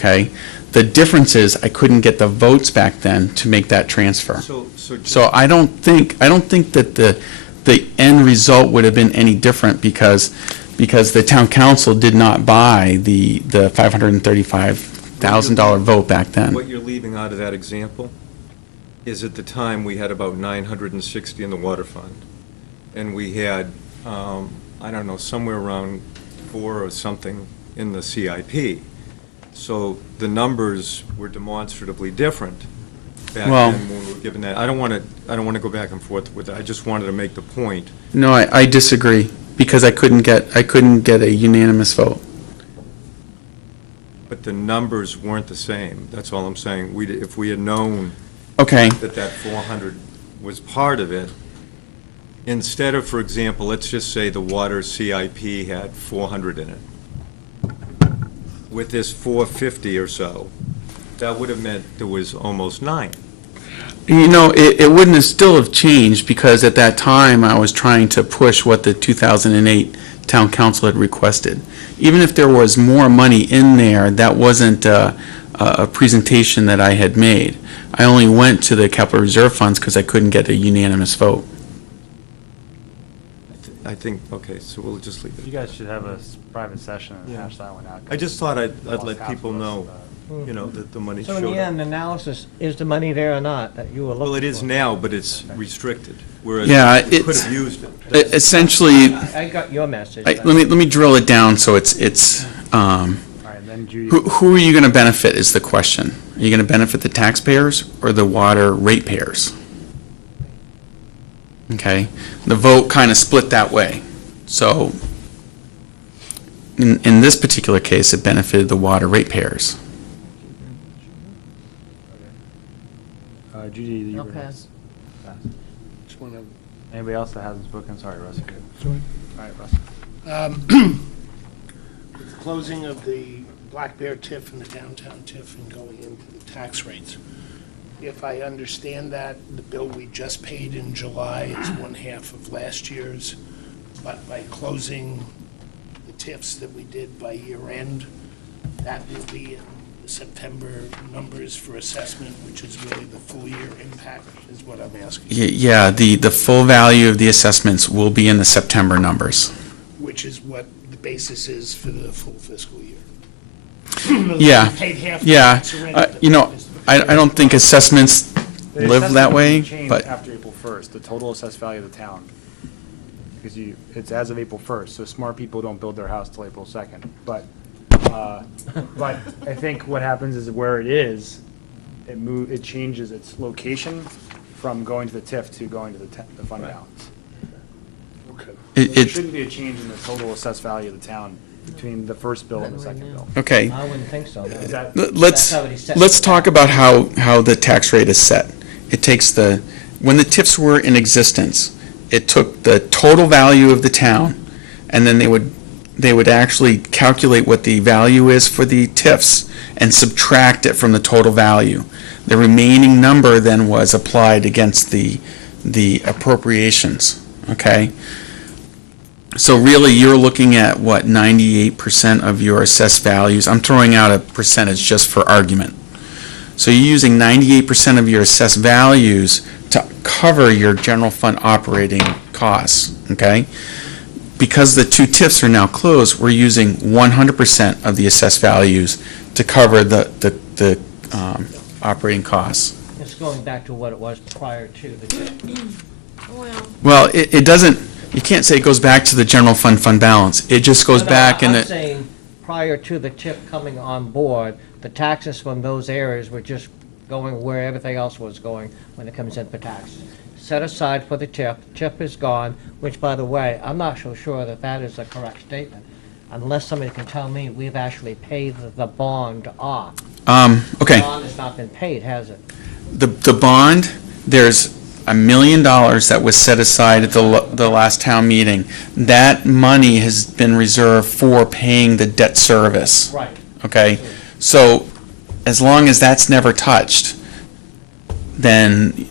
okay? The difference is I couldn't get the votes back then to make that transfer. So I don't think that the end result would have been any different because the town council did not buy the $535,000 vote back then. What you're leaving out of that example is at the time we had about 960 in the water fund, and we had, I don't know, somewhere around 4 or something in the CIP. So the numbers were demonstratively different back then when we were given that. I don't want to go back and forth with it. I just wanted to make the point. No, I disagree because I couldn't get a unanimous vote. But the numbers weren't the same. That's all I'm saying. If we had known Okay. that 400 was part of it, instead of, for example, let's just say the water CIP had 400 in it. With this 450 or so, that would have meant there was almost 9. You know, it wouldn't have still have changed because at that time I was trying to push what the 2008 town council had requested. Even if there was more money in there, that wasn't a presentation that I had made. I only went to the capital reserve funds because I couldn't get a unanimous vote. I think, okay, so we'll just leave You it. guys should have a private session and hash that one out. I just thought I'd let people know, you know, that the money So showed in the end, up. analysis, is the money there or not that you were looking for? Well, it is now, but it's restricted, whereas Yeah, we could it's have used it. essentially. I got your message. Let me drill it down so it's All right, then Judy. who are you going to benefit is the question. Are you going to benefit the taxpayers or the water ratepayers? Okay, the vote kind of split that way. So in this particular case, it benefited the water ratepayers. Judy, you were Okay. next. Anybody else that hasn't spoken? Sorry, Russ. Sorry. All right, Russ. With the closing of the Black Bear TIF and the downtown TIF and going into the tax rates, if I understand that, the bill we just paid in July is 1/2 of last year's, but by closing the TIFs that we did by year end, that will be in the September numbers for assessment, which is really the full year impact, is what I'm asking. Yeah, the full value of the assessments will be in the September numbers. Which is what the basis is for the full fiscal year. Yeah, We paid half yeah. the tax You know, already. I don't think assessments The live that assessment way, will be changed but after April 1st, the total assessed value of the town. Because it's as of April 1st, so smart people don't build their house till April 2nd. But I think what happens is where it is, it changes its location from going to the TIF to going to the fund balance. Okay. There shouldn't be a change in the total assessed value of the town between the first bill and the second bill. okay. I wouldn't think so. Is that- Let's talk about how the tax rate is set. It takes when the TIFs were in existence, it took the total value of the town, and then they would actually calculate what the value is for the TIFs and subtract it from the total value. The remaining number then was applied against the appropriations, okay? So really, you're looking at, what, 98% of your assessed values? I'm throwing out a percentage just for argument. So you're using 98% of your assessed values to cover your general fund operating costs, okay? Because the two TIFs are now closed, we're using 100% of the assessed values to cover the operating costs. It's going back to what it was prior to the TIF. Well, it doesn't, you can't say it goes back to the general fund balance. It just goes No, back in I'm the, saying, prior to the TIF coming on board, the taxes from those areas were just going where everything else was going when it comes in for taxes. Set aside for the TIF. TIF is gone, which, by the way, I'm not so sure that that is a correct statement, unless somebody can tell me we've actually paid the bond off. okay. The bond has not been paid, has it? The bond, there's $1 million that was set aside at the last town meeting. That money has been reserved for paying the debt service. Right. Okay? So as long as that's never touched, then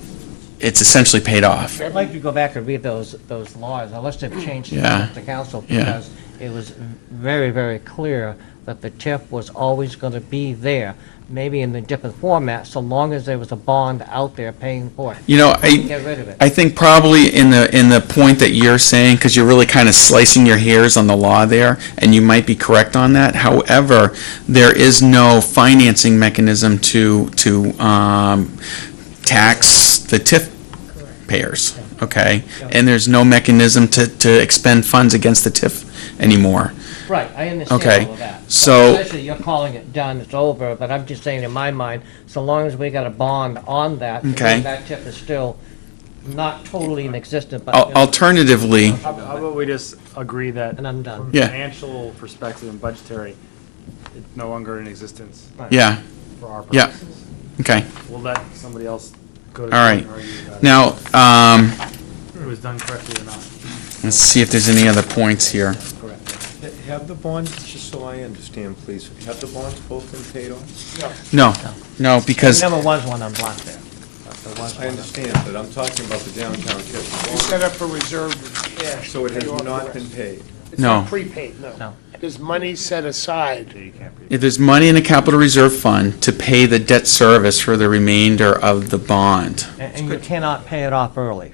it's essentially paid off. I'd like to go back and read those laws, unless they've changed Yeah. the council, Yeah. because it was very, very clear that the TIF was always gonna be there, maybe in a different format, so long as there was a bond out there paying for it. You know, Get rid of it. I think probably in the point that you're saying, because you're really kind of slicing your hairs on the law there, and you might be correct on that. However, there is no financing mechanism to tax the TIF payers, okay? And there's no mechanism to expend funds against the TIF anymore. Right, I understand Okay, all of that. so- Essentially, you're calling it done, it's over, but I'm just saying, in my mind, so long as we got a bond on that, to me, Okay. that TIF is still not totally in existence, but. Alternatively, How about we just agree that And I'm done. from Yeah. financial perspective and budgetary, it's no longer in existence yeah, for our Yeah. purposes. okay, We'll let somebody else go to. all right. and argue about it. Now, If it was done correctly or not. let's see if there's any other points here. Correct. Have the bonds, just so I understand, please, have the bonds both been paid off? No, because, There never was one on block there. There was I one. understand, but I'm talking about the downtown You TIF. set up a reserve of cash. So it to has pay off the not rest. been paid. It's No. not prepaid, no. No. There's money set aside. So you can't be. if there's money in a capital reserve fund to pay the debt service for the remainder of the bond. And you cannot pay it off early.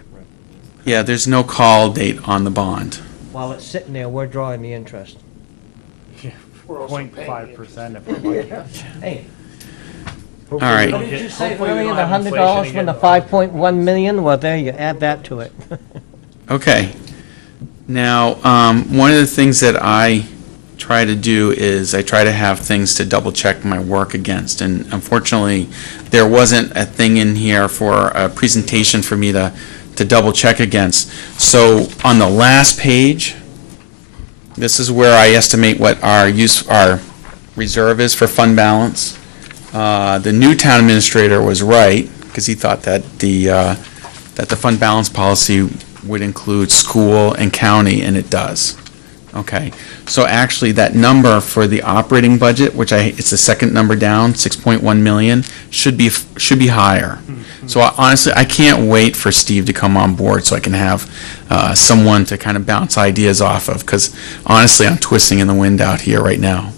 Yeah, there's no call date on the bond. While it's sitting there, we're drawing the interest. We're also paying 0.5% if we're lucky. Hey, All right. what did you say Hopefully we earlier, don't the have $100 inflation from the again. 5.1 million? Well, there, you add that to it. Okay. Now, one of the things that I try to do is I try to have things to double check my work against. And unfortunately, there wasn't a thing in here for a presentation for me to double check against. So on the last page, this is where I estimate what our reserve is for fund balance. The new town administrator was right, because he thought that the fund balance policy would include school and county, and it does. Okay, so actually, that number for the operating budget, which it's the second number down, 6.1 million, should be higher. So honestly, I can't wait for Steve to come on board so I can have someone to kind of bounce ideas off of, because honestly, I'm twisting in the wind out here right now.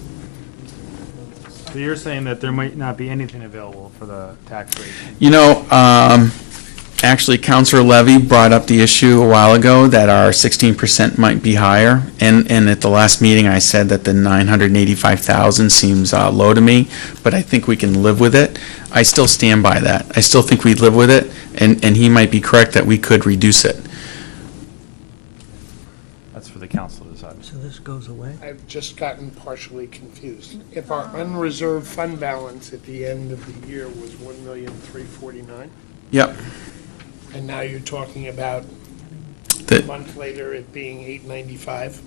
So you're saying that there might not be anything available for the tax rate? You know, actually, Counselor Levy brought up the issue a while ago that our 16% might be higher, and at the last meeting, I said that the 985,000 seems low to me, but I think we can live with it. I still stand by that. I still think we'd live with it, and he might be correct that we could reduce it. That's for the council to decide. So this goes away? I've just gotten partially confused. If our unreserved fund balance at the end of the year was 1,349,000, Yep. and now you're talking about a The- month later it being 895?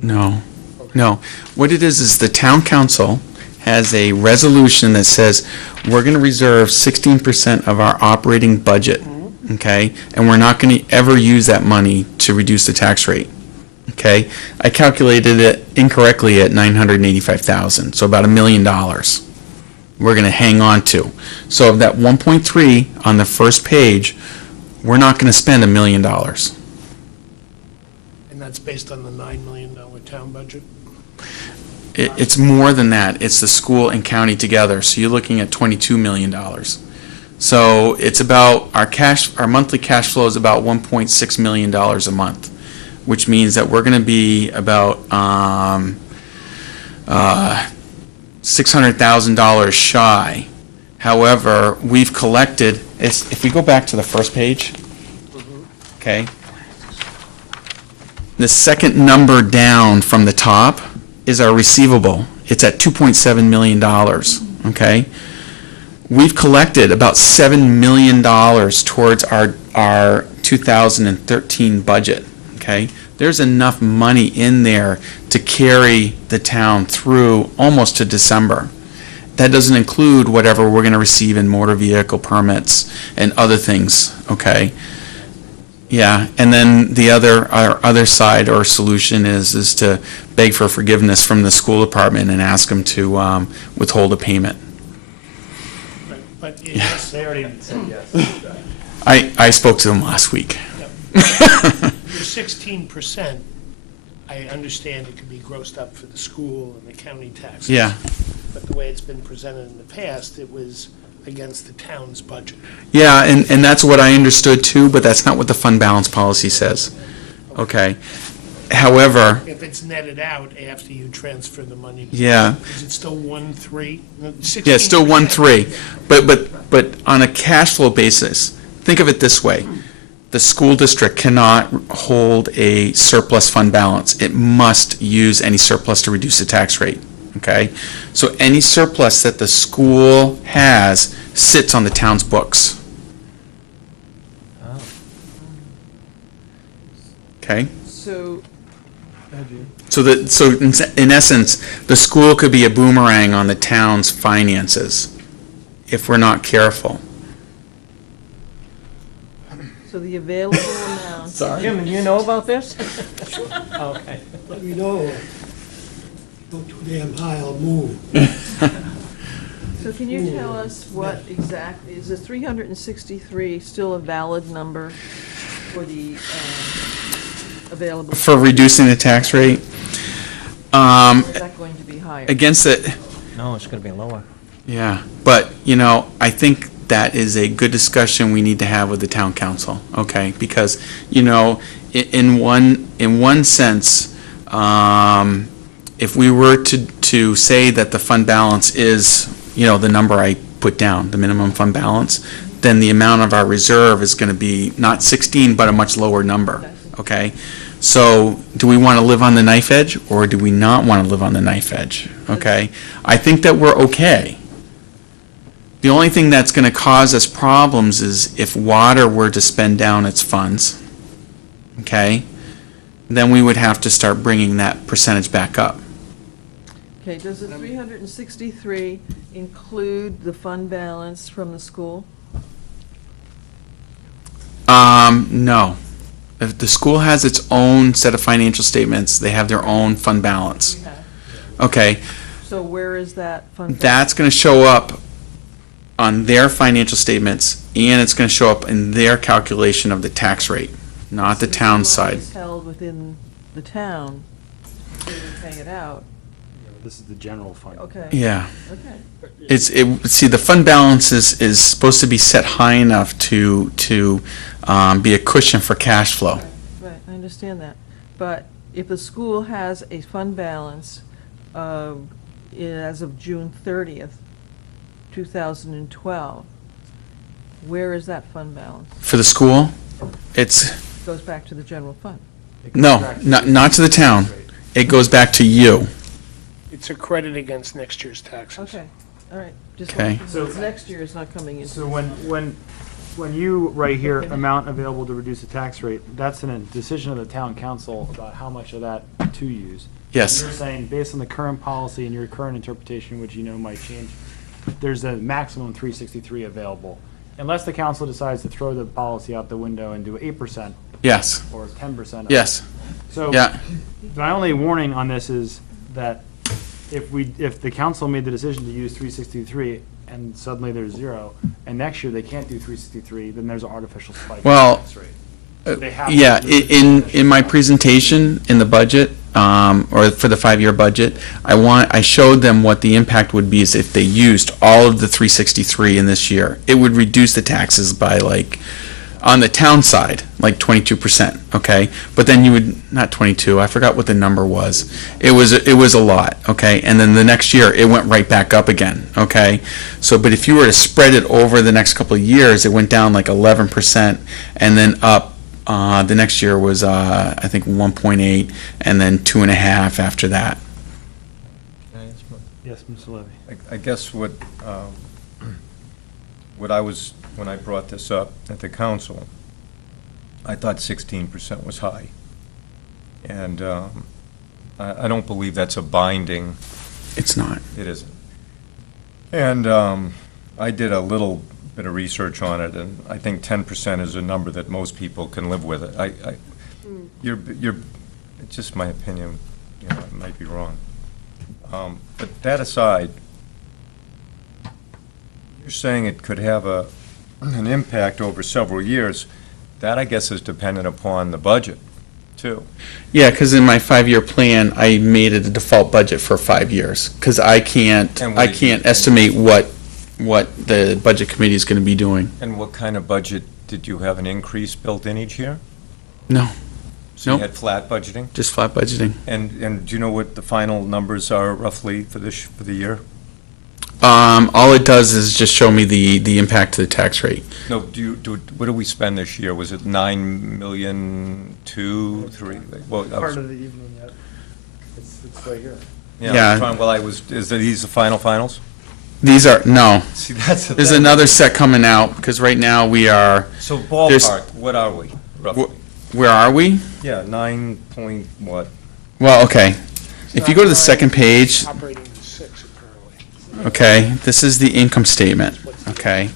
No, no. What it is the town council has a resolution that says we're going to reserve 16% of our operating budget, okay? And we're not going to ever use that money to reduce the tax rate, okay? I calculated it incorrectly at 985,000, so about $1 million we're going to hang on to. So of that 1.3 on the first page, we're not going to spend $1 million. And that's based on the $9 million town budget? It's more than that. It's the school and county together. So you're looking at $22 million. So it's about, our monthly cash flow is about $1.6 million a month, which means that we're going to be about $600,000 shy. However, we've collected, if we go back to the first page, okay, the second number down from the top is our receivable. It's at $2.7 million, okay? We've collected about $7 million towards our 2013 budget, okay? There's enough money in there to carry the town through almost to December. That doesn't include whatever we're going to receive in motor vehicle permits and other things, okay? Yeah, and then our other side or solution is to beg for forgiveness from the school department and ask them to withhold a payment. But yes, They already said yes. I spoke to them last week. your 16%, I understand it could be grossed up for the school and the county taxes. Yeah. But the way it's been presented in the past, it was against the town's budget. Yeah, and that's what I understood too, but that's not what the fund balance policy says. Okay. However, If it's netted out after you transfer the money. yeah, Is it still 1.3? yeah, it's still 1.3, but on a cash flow basis, think of it this way. The school district cannot hold a surplus fund balance. It must use any surplus to reduce the tax rate, okay? So any surplus that the school has sits on the town's books. Okay? So, So in essence, the school could be a boomerang on the town's finances if we're not careful. so the available amount. Jim, do you know about this? Okay. Let me know. Not too damn high, I'll move. So can you tell us what exactly, is the 363 still a valid number for the available? For reducing the tax rate, Or is that going to be higher? against it, No, it's gonna be lower. yeah, but, I think that is a good discussion we need to have with the town council, okay? Because, in one sense, if we were to say that the fund balance is, the number I put down, the minimum fund balance, then the amount of our reserve is gonna be not 16, but a much lower number, okay? So, do we want to live on the knife edge, or do we not want to live on the knife edge, okay? I think that we're okay. The only thing that's going to cause us problems is if water were to spend down its funds, okay? Then we would have to start bringing that percentage back up. Okay, does the 363 include the fund balance from the school? No. If the school has its own set of financial statements, they have their own fund balance. Okay, So where is that fund? that's going to show up on their financial statements, and it's going to show up in their calculation of the tax rate, not the town side. It's held within the town, so you pay it out. This is the general fund. Okay. Yeah. Okay. See, the fund balance is supposed to be set high enough to be a cushion for cash flow. Right, I understand that. But if the school has a fund balance as of June 30th, 2012, where is that fund balance? For the school, it's, Goes back to the general fund. no, not to the town. It goes back to you. It's a credit against next year's taxes. Okay, all right. Just Okay. so next year is not coming in. So when you write here, amount available to reduce the tax rate, that's a decision of the town council about how much of that to use. Yes. You're saying, based on the current policy and your current interpretation, which might change, there's a maximum 363 available. Unless the council decides to throw the policy out the window and do 8% Yes, or 10%. yes, So, yeah, my only warning on this is that if the council made the decision to use 363 and suddenly there's 0, and next year they can't do 363, then there's an artificial spike in the Well, tax rate. So they have to yeah, do it. in my presentation, in the budget, or for the 5-year budget, I showed them what the impact would be is if they used all of the 363 in this year. It would reduce the taxes by on the town side, 22%, okay? But then you would, not 22, I forgot what the number was. It was a lot, okay? And then the next year, it went right back up again, okay? So, but if you were to spread it over the next couple of years, it went down 11% and then up. The next year was, I think, 1.8, and then 2.5 after that. Yes, Mr. Levy. I guess what I was, when I brought this up at the council, I thought 16% was high. And I don't believe that's a binding, It's not. it isn't. And I did a little bit of research on it, and I think 10% is a number that most people can live with. You're, it's just my opinion, it might be wrong. But that aside, you're saying it could have an impact over several years. That, I guess, is dependent upon the budget. too. Yeah, because in my 5-year plan, I made it a default budget for 5 years, because I can't And what did you- estimate what the budget committee is going to be doing. And what kind of budget, did you have an increase built in each year? No, So you Nope. had flat budgeting? just flat budgeting. And do you know what the final numbers are roughly for for the year? All it does is just show me the impact to the tax rate. No, what did we spend this year? Was it 9 million, 2, 3? Well, I was- Part of the evening yet. It's right here. Yeah. Is these the finals? These are, no, See, that's the there's thing. another set coming out, because right now we are, So there's- ballpark, what are we, roughly? where are we? Yeah, 9 point what? Well, okay. If you go to the second page, Operating at 6 apparently. okay, this is the income statement, okay?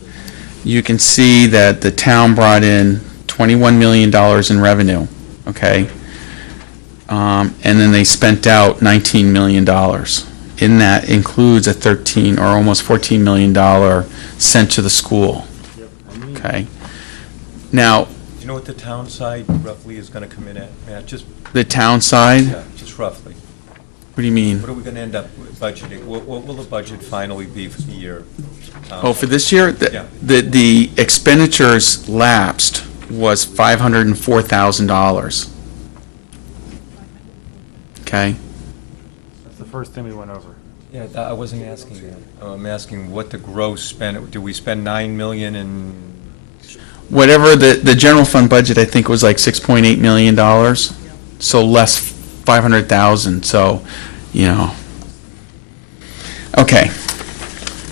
You can see that the town brought in $21 million in revenue, okay? And then they spent out $19 million. In that includes a 13 or almost $14 million sent to the school, okay? Now, Do you know what the town side roughly is gonna come in at? Yeah, just, the town side, yeah, just roughly. what do you mean? What are we gonna end up budgeting? What will the budget finally be for the year? Oh, for this year, Yeah. the expenditures lapsed was $504,000. Okay? That's the first thing we went over. Yeah, I wasn't asking that. I'm asking what the gross spend, did we spend 9 million in, Whatever, the general fund budget, I think, was like $6.8 million, so less 500,000, so, you know. Okay,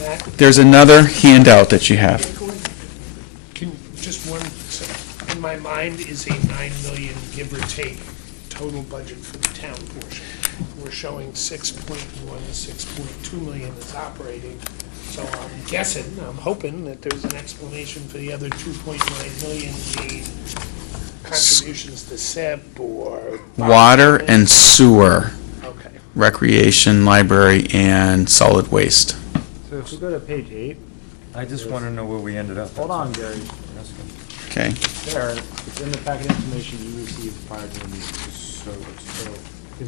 Matt, there's another handout that you have. just one, so in my mind is a 9 million, give or take, total budget for the town portion. We're showing 6.1, 6.2 million is operating, so I'm guessing, I'm hoping that there's an explanation for the other 2.9 million being contributions to SEP or. Water and sewer, Okay. recreation, library, and solid waste. So if we go to page 8, I just wanna know where we ended up. hold on, Gary. Okay, There, it's in the packet information you received prior to the meeting.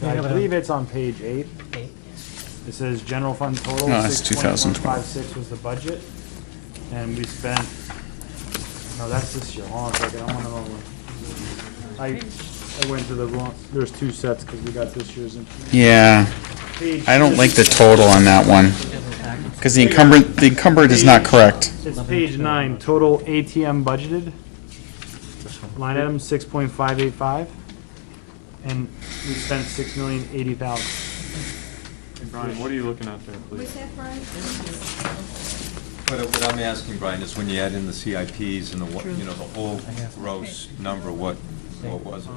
I believe it's on page 8. It says general fund total, No, that's 6.156 was the budget, and we spent, no, that's this year, hold on a second, I'm on the wrong one. I went to the wrong, there's 2 sets, because we got this year's. yeah, I don't like the total on that one, because the encumbered is not correct. It's page 9, total ATM budgeted, line item 6.585, and we spent $6,080,000. Brian, what are you looking at there, please? What I'm asking, Brian, is when you add in the CIPs and the whole gross number, what was it?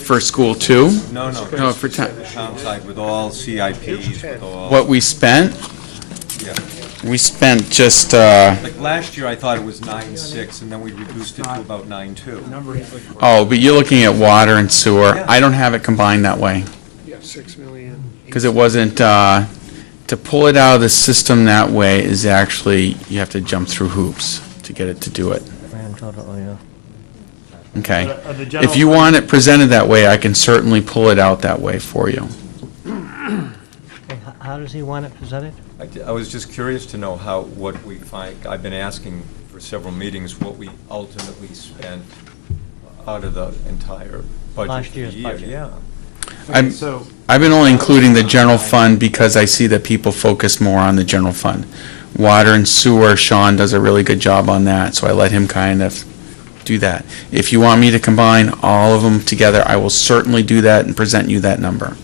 For school 2, No, no, for town, town side with all CIPs, with all. what we spent, Yeah. we spent just, Like last year, I thought it was 9.6, and then we reduced it to about 9.2. Number he's looking for. oh, but you're looking at water and sewer. I don't have it combined that way, Yeah, 6 million. because it wasn't, to pull it out of the system that way is actually, you have to jump through hoops to get it to do it. Grand total, yeah. Okay? The If general you fund- want it presented that way, I can certainly pull it out that way for you. And how does he want it presented? I was just curious to know what we find, I've been asking for several meetings, what we ultimately spent out of the entire budget Last for the year's year. budget. Yeah. I'm- So, I've been only including the general fund because I see that people focus more on the general fund. Water and sewer, Sean does a really good job on that, so I let him kind of do that. If you want me to combine all of them together, I will certainly do that and present you that number.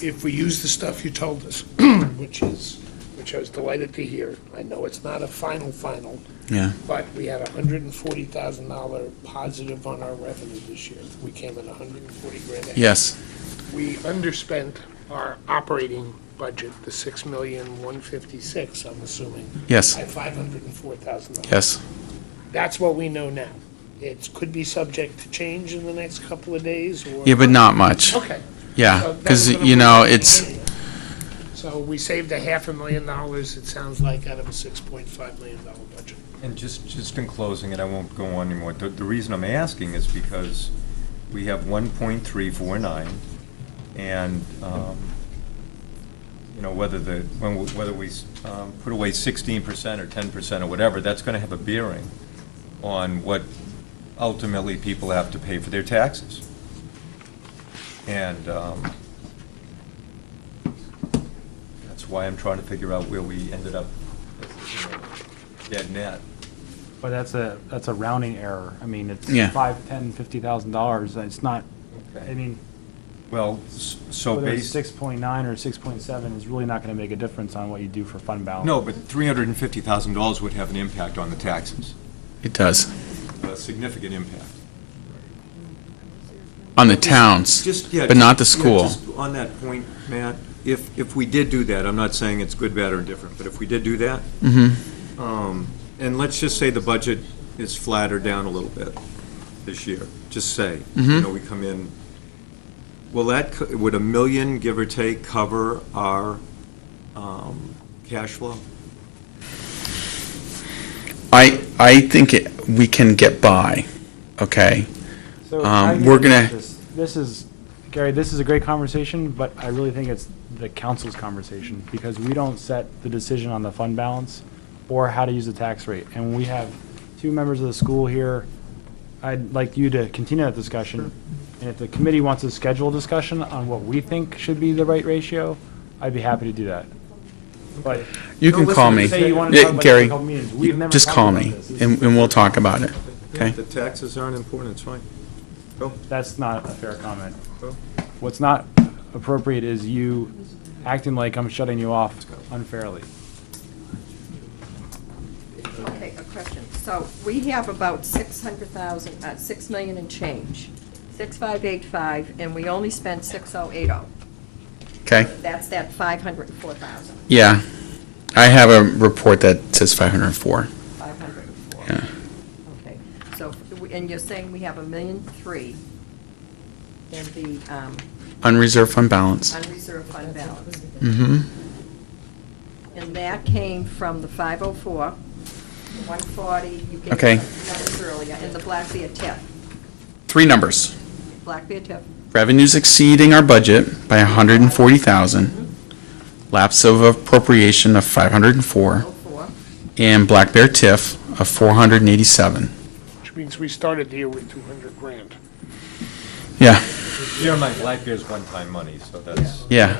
If we use the stuff you told us, which I was delighted to hear, I know it's not a final, Yeah. but we had $140,000 positive on our revenue this year. We came in 140 grand ahead. Yes. We underspent our operating budget, the 6,156,000, I'm assuming, Yes. by $504,000. Yes. That's what we know now. It could be subject to change in the next couple of days, or? Yeah, but not much. Okay. Yeah, So that because, was gonna you be know, the it's, beginning. So we saved $500,000, it sounds like, out of a $6.5 million budget. And just in closing, and I won't go on anymore, the reason I'm asking is because we have 1.349, and, whether we put away 16% or 10% or whatever, that's going to have a bearing on what ultimately people have to pay for their taxes. And that's why I'm trying to figure out where we ended up, dead net. But that's a rounding error. I mean, it's Yeah. $5, $10, $50,000. It's not, Okay. I mean, Well, so whether it's based, 6.9 or 6.7 is really not gonna make a difference on what you do for fund balance. no, but $350,000 would have an impact on the taxes, It does. a significant impact. On the towns, but not the school. Just on that point, Matt, if we did do that, I'm not saying it's good, bad, or indifferent, but if we did do that, and let's just say the budget is flat or down a little bit this year, just say, we come in, would $1 million, give or take, cover our cash flow? I think we can get by, okay? So we're gonna- This is, Gary, this is a great conversation, but I really think it's the council's conversation, because we don't set the decision on the fund balance or how to use the tax rate. And when we have two members of the school here, I'd like you to continue that discussion. And if the committee wants to schedule a discussion on what we think should be the right ratio, I'd be happy to do that. But You can call me. say you wanna Yeah, talk about Gary, this in a couple meetings. We've never just talked call about me, this. and we'll talk about it, Yeah, okay? The taxes aren't important, it's fine. Go. That's not a fair comment. Go. What's not appropriate is you acting like I'm shutting you off unfairly. Okay, a question. So we have about 600,000, 6 million and change, 6,585, and we only spent 6,080. Okay? That's that 504,000, Yeah. I have a report that says 504. 504. Yeah. Okay, so, and you're saying we have 1,000,003 in the Unreserved fund balance. unreserved fund balance. Mm-hmm. And that came from the 504, 140, you gave Okay. numbers earlier, and the Black Bear tip. 3 numbers. Black Bear tip. Revenues exceeding our budget by 140,000. Lapse of appropriation of 504. 04. And Black Bear TIF of 487. Which means we started the year with 200 grand. Yeah, Bear my Black Bear's one-time money, so that's. yeah.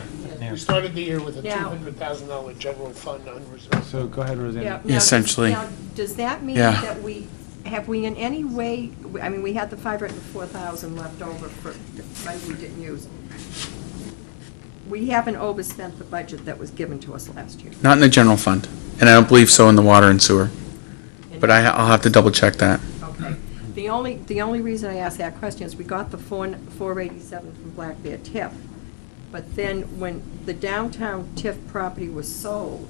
We started the year with a Now- $200,000 general fund unreserved. So go ahead, Roseanne. Yeah, now, Essentially. now, does that mean Yeah. that have we in any way, I mean, we had the 504,000 left over for the money we didn't use. We haven't overspent the budget that was given to us last year. Not in the general fund, and I don't believe so in the water and sewer. But I'll have to double check that. Okay. The only reason I asked that question is we got the 487 from Black Bear TIF. But then when the downtown TIF property was sold,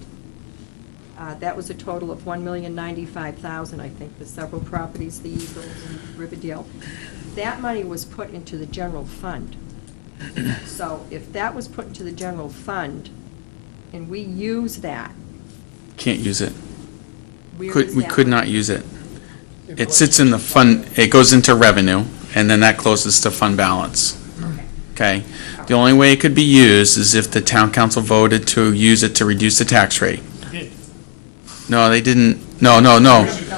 that was a total of $1,095,000, I think, for several properties, the Eagles and Riverdale. That money was put into the general fund. So if that was put into the general fund, and we use that, Can't use it. where We is could that not use it. It sits in the fund, it goes into revenue, and then that closes to fund balance. Okay? The only way it could be used is if the town council voted to use it to reduce the tax rate. No, they didn't, no. No,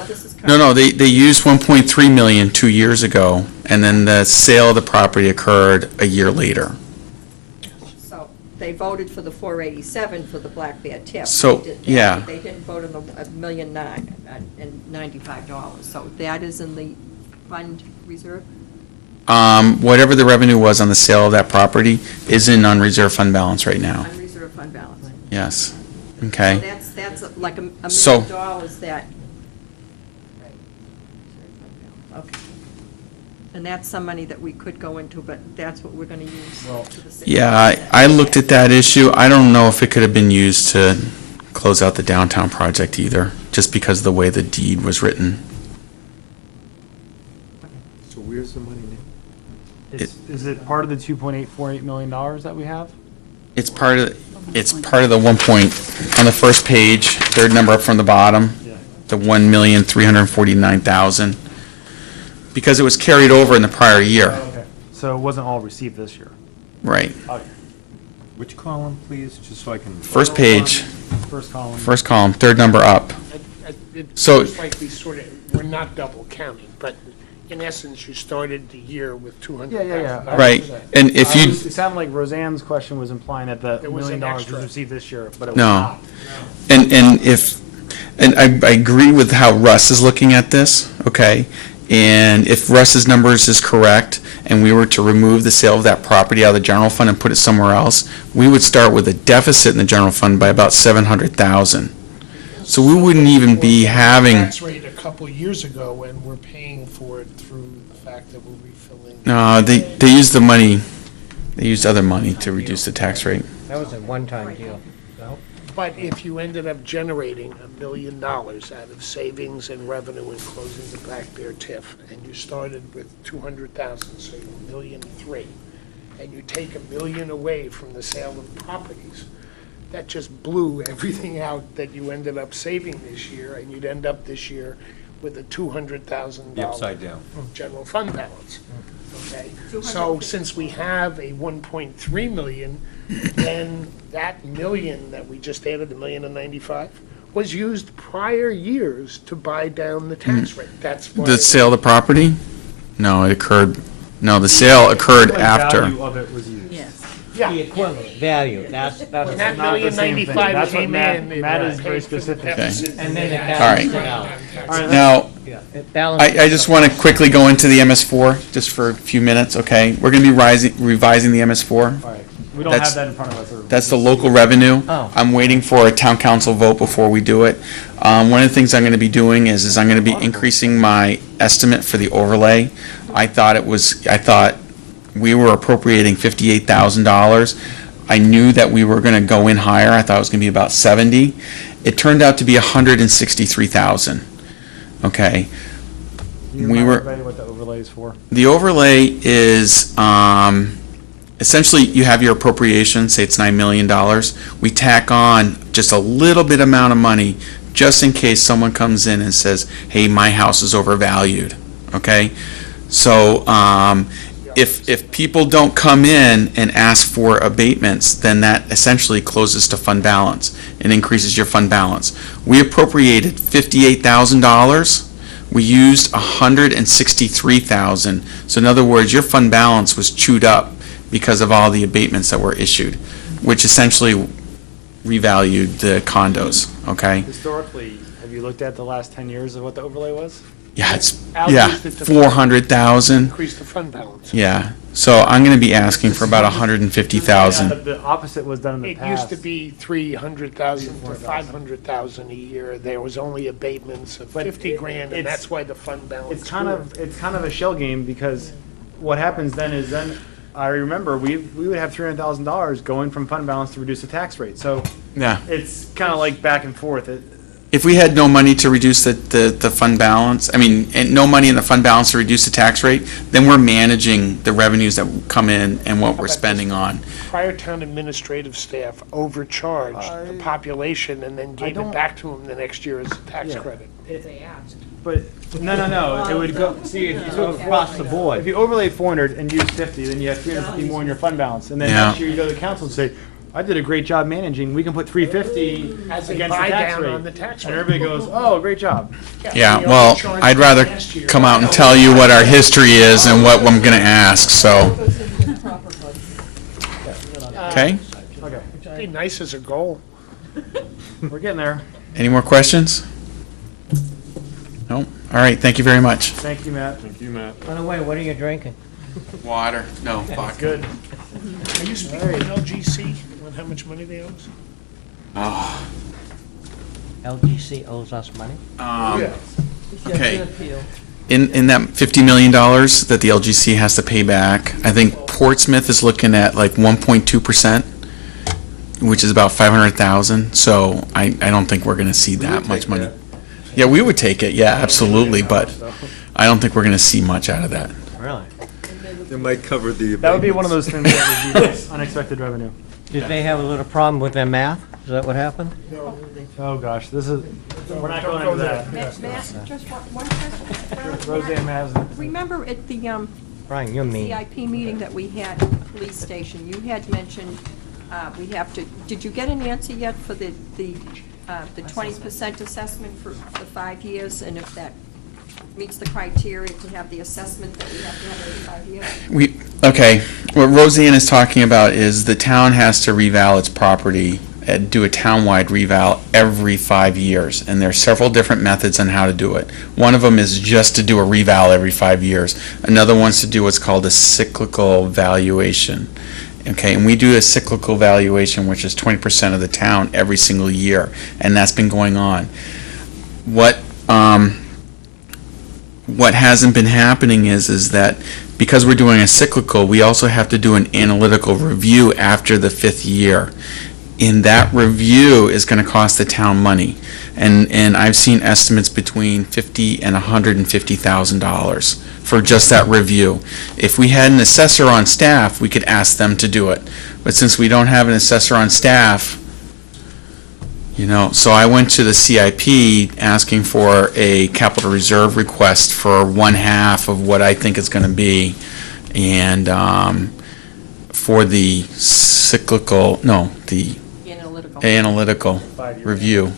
this is No, they used 1.3 million 2 years ago, and then the sale of the property occurred a year later. So they voted for the 487 for the Black Bear tip. So, They did that, yeah. but they didn't vote on the $1,095,000. So that is in the fund reserve? Whatever the revenue was on the sale of that property is in unreserved fund balance right now. Unreserved fund balance. Yes. So Okay? that's like $1 So- million that. Okay. And that's some money that we could go into, but that's what we're gonna use to the 60%. Yeah, I looked at that issue. I don't know if it could have been used to close out the downtown project either, just because of the way the deed was written. So where's the money now? Is it part of the $2.848 million that we have? It's part of the 1 point, on the first page, third number up from the bottom, Yeah. the 1,349,000. Because it was carried over in the prior year. Okay. so it wasn't all received this year. Right. Okay. Which column, please, just so I can? First page, First column. first column, third number up. It So- seems like we're not double counting, but in essence, you started the year with $200,000. Yeah. Right. And if you, It sounded like Roseanne's question was implying that the There $1 was million an was extra. received this year, but it was No. not. and I agree with how Russ is looking at this, okay? And if Russ's numbers is correct, and we were to remove the sale of that property out of the general fund and put it somewhere else, we would start with a deficit in the general fund by about 700,000. So we wouldn't even be having, Tax rate a couple years ago, and we're paying for it through the fact that we're refilling. no, they used the money, they used other money to reduce the tax rate. That was a one-time deal. But if you ended up generating $1 million out of savings and revenue in closing the Black Bear TIF, and you started with 200,000, so you're $1.3 million, and you take $1 million away from the sale of properties, that just blew everything out that you ended up saving this year, and you'd end up this year with a $200,000 The upside down. general fund balance. Okay, so since we have a 1.3 million, then that million that we just added, the 1,095,000, was used prior years to buy down the tax rate. That's why. The sale of the property? No, it occurred, no, the sale occurred The after. value of it was used. Yes. Yeah, The equivalent value, that's. when Not that the million same thing. 95 That's what came Matt- in. it Matt is paid very for the specific. deficit. And then it All right. balanced it out. All right, Now, Yeah, it balanced. I just want to quickly go into the MS4, just for a few minutes, okay? We're going to be revising the MS4. all right. We don't That's- have that in front of us. or- That's the local revenue. Oh. I'm waiting for a town council vote before we do it. One of the things I'm going to be doing is I'm going to be increasing my estimate for the overlay. I thought we were appropriating $58,000. I knew that we were going to go in higher. I thought it was going to be about 70. It turned out to be 163,000. Okay. You we remind were- everybody what the overlay is for? The overlay is, essentially, you have your appropriation, say it's $9 million. We tack on just a little bit amount of money, just in case someone comes in and says, hey, my house is overvalued, okay? So, if people don't come in and ask for abatements, then that essentially closes to fund balance and increases your fund balance. We appropriated $58,000. We used $163,000. So in other words, your fund balance was chewed up because of all the abatements that were issued, which essentially revalued the condos, okay? Historically, have you looked at the last 10 years of what the overlay was? Yeah, it's, Al yeah, used it to 400,000. Increase the fund balance. Yeah, so I'm gonna be asking for about 150,000. The opposite was done in the It past. used to be 300,000 to 500,000 a year. There was only abatements of But 50 grand, and it's- that's why the fund balance It's kind grew. of a shell game, because what happens then is I remember we would have $300,000 going from fund balance to reduce the tax rate. So Yeah. it's kind of like back and forth. If we had no money to reduce the fund balance, and no money in the fund balance to reduce the tax rate, then we're managing the revenues that come in and what we're spending on. Prior town administrative staff overcharged the population and then gave don't- it back to them the next year as a tax Yeah. credit. But, no, it would go, see, if you took Across the board. If you overlay 400 and use 50, then you have 350 more in your fund balance. And then Yeah. next year you go to the council and say, I did a great job managing, we can put 350 As a against the buy tax down rate. on the tax And rate. everybody goes, oh, great job. Yeah, we well, overcharged I'd rather last year. come out and tell you what our history is and what I'm gonna ask, so, okay? Okay, Be nice as a goal. we're getting there. Any more questions? No? All right, thank you very much. Thank you, Matt. Thank you, Matt. By the way, what are you drinking? Water, no, vodka. Good. Are you speaking to LGC on how much money they owe us? Oh, LGC owes us money? okay. In that $50 million that the LGC has to pay back, I think Portsmouth is looking at like 1.2%, which is about 500,000, so I don't think we're gonna see that much money. Yeah, we would take it, yeah, absolutely, but I don't think we're gonna see much out of that. Really? It might cover the. That would be one of those things that would be unexpected revenue. Did they have a little problem with their math? Is that what happened? Oh, gosh, we're not going into that. Matt, just one question. Roseanne has, Remember at the Brian, you're mean. CIP meeting that we had at the police station, you had mentioned, we have to, did you get an answer yet for the 20% assessment for the 5 years? And if that meets the criteria to have the assessment that we have to have every 5 years? Okay, what Roseanne is talking about is the town has to reval its property and do a townwide reval every 5 years, and there are several different methods on how to do it. One of them is just to do a reval every 5 years. Another one's to do what's called a cyclical valuation. Okay, and we do a cyclical valuation, which is 20% of the town every single year, and that's been going on. What hasn't been happening is that because we're doing a cyclical, we also have to do an analytical review after the 5th year. And that review is going to cost the town money. And I've seen estimates between $50,000 and $150,000 for just that review. If we had an assessor on staff, we could ask them to do it. But since we don't have an assessor on staff, so I went to the CIP asking for a capital reserve request for 1/2 of what I think it's going to be, and for the analytical review.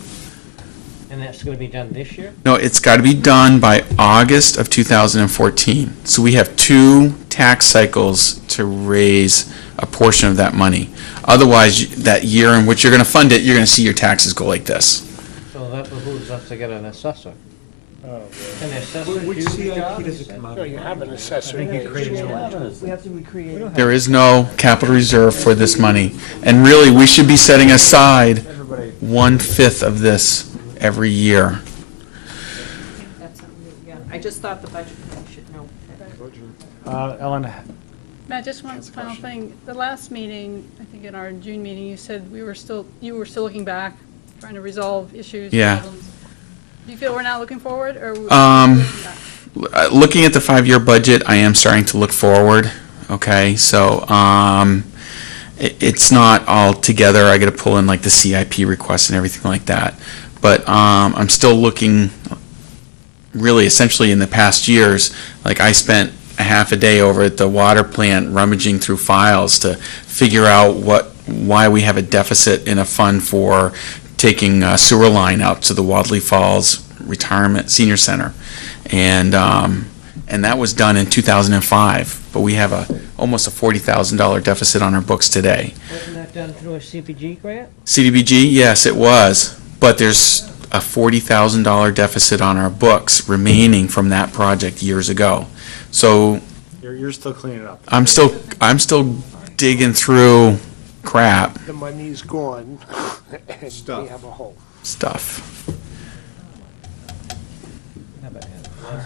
And that's gonna be done this year? No, it's got to be done by August of 2014. So we have 2 tax cycles to raise a portion of that money. Otherwise, that year in which you're going to fund it, you're going to see your taxes go like this. So that behooves us to get an assessor. Can the assessor Which do the CIP job? does it come out No, of? you have an assessor. I think you created your own. We have to recreate. There is no capital reserve for this money. And really, we should be setting aside Everybody, 1/5 of this every year. That's something, yeah, I just thought the budget committee should know. Ellen, Matt, just one final thing. The last meeting, I think in our June meeting, you said you were still looking back, trying to resolve issues. Yeah. Problems. Do you feel we're not looking forward, or? Looking at the 5-year budget, I am starting to look forward. Okay, so it's not all together. I got to pull in like the CIP requests and everything like that. But I'm still looking. Really, essentially, in the past years, like I spent a half a day over at the water plant rummaging through files to figure out why we have a deficit in a fund for taking a sewer line out to the Wadley Falls Retirement Senior Center, and that was done in 2005. But we have almost a $40,000 deficit on our books today. Wasn't that done through a CPG grant? CDBG, yes, it was, but there's a $40,000 deficit on our books remaining from that project years ago. So you're still cleaning it up. I'm still digging through crap The money's gone, and we Stuff. have a hole. stuff.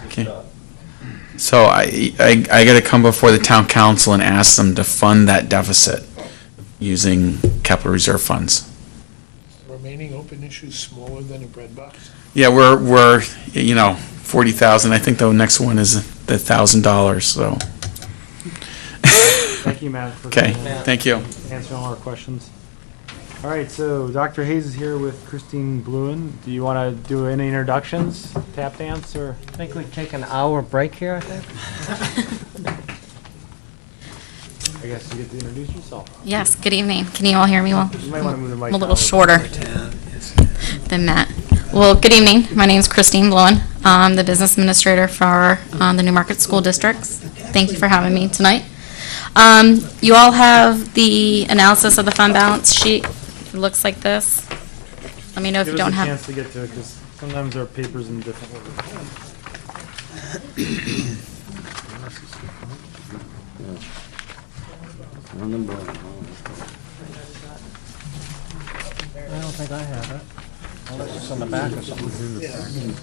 Okay. So I got to come before the town council and ask them to fund that deficit using capital reserve funds. Remaining open issues smaller than a bread box? Yeah, we're 40,000. I think the next one is the $1,000. So Thank you, Matt, for okay, coming in, thank you. answering all our questions. All right, so Dr. Hayes is here with Christine Bluen. Do you want to do any introductions, tap dance, or? I think we take an hour break here, I think. I guess you get to introduce yourself. Yes, good evening. Can you all hear me well? You might want to move the mic I'm a little down. shorter than Matt. Well, good evening. My name is Christine Bluen. I'm the business administrator for the Newmarket School Districts. Thank you for having me tonight. You all have the analysis of the fund balance sheet. It looks like this. Let me know if you don't Give us a have. chance to get to it, because sometimes our paper's in different order. I don't think I have it. Unless it's on the back or something.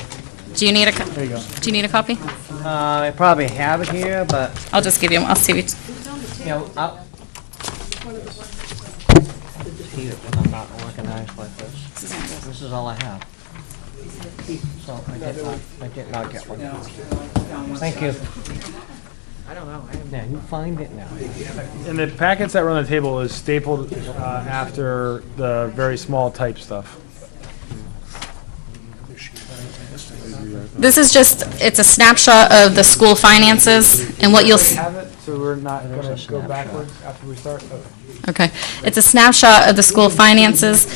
Do you need a? There you go. Do you need a copy? I probably have it here, but, I'll just give you. I'll see. I'll repeat it when I'm not organized like this. This is all I have. So I did not get one. Thank you. I don't know. Now, you find it now. And the packets that were on the table is stapled after the very small type stuff. This is just, it's a snapshot of the school finances, and what you'll, Have it, so we're not gonna go backwards after we start? Okay. okay, it's a snapshot of the school finances.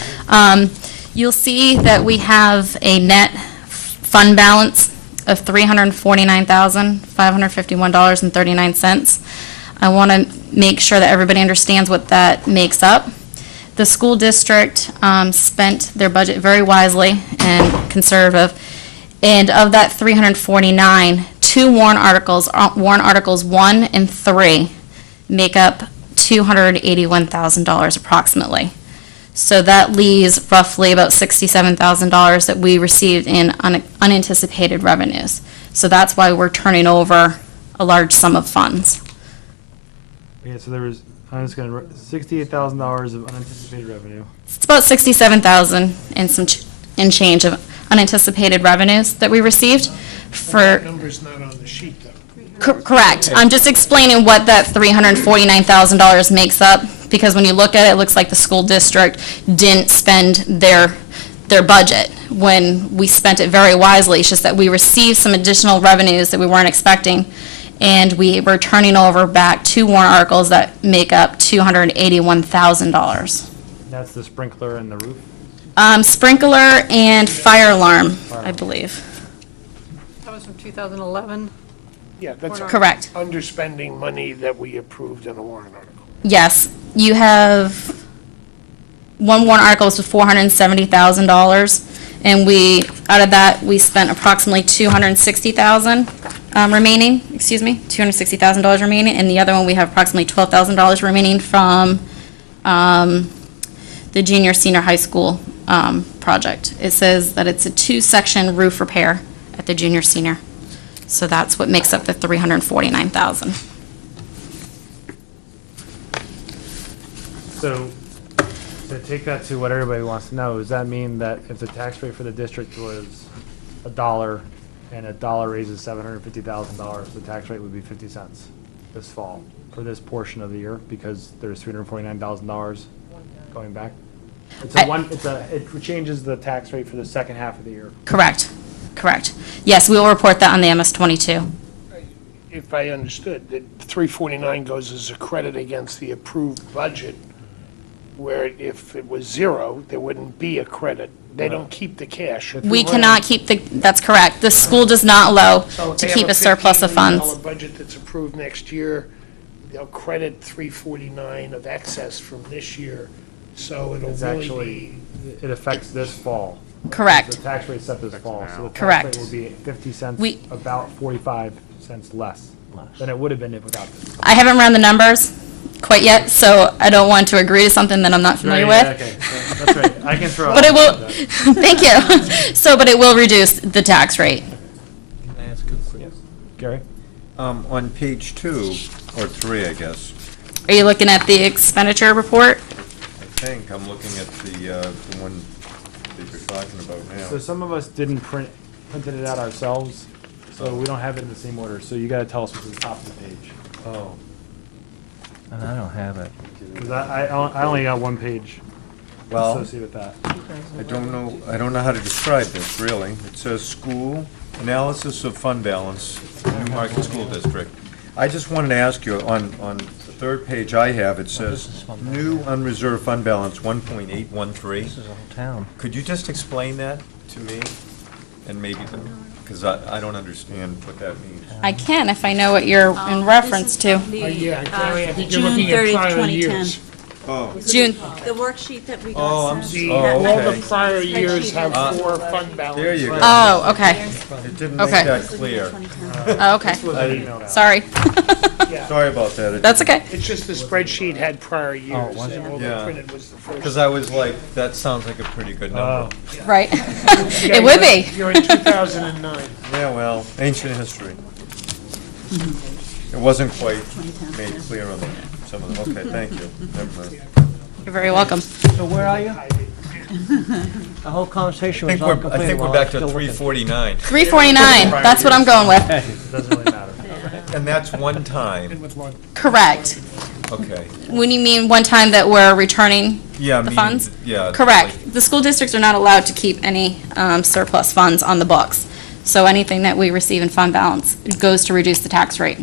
You'll see that we have a net fund balance of $349,551.39. I want to make sure that everybody understands what that makes up. The school district spent their budget very wisely and conservative. And of that 349, two warrant articles 1 and 3, make up $281,000 approximately. So that leaves roughly about $67,000 that we received in unanticipated revenues. So that's why we're turning over a large sum of funds. Okay, so there was, I'm just gonna, $68,000 of unanticipated revenue. It's about $67,000 and and change of unanticipated revenues that we received for. That number's not on the sheet, though. Correct. I'm just explaining what that $349,000 makes up, because when you look at it, it looks like the school district didn't spend their budget when we spent it very wisely. It's just that we received some additional revenues that we weren't expecting, and we were turning over back two warrant articles that make up $281,000. That's the sprinkler and the roof? Sprinkler and fire alarm, I believe. That was from 2011. Yeah, that's Correct. underspending money that we approved in a warrant article. Yes, you have, one warrant article was for $470,000, and we, out of that, we spent approximately $260,000 remaining, $260,000 remaining, and the other one, we have approximately $12,000 remaining from the junior senior high school project. It says that it's a 2-section roof repair at the junior senior. So that's what makes up the $349,000. So, to take that to what everybody wants to know, does that mean that if the tax rate for the district was $1 and $1 raises $750,000, the tax rate would be 50 cents this fall for this portion of the year, because there's $349,000 going back? It changes the tax rate for the second half of the year. Correct. Yes, we will report that on the MS-22. If I understood, that 349 goes as a credit against the approved budget, where if it was 0, there wouldn't be a credit. They don't keep the cash. We cannot keep that's correct. The school does not allow to keep a surplus of funds. So if they have a $15 million budget that's approved next year, they'll credit 349 of excess from this year, so it'll It's really actually, be. it affects this fall. Correct. The tax rate's set this fall, so the Correct. tax rate will be 50 cents, We- about 45 cents less than it would have been if without this. I haven't run the numbers quite yet, so I don't want to agree to something that I'm not familiar with. Okay, so that's right, I can throw. But it will, out thank you. So, but it will reduce the tax rate. Can I ask a question? Gary? On page 2, or 3, I guess, Are you looking at the expenditure report? I think I'm looking at the one that you're talking about So now. some of us didn't printed it out ourselves, so we don't have it in the same order, so you gotta tell us what's at the top of the page. Oh, And I don't have it. Because I only got one page well, associated with that. I don't know how to describe this, really. It says school analysis of fund balance, Newmarket School District. I just wanted to ask you, on the third page I have, it says new unreserved fund balance 1.813. This is the whole town. Could you just explain that to me? And maybe, because I don't understand what that means. I can if I know what you're in reference to. Yeah, Gary, I think you're June looking at 30th, prior 2010. years. Oh, June, The worksheet that we Oh, got sent. oh, All okay. the prior years have four fund balances. There you go. oh, okay. It didn't make Okay. that clear. Oh, okay. Sorry. Sorry about that. That's okay. It's just the spreadsheet had prior years, was and all Yeah. that printed was the first. Because I was like, that sounds like a pretty good number. Right. Yeah, It would be. You're in 2009. Yeah, well, ancient history. It wasn't quite made clear on some of them. Okay, thank you. Never mind. You're very welcome. So where are you? The whole conversation I was think all we're, completed I think we're while back I'm to still looking. 349. 349, that's what I'm going with. It doesn't really matter. And that's one time. Correct. Okay. When you mean one time that we're returning Yeah, the meaning- funds? yeah, Correct. The school districts are not allowed to keep any surplus funds on the books. So anything that we receive in fund balance goes to reduce the tax rate.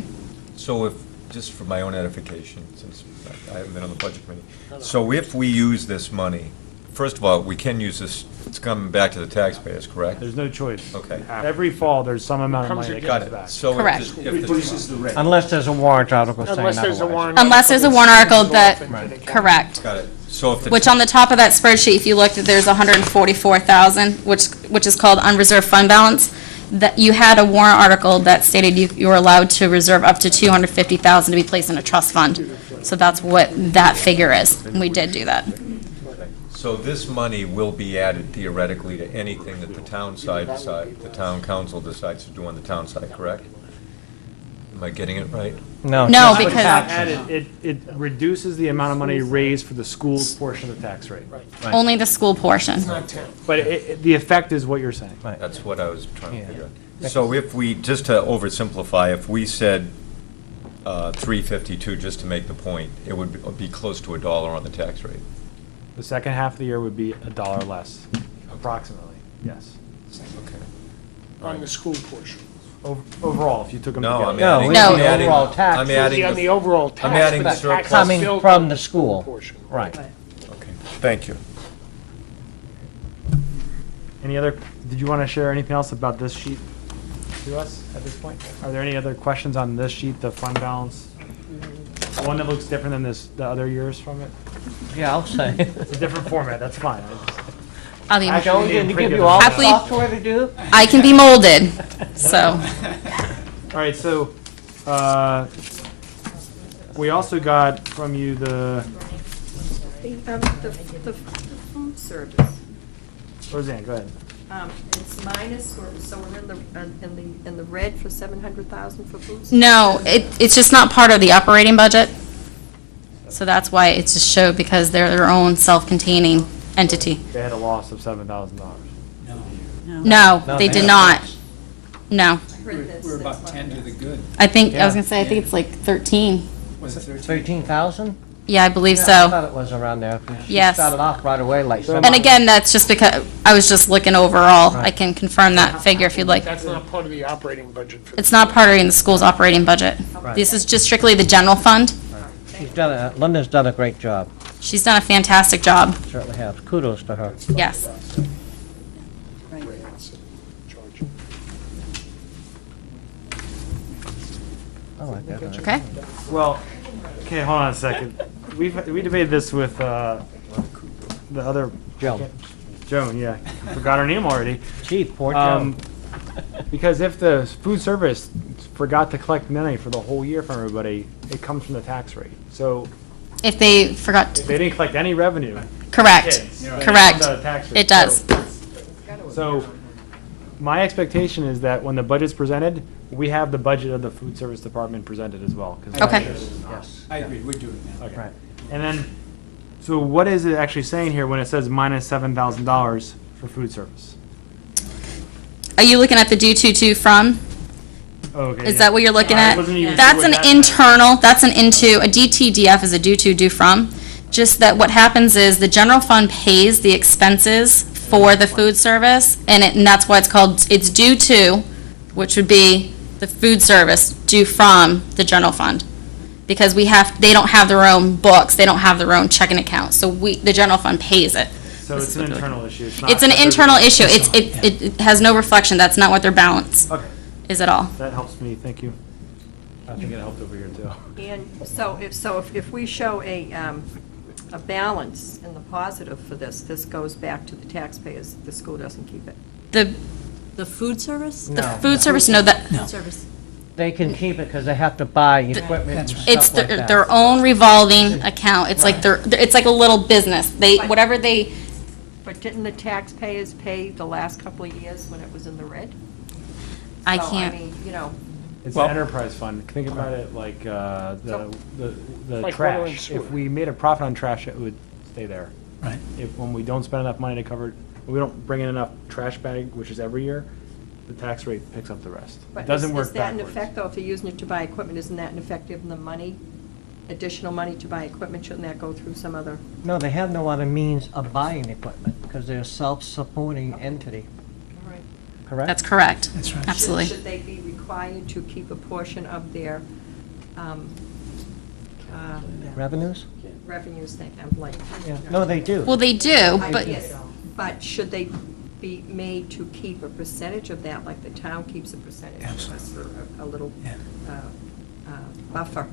So if, just for my own edification, since I haven't been on the budget committee, so if we use this money, first of all, we can use this, it's coming back to the taxpayers, correct? There's no choice. Okay. Every fall, there's some amount of money that Got comes it. back. So if Correct. the- if the- Unless there's a warrant article saying Unless there's a otherwise. warrant. Unless there's a warrant article that, Right. correct. Got it. So if the. Which on the top of that spreadsheet, if you looked, there's 144,000, which is called unreserved fund balance. That you had a warrant article that stated you were allowed to reserve up to 250,000 to be placed in a trust fund. So that's what that figure is. And we did do that. So this money will be added theoretically to anything that the town side the town council decides to do on the town side, correct? Am I getting it right? No. No, just for because- taxes. It reduces the amount of money raised for the school's portion of the tax rate. Right. Only the school portion. But the effect is what you're saying. Right. That's what I was trying to Yeah. figure out. So if we, just to oversimplify, if we said 352, just to make the point, it would be close to $1 on the tax rate. The second half of the year would be $1 less, approximately, yes. Okay. On the school portion. Overall, if you took them No, together. I'm No, adding. it's No. I'm the adding- overall tax. I'm adding On the- the overall tax. adding but the the surplus. tax is Coming still from on the school. portion. Right. Okay, thank you. Any other, did you want to share anything else about this sheet to us at this point? Are there any other questions on this sheet, the fund balance? One that looks different than the other years from it? Yeah, I'll say. It's a different format, that's fine. I'll be, Actually, Joan, we didn't didn't give print you it. all the Happily- software to do? I can be molded, so. All right, so, we also got from you the, The food service, Roseanne, go ahead. it's minus, so we're in the red for 700,000 for food service? No, it's just not part of the operating budget. So that's why it's just showed, because they're their own self-containing entity. They had a loss of $7,000. No, No, they they did don't. not. No. We're about 10 to the good. I think, I was Yeah. gonna say, I think it's like 13. Was it 13? 13,000? Yeah, I believe I so. thought it was around there. She Yes. started off right away like some. And again, that's just because, I was just looking overall. I Right. can confirm that figure if you'd like. That's not part of the operating budget for. It's not part of the school's operating budget. Right. This is just strictly the general fund. Linda's done a great job, She's done a fantastic job, certainly has. Kudos to her. yes. I like that. Okay? Well, okay, hold on a second. We debated this with, the other. Joan. Joan, yeah. Forgot her name already. Gee, poor Joan. Because if the food service forgot to collect money for the whole year from everybody, it comes from the tax rate. So If they forgot, if they didn't collect any revenue. correct, kids, then it correct. comes out of tax rate. It does. So my expectation is that when the budget's presented, we have the budget of the food service department presented as well. 'cause Okay. Yes. I agree, we're doing that. Okay. Right. And then, so what is it actually saying here when it says minus $7,000 for food service? Are you looking at the due to from? Okay. Is that what you're looking I at? wasn't even sure That's what an that meant. internal, that's an into, a DTDF is a due to, due from. Just that what happens is the general fund pays the expenses for the food service, and that's why it's called, it's due to, which would be the food service, due from the general fund. Because they don't have their own books, they don't have their own checking account, so the general fund pays it. So it's an internal issue. It's not It's an that there's- internal issue, it has no reflection, that's not what their balance Okay, is at all. that helps me, thank you. I think it helped over here too. And so if we show a balance in the positive for this goes back to the taxpayers, the school doesn't keep it. The food service? The No. food service, no, that, Service. They can keep it because they have to buy equipment and it's stuff like that. their own revolving account. It's like it's like a little business. Whatever they, But didn't the taxpayers pay the last couple of years when it was in the red? I So, can't, I mean, you know, It's Well- an enterprise fund. Think about it like the Like water and trash. sewer. If we made a profit on trash, it would stay there. Right. When we don't spend enough money to cover, when we don't bring in enough trash bag, which is every year, the tax rate picks up the rest. It but doesn't work is that in backwards. effect, though, if they're using it to buy equipment, isn't that in effect giving them money, additional money to buy equipment? Shouldn't that go through some other? No, they have no other means of buying equipment because they're a self-supporting entity. correct? That's correct. That's right. Absolutely. Should they be required to keep a portion of their Revenues? revenues, I'm like. Yeah, no, they do. Well, they do, but Yes, but should they be made to keep a percentage of that, like the town keeps a percentage, just for a little buffer?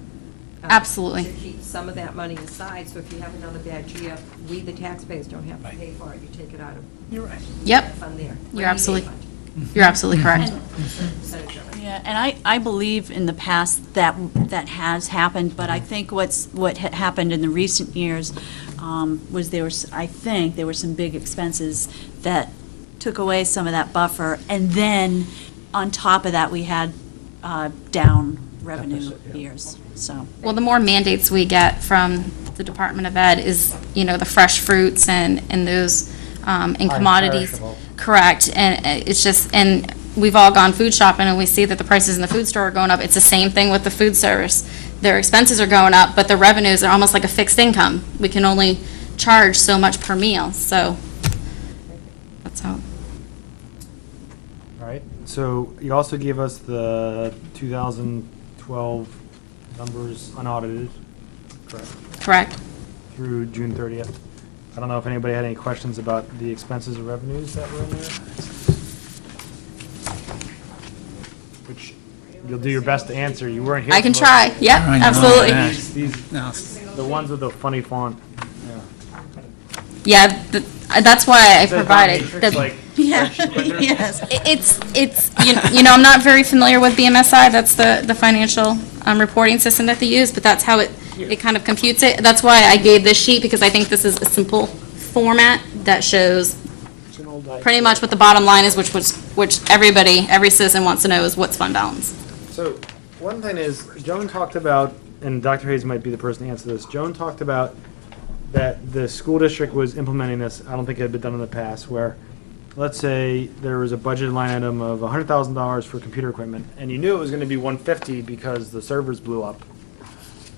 Absolutely. To keep some of that money aside, so if you have another bad year, we, the taxpayers, don't have to pay for it, you take it out of You're right. Yep. that fund there. You're Rainy day absolutely, fund, you're absolutely correct. percentage of it. Yeah, and I believe in the past that that has happened, but I think what had happened in the recent years was I think there were some big expenses that took away some of that buffer, and then on top of that, we had down revenue Deficit, yeah. years, so. Well, the more mandates we get from the Department of Ed is, the fresh fruits and those, and commodities. perishable. Correct, and it's just, and we've all gone food shopping and we see that the prices in the food store are going up. It's the same thing with the food service. Their expenses are going up, but the revenues are almost like a fixed income. We can only charge so much per meal, so that's how. All right, so you also gave us the 2012 numbers unaudited, correct, Correct. through June 30th. I don't know if anybody had any questions about the expenses or revenues that were in there? Which you'll do your best to answer. You weren't here. I can for most of try, it. yep, I know absolutely. that. The ones with the funny font. Yeah, that's why I It says provided. matrix, the- like, Yeah, spreadsheet, but there's- It's, I'm not very familiar with BMSI, that's the financial reporting system that they use, but that's how it kind of computes it. That's why I gave this sheet, because I think this is a simple format that shows It's an old pretty much what the bottom line is, which every citizen wants to know is what's fund balance. So, one thing is, Joan talked about, and Dr. Hayes might be the person to answer this, Joan talked about that the school district was implementing this, I don't think it had been done in the past, where, let's say, there was a budget line item of $100,000 for computer equipment, and you knew it was gonna be $150 because the servers blew up.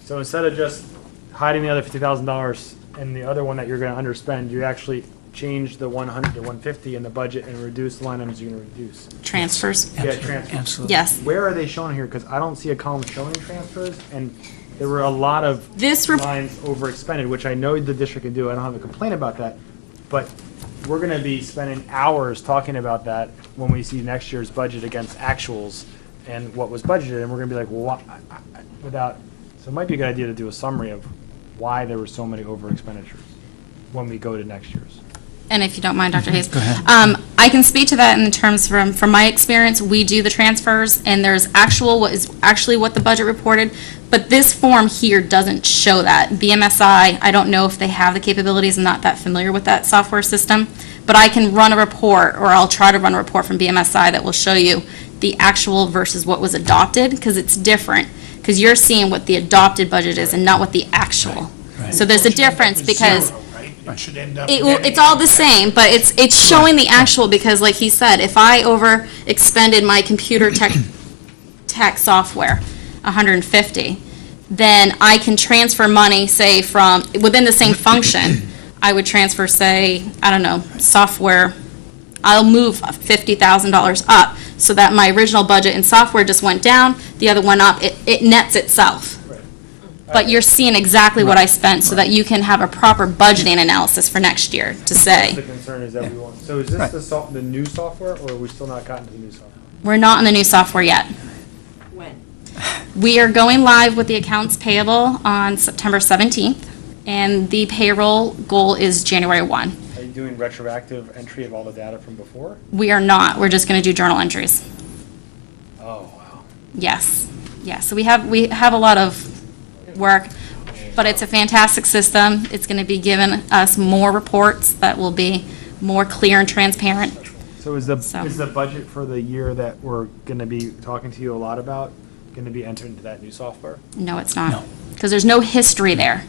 So instead of just hiding the other $50,000 and the other one that you're gonna underspend, you actually change the 100 to 150 in the budget and reduce the line items you're gonna reduce. Transfers, Yeah, transfer. Absolutely. yes. Where are they shown here? Because I don't see a column showing transfers, and there were a lot of This lines overexpended, which I know the district can do. I don't have a complaint about that. But we're gonna be spending hours talking about that when we see next year's budget against actuals and what was budgeted, and we're gonna be like, well, without, so it might be a good idea to do a summary of why there were so many over expenditures when we go to next year's. And if you don't mind, Dr. Hayes. Go ahead. I can speak to that in terms from my experience, we do the transfers, and there's what is actually what the budget reported, but this form here doesn't show that. BMSI, I don't know if they have the capabilities, I'm not that familiar with that software system, but I can run a report, or I'll try to run a report from BMSI that will show you the actual versus what was adopted, because it's different, because you're seeing what the adopted budget is and not what the actual. So there's a difference, because It should end up. it's all the same, but it's showing the actual, because like he said, if I over expended my computer tech software, 150, then I can transfer money, say, from, within the same function, I would transfer, say, I don't know, software, I'll move $50,000 up, so that my original budget in software just went down, the other went up, it nets itself. But you're seeing exactly what I spent, so that you can have a proper budgeting analysis for next year to say. The concern is everyone, so is this the new software, or are we still not gotten to the new software? We're not in the new software yet. When? We are going live with the accounts payable on September 17th, and the payroll goal is January 1. Are you doing retroactive entry of all the data from before? We are not, we're just going to do journal entries. Oh, wow. Yes, yes, so we have a lot of work, but it's a fantastic system. It's going to be giving us more reports that will be more clear and transparent. So is the budget for the year that we're going to be talking to you a lot about going to be entered into that new software? No, it's not, because there's no history there.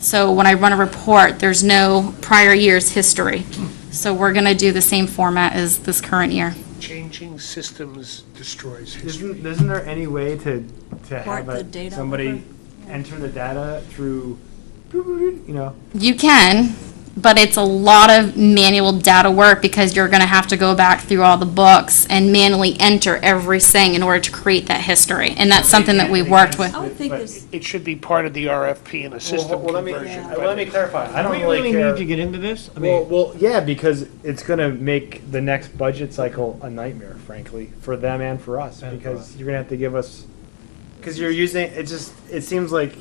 So when I run a report, there's no prior year's history. So we're going to do the same format as this current year. Changing systems destroys history. Isn't there any way to Port have the data somebody over? enter the data through, You can, but it's a lot of manual data work because you're gonna have to go back through all the books and manually enter everything in order to create that history. And that's something that we worked with. I would think this, It should be part of the RFP and a system Well, conversion. let me clarify. I don't Do we really really care. need to get into this? I Well, mean, well, yeah, because it's gonna make the next budget cycle a nightmare, frankly, for them and for us, And for because us. you're gonna have to give us, because you're using, it seems like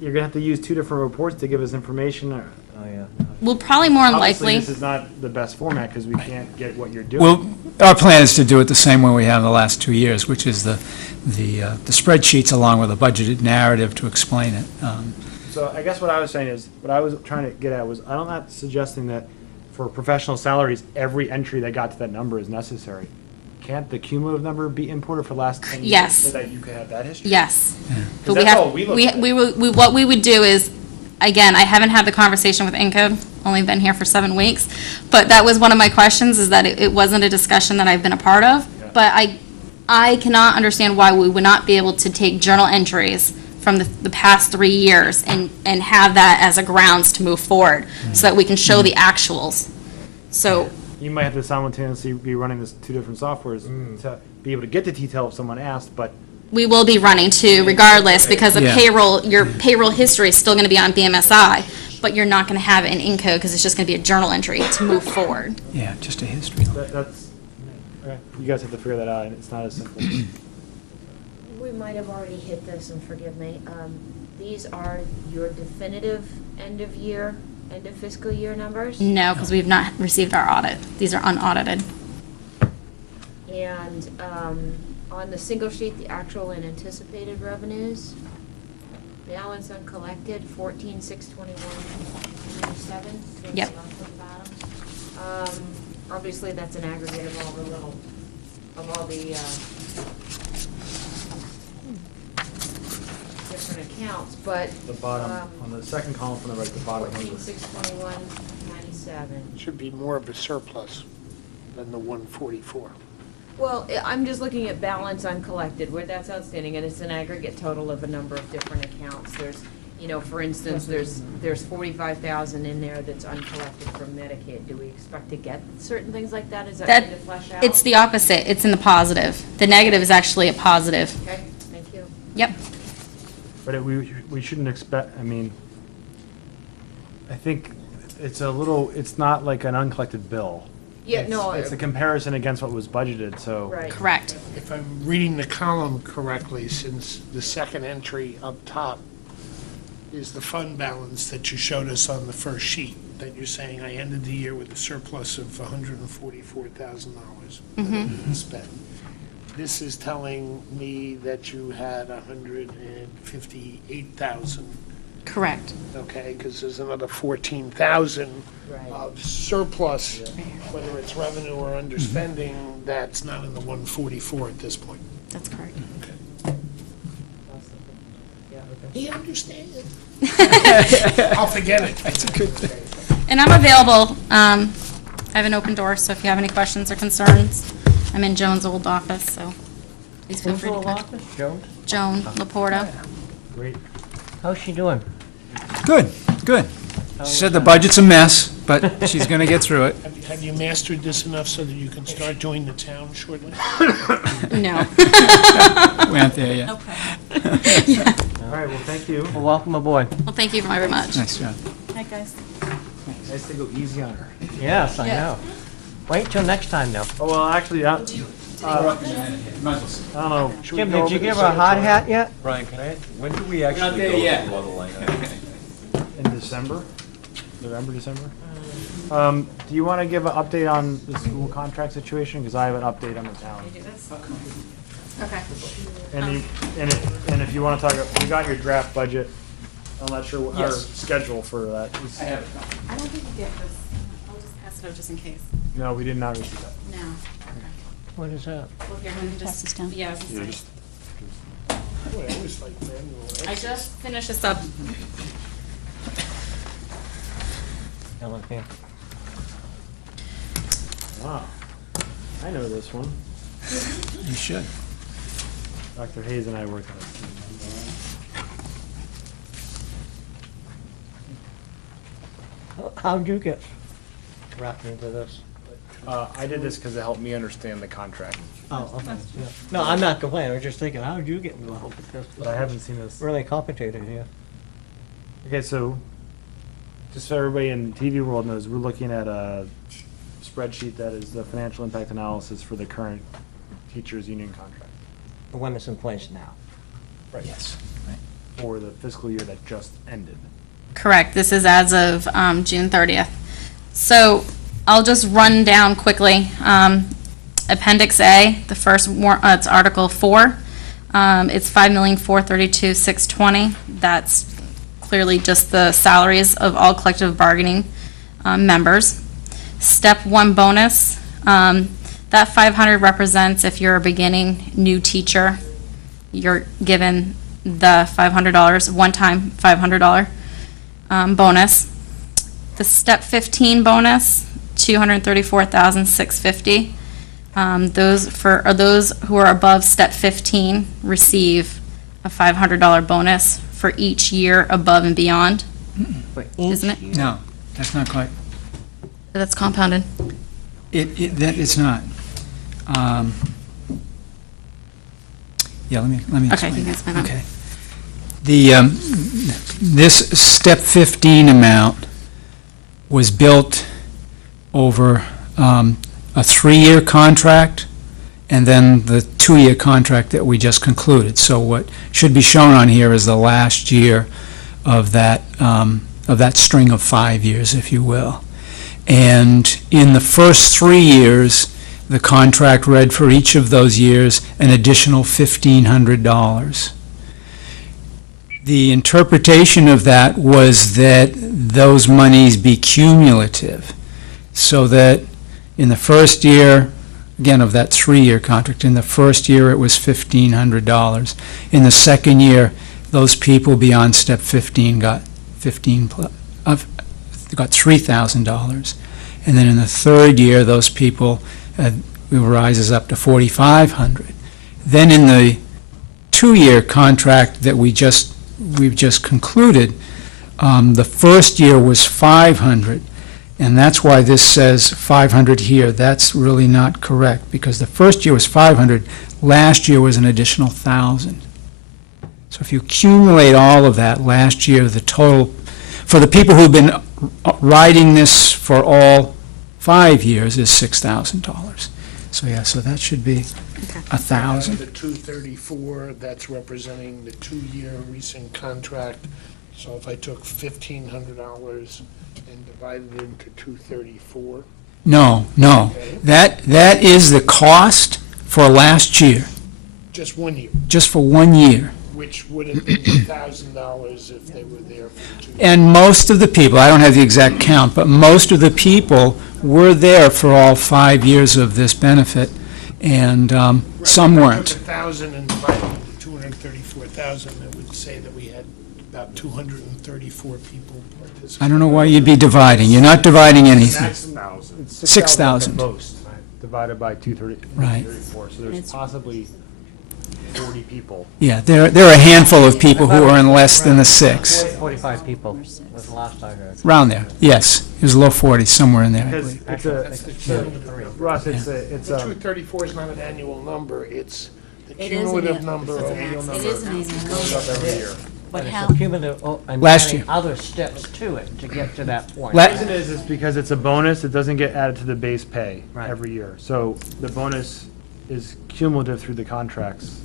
you're gonna have to use two different reports to give us information. oh, yeah. We'll probably more than Obviously, likely, this is not the best format, because we can't get what you're doing. Well, our plan is to do it the same way we have the last 2 years, which is the spreadsheets along with a budgeted narrative to explain it. So I guess what I was saying is, what I was trying to get at was, I'm not suggesting that for professional salaries, every entry that got to that number is necessary. Can't the cumulative number be imported for the last 10 years? Yes. So that you could have that history? yes. But that's all we look at. what we would do is, again, I haven't had the conversation with Encode, only been here for 7 weeks, but that was one of my questions, is that it wasn't a discussion that I've been a part of. Yeah. But I cannot understand why we would not be able to take journal entries from the past 3 years and have that as a grounds to move forward, so that we can show the actuals. So, You might have to simultaneously be running this two different softwares to be able to get the detail if someone asked, but we will be running too regardless, because the Yeah. your payroll history is still gonna be on BMSI, but you're not gonna have it in Encode, because it's just gonna be a journal entry to move forward. Yeah, just a history. that's, okay. You guys have to figure that out, and it's not as simple. We might have already hit this, and forgive me. These are your definitive end of year, end of fiscal year numbers? No, because we've not received our audit. These are unaudited. And on the single sheet, the actual and anticipated revenues, balance uncollected, 14,621.97. Yep. Obviously, that's an aggregate of all the different accounts, but. The bottom, on the second column from the right, the bottom. 14,621.97. Should be more of a surplus than the 144. Well, I'm just looking at balance uncollected, where that's outstanding, and it's an aggregate total of a number of different accounts. There's, for instance, there's 45,000 in there that's uncollected from Medicaid. Do we expect to get certain things like that? Is that going to flesh out? It's the opposite. It's in the positive. The negative is actually a positive. Okay, thank you. Yep. But we shouldn't expect, I think it's not like an uncollected bill. Yeah, no. It's a comparison against what was budgeted, so. Right. Correct. If I'm reading the column correctly, since the second entry up top is the fund balance that you showed us on the first sheet, that you're saying I ended the year with a surplus of $144,000 spent. This is telling me that you had 158,000. Correct. Okay, because there's another 14,000 Right. of surplus, whether it's revenue or underspending, that's not in the 144 at this point. That's correct. He understands. I'll forget it. That's a good thing. And I'm available. I have an open door, so if you have any questions or concerns, I'm in Joan's old office, so please feel free to contact. Joan? Joan Laporta. Great. How's she doing? Good, good. She said the budget's a mess, but she's going to get through it. Have you mastered this enough so that you can start doing the town shortly? No. We aren't there yet. No All right, well, thank you. Well, welcome aboard. Well, thank you very much. Nice job. Hi, guys. Nice to go easy on her. Yes, I know. Wait till next time, though. Oh, well, actually, I don't know. Should we Jim, go did over you the give her a hard Senate hat yet? Brian, when do we actually go to the level line item? in December? November, December? Do you want to give an update on the school contract situation? Because I have an update on the town. Okay. And if you want to talk, we got your draft budget. I'm not sure our schedule for that. I don't think you get this. I'll just pass it out just in case. No, we did not receive that. No. What is that? Well, here, let me Pass this down. Yeah, I was gonna say. Boy, I always like manual. I just finished this up. Ellen, here. Wow. I know this one. You should. Dr. Hayes and I worked on it. how'd you get wrapped into this? I did this because it helped me understand the contract, Oh, okay, yeah. No, I'm not complaining, I was just thinking, how'd you get involved with this? but I haven't seen this. Really complicated here. Okay, so, just so everybody in TV world knows, we're looking at a spreadsheet that is the financial impact analysis for the current teachers' union contract. The one that's in place now. Right. Yes. For the fiscal year that just ended. Correct. This is as of June 30th. So I'll just run down quickly. Appendix A, the first, it's Article 4. It's $5,432,620. That's clearly just the salaries of all collective bargaining members. Step 1 bonus, that 500 represents if you're a beginning new teacher, you're given the $500, one-time $500 bonus. The step 15 bonus, $234,650. Those who are above step 15 receive a $500 bonus for each year above and beyond, isn't it? No, that's not quite. That's compounded. It's not. Yeah, let me Okay, explain. you can explain that. Okay. This step 15 amount was built over a 3-year contract and then the 2-year contract that we just concluded. So what should be shown on here is the last year of that string of 5 years, if you will. And in the first 3 years, the contract read for each of those years an additional $1,500. The interpretation of that was that those monies be cumulative, so that in the first year, again, of that 3-year contract, in the first year it was $1,500. In the second year, those people beyond step 15 got $3,000. And then in the third year, those people, it rises up to $4,500. Then in the 2-year contract that we've just concluded, the first year was $500, and that's why this says $500 here. That's really not correct, because the first year was $500, last year was an additional $1,000. So if you accumulate all of that, last year the total, for the people who've been riding this for all 5 years, is $6,000. So yeah, so that should be $1,000. The 234, that's representing the 2-year recent contract. So if I took $1,500 and divided it into 234. No. Okay. That is the cost for last year, Just 1 year, just for 1 year. which would have been $1,000 if they were there for 2 years. And most of the people, I don't have the exact count, but most of the people were there for all 5 years of this benefit, and some If I weren't. took 1,000 and divided it into 234,000, it would say that we had about 234 people participate. I don't know why you'd be dividing. You're not dividing anything. It's 6,000 6,000. at the most, divided by 234. Right. So there's possibly 40 people. Yeah, there are a handful of people who are in less than the 6. 45 people was the last I heard. Around there, yes. It was low 40s, somewhere in there, I Because believe. it's That's the Russ, it's The a, 234 is not an annual number, it's the It is an cumulative annual- number it's of. an annual- It is an annual goes up every year. But it's how- a cumulative, and Last adding year. other steps to it to get to that point. La- The reason is because it's a bonus, it doesn't get added to the base pay Right. every year. So the bonus is cumulative through the contracts.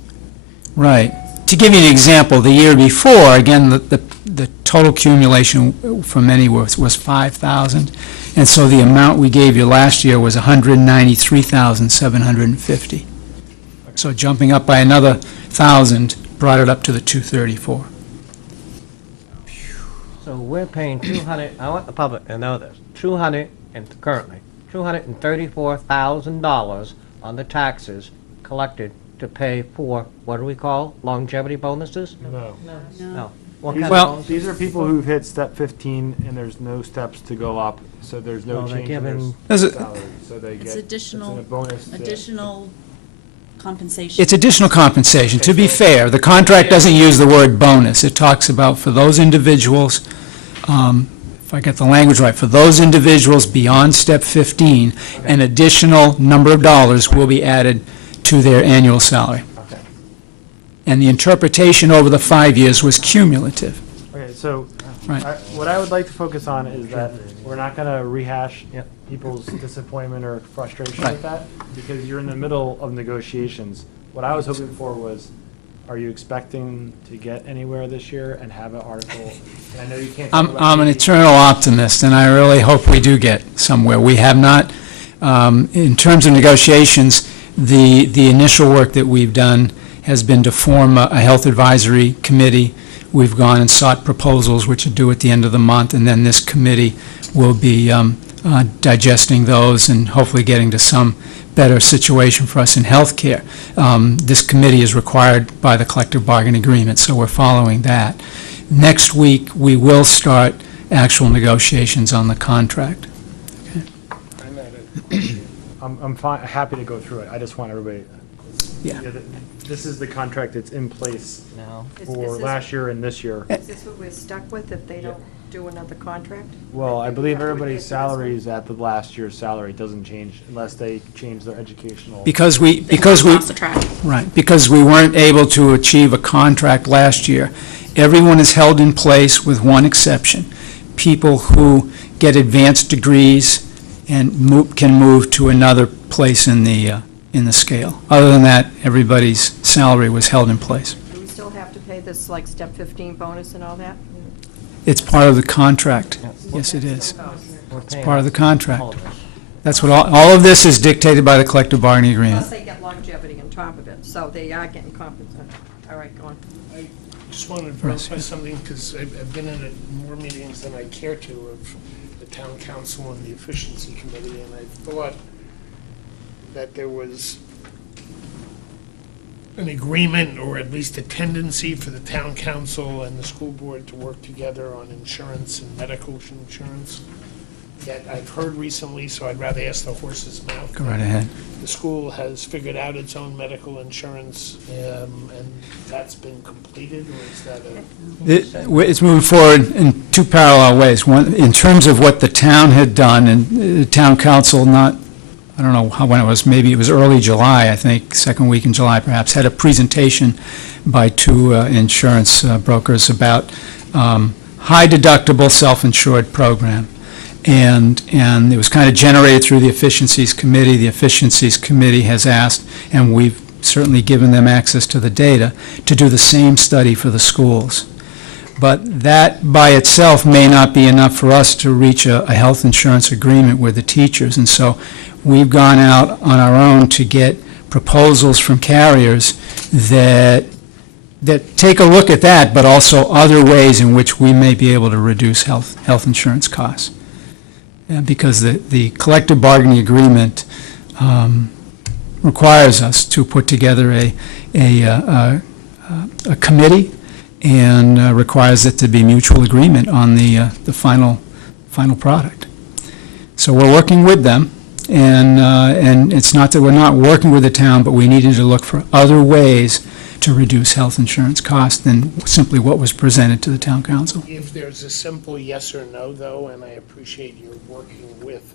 Right. To give you an example, the year before, again, the total accumulation for many was 5,000, and so the amount we gave you last year was 193,750. So jumping up by another 1,000 brought it up to the 234. So we're paying 200, I want the public to know this, currently, $234,000 on the taxes collected to pay for, what do we call, longevity bonuses? No. No. What These kind of Well- bonuses? These are people who've hit step 15 and there's no steps to go up, so there's no Oh, they're change in their given- There's a- salary. So they It's get, additional, a bonus to- additional compensation. It's additional compensation. To be fair, the contract doesn't use the word bonus. It talks about for those individuals if I get the language right, for those individuals beyond step 15, an additional number of dollars will be added to their annual salary. Okay. And the interpretation over the 5 years was cumulative. Okay, so Right. what I would like to focus on is that we're not going to rehash people's disappointment or frustration Right. with that, because you're in the middle of negotiations. What I was hoping for was, are you expecting to get anywhere this year and have an article? And I know you can't. talk about I'm an maybe- eternal optimist, and I really hope we do get somewhere. We have not, in terms of negotiations, the initial work that we've done has been to form a health advisory committee. We've gone and sought proposals, which are due at the end of the month, and then this committee will be digesting those and hopefully getting to some better situation for us in healthcare. This committee is required by the collective bargaining agreement, so we're following that. Next week, we will start actual negotiations on the contract. I'm at it. I'm fine, happy to go through it. I just want everybody. Yeah. This is the contract that's in place No. for last year and this year. Is this what we're stuck with if they don't do another contract? Well, I think we believe have to adhere everybody's to this one. salary is at the last year's salary. It doesn't change unless they change their educational. Because we Lost the track. Right, because we weren't able to achieve a contract last year. Everyone is held in place with one exception. People who get advanced degrees and can move to another place in the scale. Other than that, everybody's salary was held in place. Do we still have to pay this, like, step 15 bonus and all that? It's part of the contract. Yes, it is. It's part of the contract. That's what, all of this is dictated by the collective bargaining agreement. Plus they get longevity on top of it, so they are getting compensated. All right, go on. I just wanted to verify something, because I've been in more meetings than I care to of the town council and the efficiency committee, and I thought that there was an agreement, or at least a tendency for the town council and the school board to work together on insurance and medical insurance. Yet I've heard recently, so I'd rather ask the horse's mouth. Go right ahead. The school has figured out its own medical insurance, and that's been completed, or is that a? It's moving forward in two parallel ways. One, in terms of what the town had done, and the town council, I don't know when it was, maybe it was early July, I think, second week in July perhaps, had a presentation by two insurance brokers about high deductible self-insured program. And it was kind of generated through the Efficiencies Committee. The Efficiencies Committee has asked, and we've certainly given them access to the data, to do the same study for the schools. But that by itself may not be enough for us to reach a health insurance agreement with the teachers. And so we've gone out on our own to get proposals from carriers that take a look at that, but also other ways in which we may be able to reduce health insurance costs. Because the collective bargaining agreement requires us to put together a committee, and requires it to be mutual agreement on the final product. So we're working with them, and it's not that we're not working with the town, but we needed to look for other ways to reduce health insurance costs than simply what was presented to the town council. If there's a simple yes or no, though, and I appreciate your working with,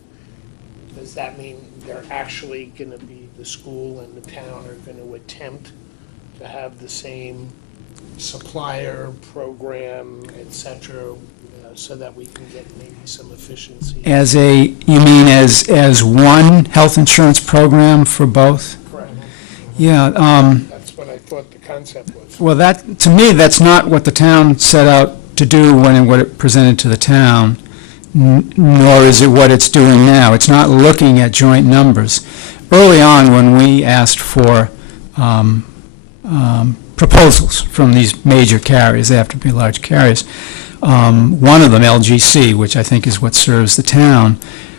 does that mean they're actually going to be, the school and the town are going to attempt to have the same supplier, program, et cetera, so that we can get maybe some efficiency? You mean as one health insurance program for both? Correct. Yeah, That's what I thought the concept was. well, to me, that's not what the town set out to do when it presented to the town, nor is it what it's doing now. It's not looking at joint numbers. Early on, when we asked for proposals from these major carriers, they have to be large carriers, one of them, LGC, which I think is what serves the town,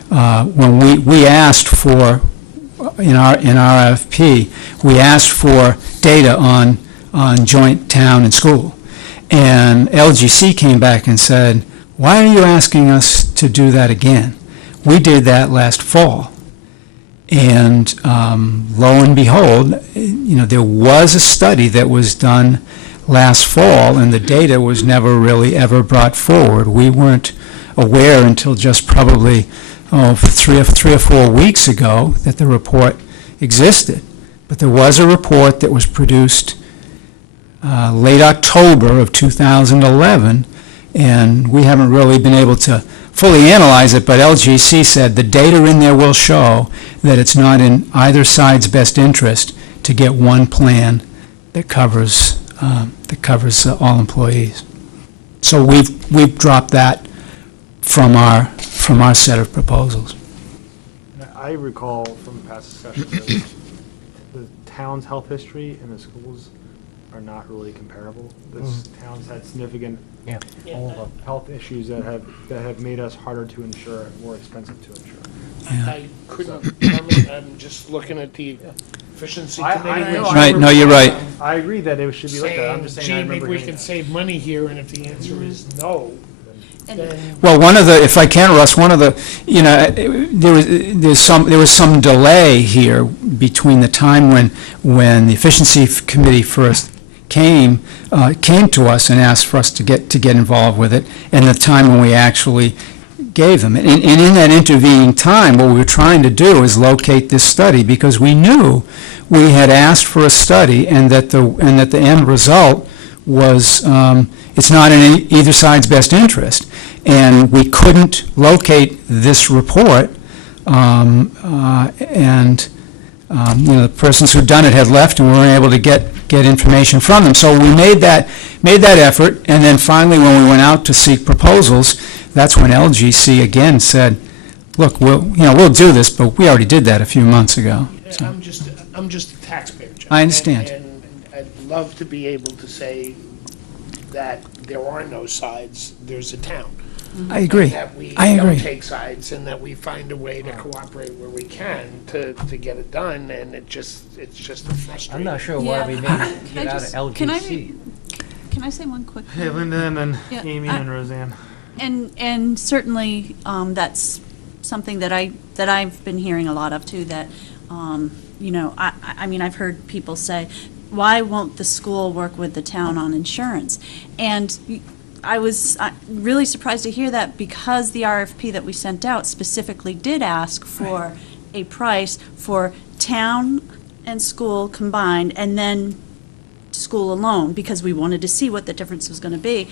when we asked for, in our RFP, we asked for data on joint town and school. And LGC came back and said, why are you asking us to do that again? We did that last fall. And lo and behold, there was a study that was done last fall, and the data was never really ever brought forward. We weren't aware until just probably, 3 or 4 weeks ago that the report existed. But there was a report that was produced late October of 2011, and we haven't really been able to fully analyze it, but LGC said the data in there will show that it's not in either side's best interest to get one plan that covers all employees. So we've dropped that from our set of proposals. I recall from past discussions that the town's health history and the schools are not really comparable. This town's had significant health issues that have made us harder to insure and more expensive to insure. I couldn't comment, I'm just looking at the efficiency committee. Right, no, you're right. I agree that it should be looked at. I'm just saying I Gee, maybe remember we hearing can that. save money here, and if the answer is no, then Well, one of the, if I can, Russ, one of the, there was some delay here between the time when the efficiency committee first came to us and asked for us to get involved with it, and the time when we actually gave them. And in that intervening time, what we were trying to do is locate this study, because we knew we had asked for a study, and that the end result was it's not in either side's best interest. And we couldn't locate this report, the persons who'd done it had left, and we weren't able to get information from them. So we made that effort, and then finally, when we went out to seek proposals, that's when LGC again said, "Look, we'll do this, but we already did that a few months ago." So, I'm just a taxpayer, John. I understand. And I'd love to be able to say that there are no sides, there's a town. I agree. And that we I don't agree. take sides, and that we find a way to cooperate where we can to get it done, and it's just a frustrating. I'm not sure why we made it get out of LGC. Can I say one quick thing? Hey, Linda, and then Yeah, Amy and Roseanne. And certainly, that's something that I've been hearing a lot of too, that, I mean, I've heard people say, why won't the school work with the town on insurance? And I was really surprised to hear that, because the RFP that we sent out specifically did ask for a price for town and school combined, and then school alone, because we wanted to see what the difference was going to be.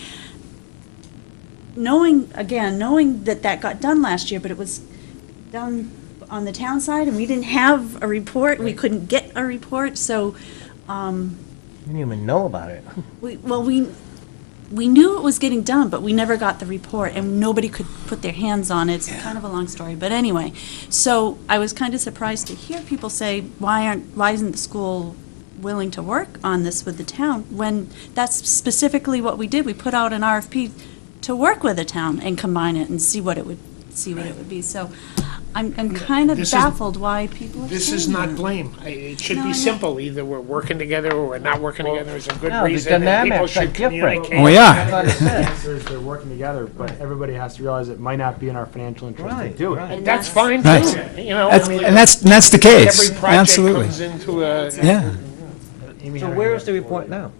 Knowing that got done last year, but it was done on the town side, and we didn't have a report, we couldn't get a report, so, You didn't even know about it. we knew it was getting done, but we never got the report, and nobody could put their hands on it. It's kind of a long story, but anyway. So I was kind of surprised to hear people say, why isn't the school willing to work on this with the town, when that's specifically what we did. We put out an RFP to work with the town and combine it and see what it would be. So I'm kind of baffled why people are saying This is not that. blame. It should No, I be know. simple. Either we're working together or we're not working together. It's a good No, the reason, and people dynamics are should different. communicate. Oh, yeah. The answer is they're working together, but everybody has to realize it might not be in our financial interest to Right, do it. right. And that's fine Right. too, you know. That's- I mean, and that's the case. Every project Absolutely. comes into a. Yeah. Amy So had her where hand is the up. report now?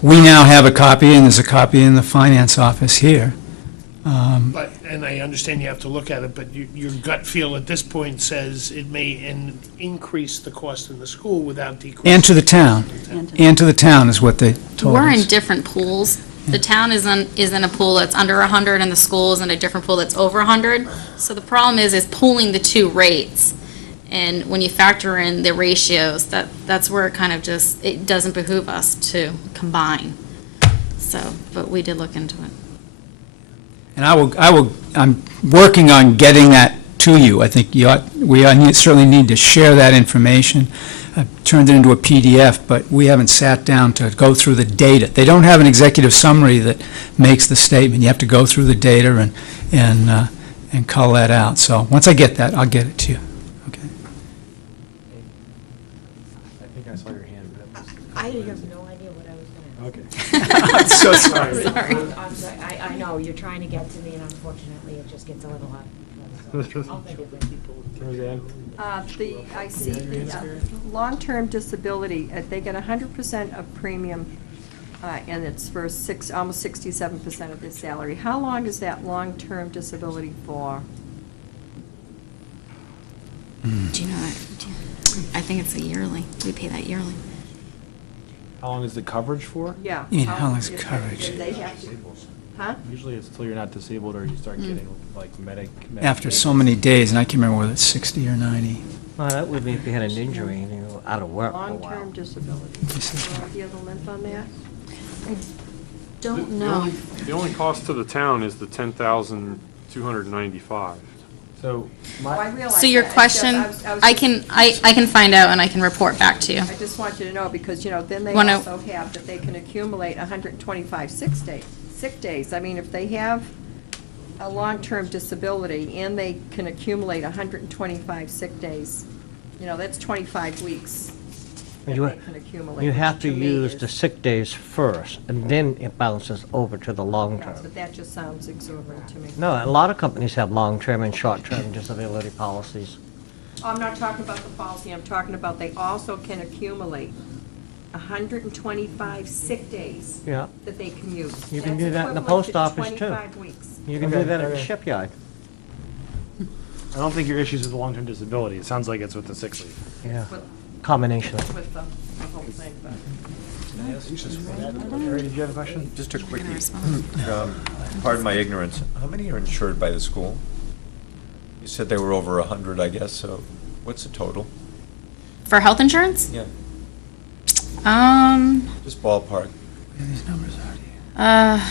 We now have a copy, and there's a copy in the finance office here. But, and I understand you have to look at it, but your gut feel at this point says it may increase the cost in the school without decreasing. And to the town. And to the town is what they told We're in us. different pools. The town is in a pool that's under 100, and the school is in a different pool that's over 100. So the problem is pooling the two rates. And when you factor in the ratios, that's where it kind of just, it doesn't behoove us to combine. So, but we did look into it. And I'm working on getting that to you. I think we certainly need to share that information. I've turned it into a PDF, but we haven't sat down to go through the data. They don't have an executive summary that makes the statement. You have to go through the data and cull that out. So once I get that, I'll get it to you. Okay. I think I saw your hand, but it was. I have no idea what I was gonna ask. Okay. I'm so sorry. I'm sorry, I know, you're trying to get to me, and unfortunately, it just gets a little hard. I'll think of it. Roseanne? I see the long-term disability, they get 100% of premium And it's for almost 67% of their salary. How long is that long-term disability for? Do you know that? I think it's a yearly. We pay that yearly. How long is the coverage for? Yeah. Yeah, how long is coverage? If they have to, huh? Usually it's till you're not disabled or you start getting like After so many days, and I can't remember whether it's 60 or 90. Well, that would be if you had an injury and you were out of work for a while. Long-term disability. Do you have a length on that? Don't The know. only- The only cost to the town is the 10,295. So Oh, I realize So your that. It's question, just- I was I just- can find out and I can report back to you. I just want you to know, because, then they Wanna- also have that they can accumulate 125 sick days. I mean, if they have a long-term disability and they can accumulate 125 sick days, that's 25 weeks that You- they can accumulate. You which have to me use is- the sick days first, and then it bounces over to the long Yeah, term. But that just sounds exorbitant to me. No, a lot of companies have long-term and short-term disability policies. I'm not talking about the policy, I'm talking about they also can accumulate 125 sick days Yeah. that they can use. You can That's do that in the equivalent post to office, too. 25 weeks. You can do that at the Okay. shipyard. I don't think your issue's with the long-term disability. It sounds like it's with the sick leave. Yeah, With- combination. With the whole thing, but. Harry, did you have a question? Just a quickie. respond. Pardon my ignorance. How many are insured by the school? You said they were over 100, I guess, so what's the total? For health insurance? Yeah, Um, just ballpark. These numbers are.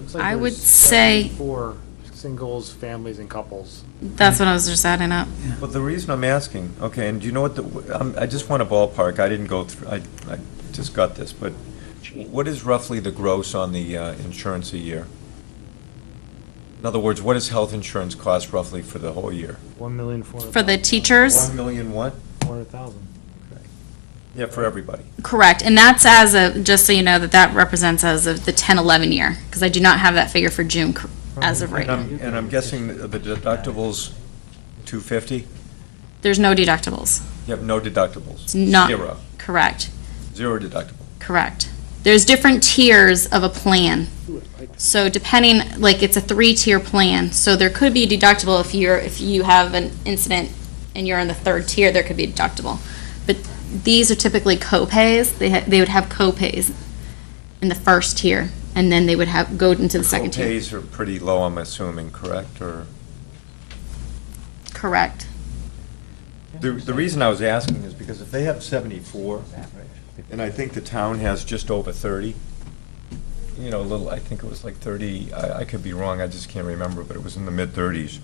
Looks like I would there's say- 74 singles, families, and couples. that's what I was just adding up. Well, the reason I'm asking, okay, and do you know what I just want a ballpark, I didn't go through, I just got this, but what is roughly the gross on the insurance a year? In other words, what does health insurance cost roughly for the whole year? 1,400,000. For the teachers? 1 million what? 400,000. Yeah, for everybody. Correct, and that's as of, just so you know, that represents as of the 10-11 year, because I do not have that figure for June as of right now. And I'm guessing the deductibles, 250? There's no deductibles. You have no deductibles? It's not. Zero? Correct, Zero deductible? correct. There's different tiers of a plan. So depending, like, it's a 3-tier plan, so there could be a deductible if you have an incident and you're in the 3rd tier, there could be a deductible. But these are typically co-pays. They would have co-pays in the 1st tier, and then they would go into the 2nd tier. Co-pays are pretty low, I'm assuming, correct, or? Correct. The reason I was asking is because if they have 74, and I think the town has just over 30, I think it was like 30, I could be wrong, I just can't remember, but it was in the mid-30s.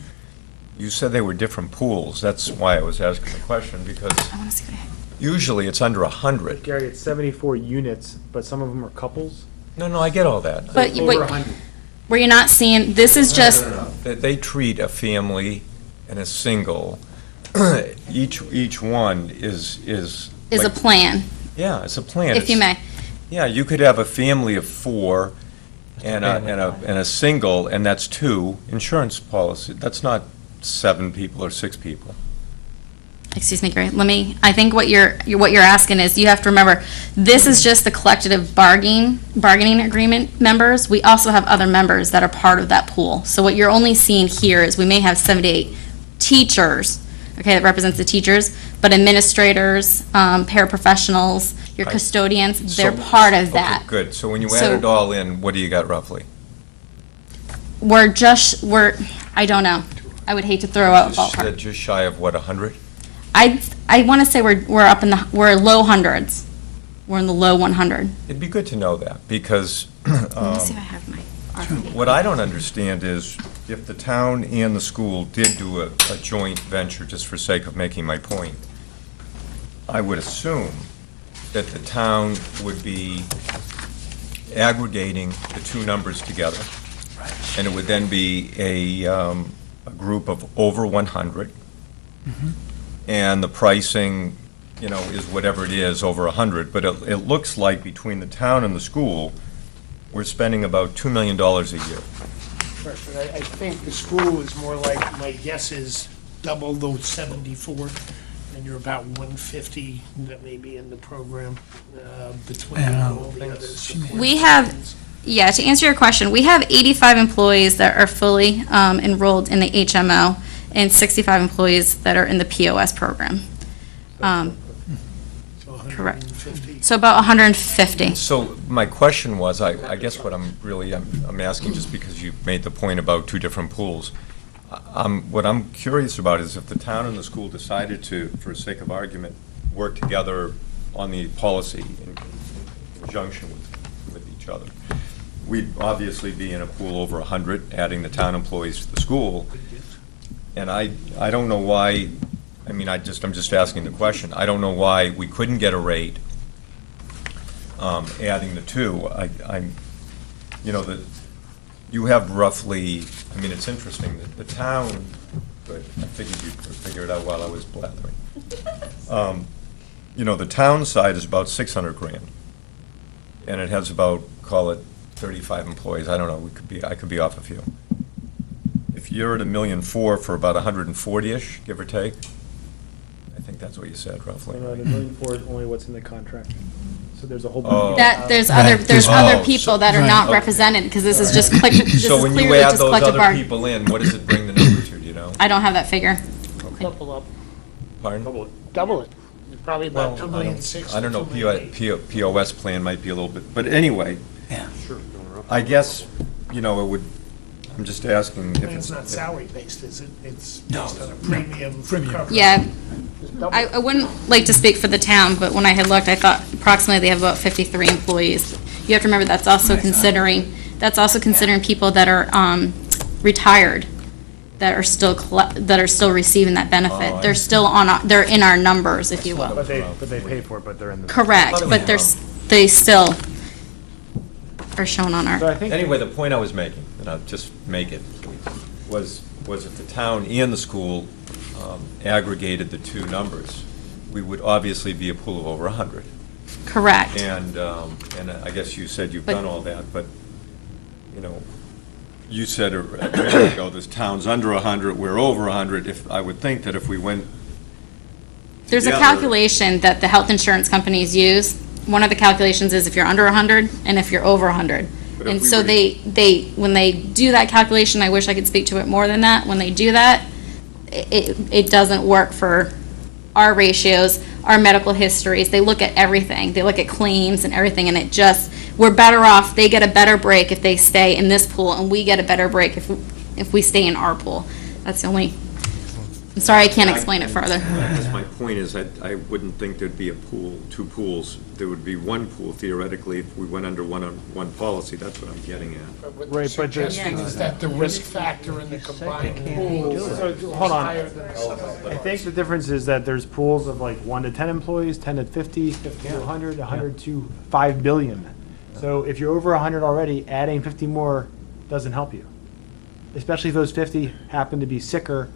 You said they were different pools, that's why I was asking the question, because I want to see what I have. usually it's under 100. Gary, it's 74 units, but some of them are couples. No, I get all that. But Over 100. where you're not seeing, this is just, They treat a family and a single, each one is. is a like- plan, Yeah, it's a plan. if you It's- may. Yeah, you could have a family of 4 and a single, and that's 2 insurance policy. That's not 7 people or 6 people. Excuse me, Gary, I think what you're asking is, you have to remember, this is just the collective bargaining agreement members. We also have other members that are part of that pool. So what you're only seeing here is we may have 78 teachers, okay, that represents the teachers, but administrators, paraprofessionals, your Right. custodians, they're So- part of that. Okay, good. So when you So- add it all in, what do you got roughly? I don't know. I would hate to throw out a ballpark. Just shy of what, 100? I want to say we're low hundreds. We're in the low 100. It'd be good to know that, because Let me see if I have my RFP. what I don't understand is if the town and the school did do a joint venture, just for sake of making my point, I would assume that the town would be aggregating the 2 numbers together. And it would then be a group of over 100. And the pricing, is whatever it is, over 100. But it looks like between the town and the school, we're spending about $2 million a year. But I think the school is more like, my guess is double those 74, And you're about 150 that may be in the program between Yeah. all the other support We have, functions. yeah, to answer your question, we have 85 employees that are fully enrolled in the HMO and 65 employees that are in the POS program. So Correct. 150. So about 150. So my question was, I guess what I'm really, I'm asking just because you made the point about two different pools. What I'm curious about is if the town and the school decided to, for sake of argument, work together on the policy in conjunction with each other. We'd obviously be in a pool over 100, adding the town employees to the school. And I don't know why, I mean, I'm just asking the question. I don't know why we couldn't get a rate adding the two. You know, you have roughly, I mean, it's interesting, that the town, but I figured you'd figure it out while I was blathering. You know, the town side is about 600 grand. And it has about, call it 35 employees. I don't know, I could be off a few. If you're at $1.4 million for about 140-ish, give or take, I think that's what you said roughly. No, the $1.4 million is only what's in the contract. So there's a whole. Oh. That, there's Right. other Oh, people so- that are not Right. represented, because this is just this So is when you clearly add just those collective other bargaining. people in, what does it bring the number to, do you know? I don't have that figure. Double up. Pardon? Double it. Probably about Well, 2,600,000. I don't know, 2,800,000. POS plan might be a little bit, but anyway, Yeah. I guess, you know, it would, I'm just asking if And it's it's. not salary-based, is it? It's No. based on a premium for coverage. Yeah, Just double I it. wouldn't like to speak for the town, but when I had looked, I thought approximately they have about 53 employees. You have to remember, that's also considering people that are retired, that are still receiving that benefit. Oh, I They're still they're in our numbers, if you will. But they pay for it, but they're in the. Correct, but they still are shown on So our, I think. Anyway, the point I was making, and I'll just make it, was if the town and the school aggregated the two numbers, we would obviously be a pool of over 100. correct. And I guess you said you've But- done all that, but, you know, you said a minute ago, this town's under 100, we're over 100. I would think that if we went There's a together- calculation that the health insurance companies use. One of the calculations is if you're under 100 and if you're over 100. But if And we so were to- when they do that calculation, I wish I could speak to it more than that. When they do that, it doesn't work for our ratios, our medical histories. They look at everything. They look at claims and everything, and we're better off, they get a better break if they stay in this pool, and we get a better break if we stay in our pool. That's the only, I'm sorry, I can't explain it further. I guess my point is, I wouldn't think there'd be a pool, two pools. There would be one pool theoretically if we went under one policy. That's what I'm getting at. But what Right, they're but suggesting is that the risk factor in the combined pools So, hold is on. higher than some of I the think the difference is that there's pools of like 1 to 10 employees, 10 to 50, 50 to 100, 100 to 5 billion. So if you're over 100 already, adding 50 more doesn't help you. Especially if those 50 happen to be sicker,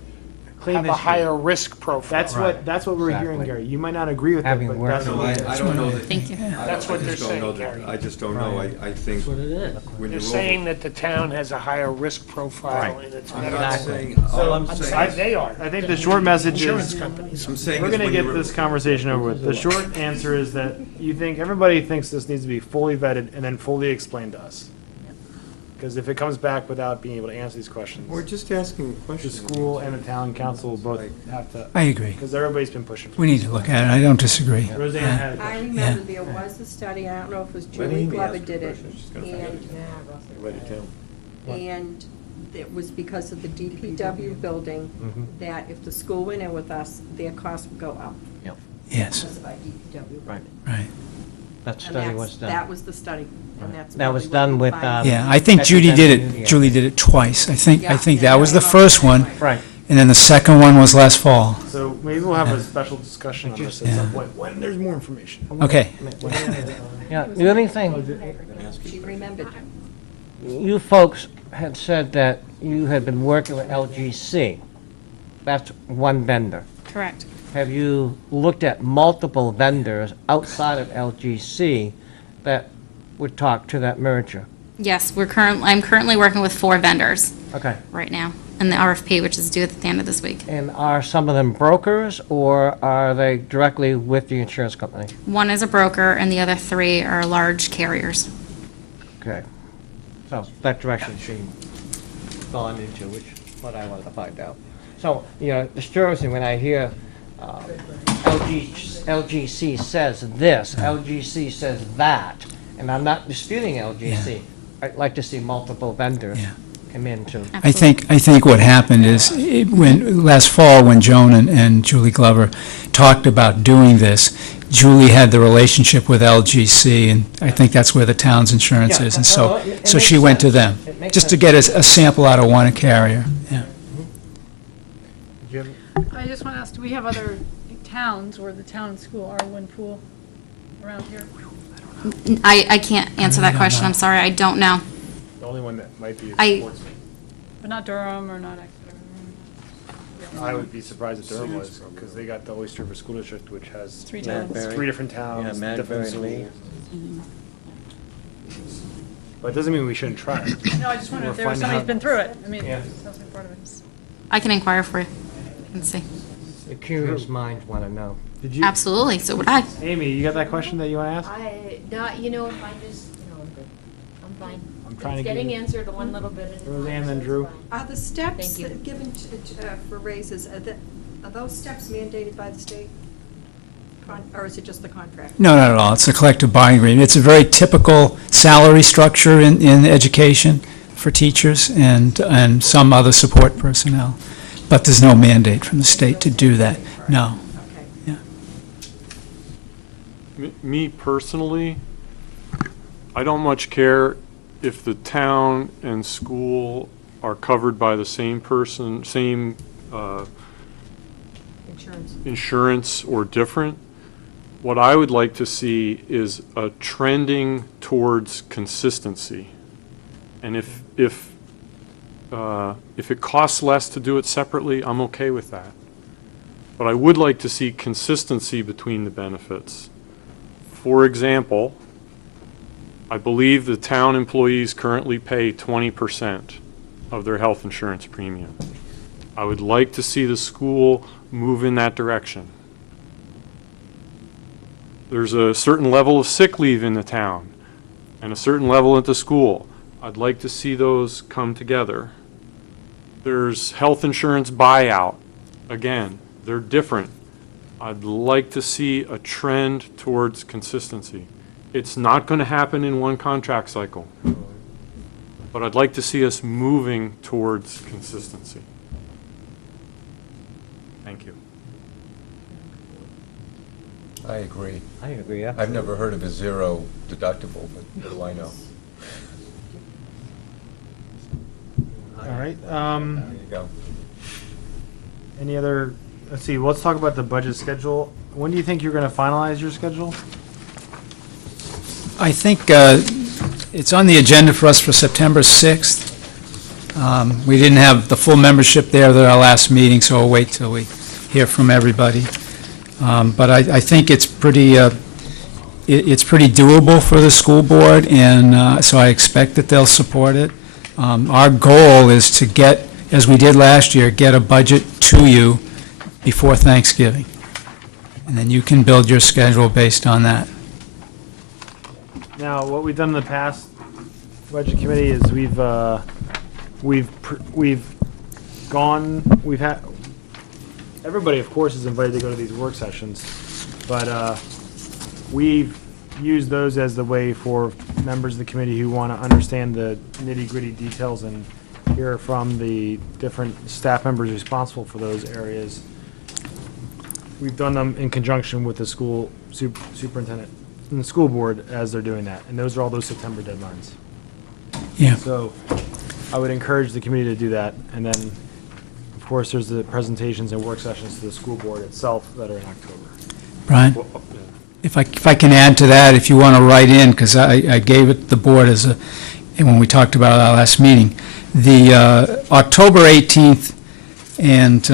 claim have a history. higher risk profile. That's what we're hearing, Exactly. Gary. You might not agree with it, Having but worked that's on what it. it I is. don't know that. Thank you. That's what they're I just don't saying, know that- Gary. I just don't know. I think. What it is. when They're you're saying that the town has a higher risk profile in its over- I'm medical. not saying, all I'm saying. They are. I think the short message Insurance is, companies. I'm saying we're is gonna when get you this conversation over with. The short answer is that everybody thinks this needs to be fully vetted and then fully explained to us. Because if it comes back without being able to answer these questions, We're just asking the questions. school and the town council both have to, I agree. because everybody's been pushing. We need to look at it. I don't disagree. Roseanne had a I question. remember there was a study, I don't know if it was Let Julie Amy Glover ask did the it, question. She's gonna forget and, Write it down. and it was because of the DPW building, that if the school went in with us, their costs would go up. Yes, Because of our DPW. Right. right. That And study was done. that was the study, and that's. That was probably what done we with, find. Yeah, I think Judy did it, Yeah. Julie did it twice. I think Yeah. that was the first one, Right. and then the second one was last fall. So maybe we'll have a special discussion on this at some point, when there's more information. Okay. Yeah, the only thing, She remembered. you folks had said that you had been working with LGC. That's one vendor. Correct. Have you looked at multiple vendors outside of LGC that would talk to that merger? Yes, I'm currently working with 4 vendors Okay. right now. in the RFP, which is due at the end of this week. And are some of them brokers, or are they directly with the insurance company? One is a broker, and the other 3 are large carriers. Okay. So that direction she's gone into, which is what I wanted to find out. So, it disturbs me when I hear LGC says this, LGC says that, and I'm not disputing LGC. I'd like to see multiple vendors come in too. I think what happened is, last fall, when Joan and Julie Glover talked about doing this, Julie had the relationship with LGC, and I think that's where the town's insurance is, and so she went to them, just to get a sample out of one carrier, yeah. Jim? I just want to ask, do we have other towns where the town and school are one pool around here? I can't answer that question, I'm sorry, I don't know. The only one that might be is I- Portsmouth. But not Durham or not Exeter? I would be surprised if Durham was, because they got the Oyster River School District, which has 3 towns. 3 different towns, Yeah, different Madbury and Lee. schools. But it doesn't mean we shouldn't try it. No, I just wondered if there We're was finding somebody who's out- been through it. I mean, Yeah. that's like part of it. I can inquire for you and see. The curious minds want to know. Did you, Absolutely, so would I. Amy, you got that question that you want to ask? If I just, I'm good. I'm fine. I'm trying to It's give getting you- answered one little bit at a time. Roseanne, then so it's Drew. fine. Are the steps Thank you. that given for raises, are those steps mandated by the state? Or is it just the contract? No, not at all. It's a collective bargaining agreement. It's a very typical salary structure in education for teachers and some other support personnel. But there's no mandate from the state to do that, no. Okay. Me personally, I don't much care if the town and school are covered by the same Insurance. insurance or different. What I would like to see is a trending towards consistency. And if it costs less to do it separately, I'm okay with that. But I would like to see consistency between the benefits. For example, I believe the town employees currently pay 20% of their health insurance premium. I would like to see the school move in that direction. There's a certain level of sick leave in the town and a certain level at the school. I'd like to see those come together. There's health insurance buyout. Again, they're different. I'd like to see a trend towards consistency. It's not going to happen in one contract cycle, but I'd like to see us moving towards consistency. Thank you. I agree. I agree, yeah. I've never heard of a zero deductible, but what do I know? All right. There you go. Any other, let's see, let's talk about the budget schedule. When do you think you're going to finalize your schedule? I think it's on the agenda for us for September 6th. We didn't have the full membership there at our last meeting, so we'll wait till we hear from everybody. But I think it's pretty doable for the school board, and so I expect that they'll support it. Our goal is to get, as we did last year, get a budget to you before Thanksgiving. And then you can build your schedule based on that. Now, what we've done in the past, budget committee, is we've had, everybody, of course, is invited to go to these work sessions, but we've used those as the way for members of the committee who want to understand the nitty-gritty details and hear from the different staff members responsible for those areas. We've done them in conjunction with the school superintendent and the school board as they're doing that, and those are all those September deadlines. Yeah. So I would encourage the committee to do that, and then, of course, there's the presentations and work sessions to the school board itself that are in October. Brian? If I can add to that, if you want to write in, because I gave it the board as a, when we talked about our last meeting, the October 18th and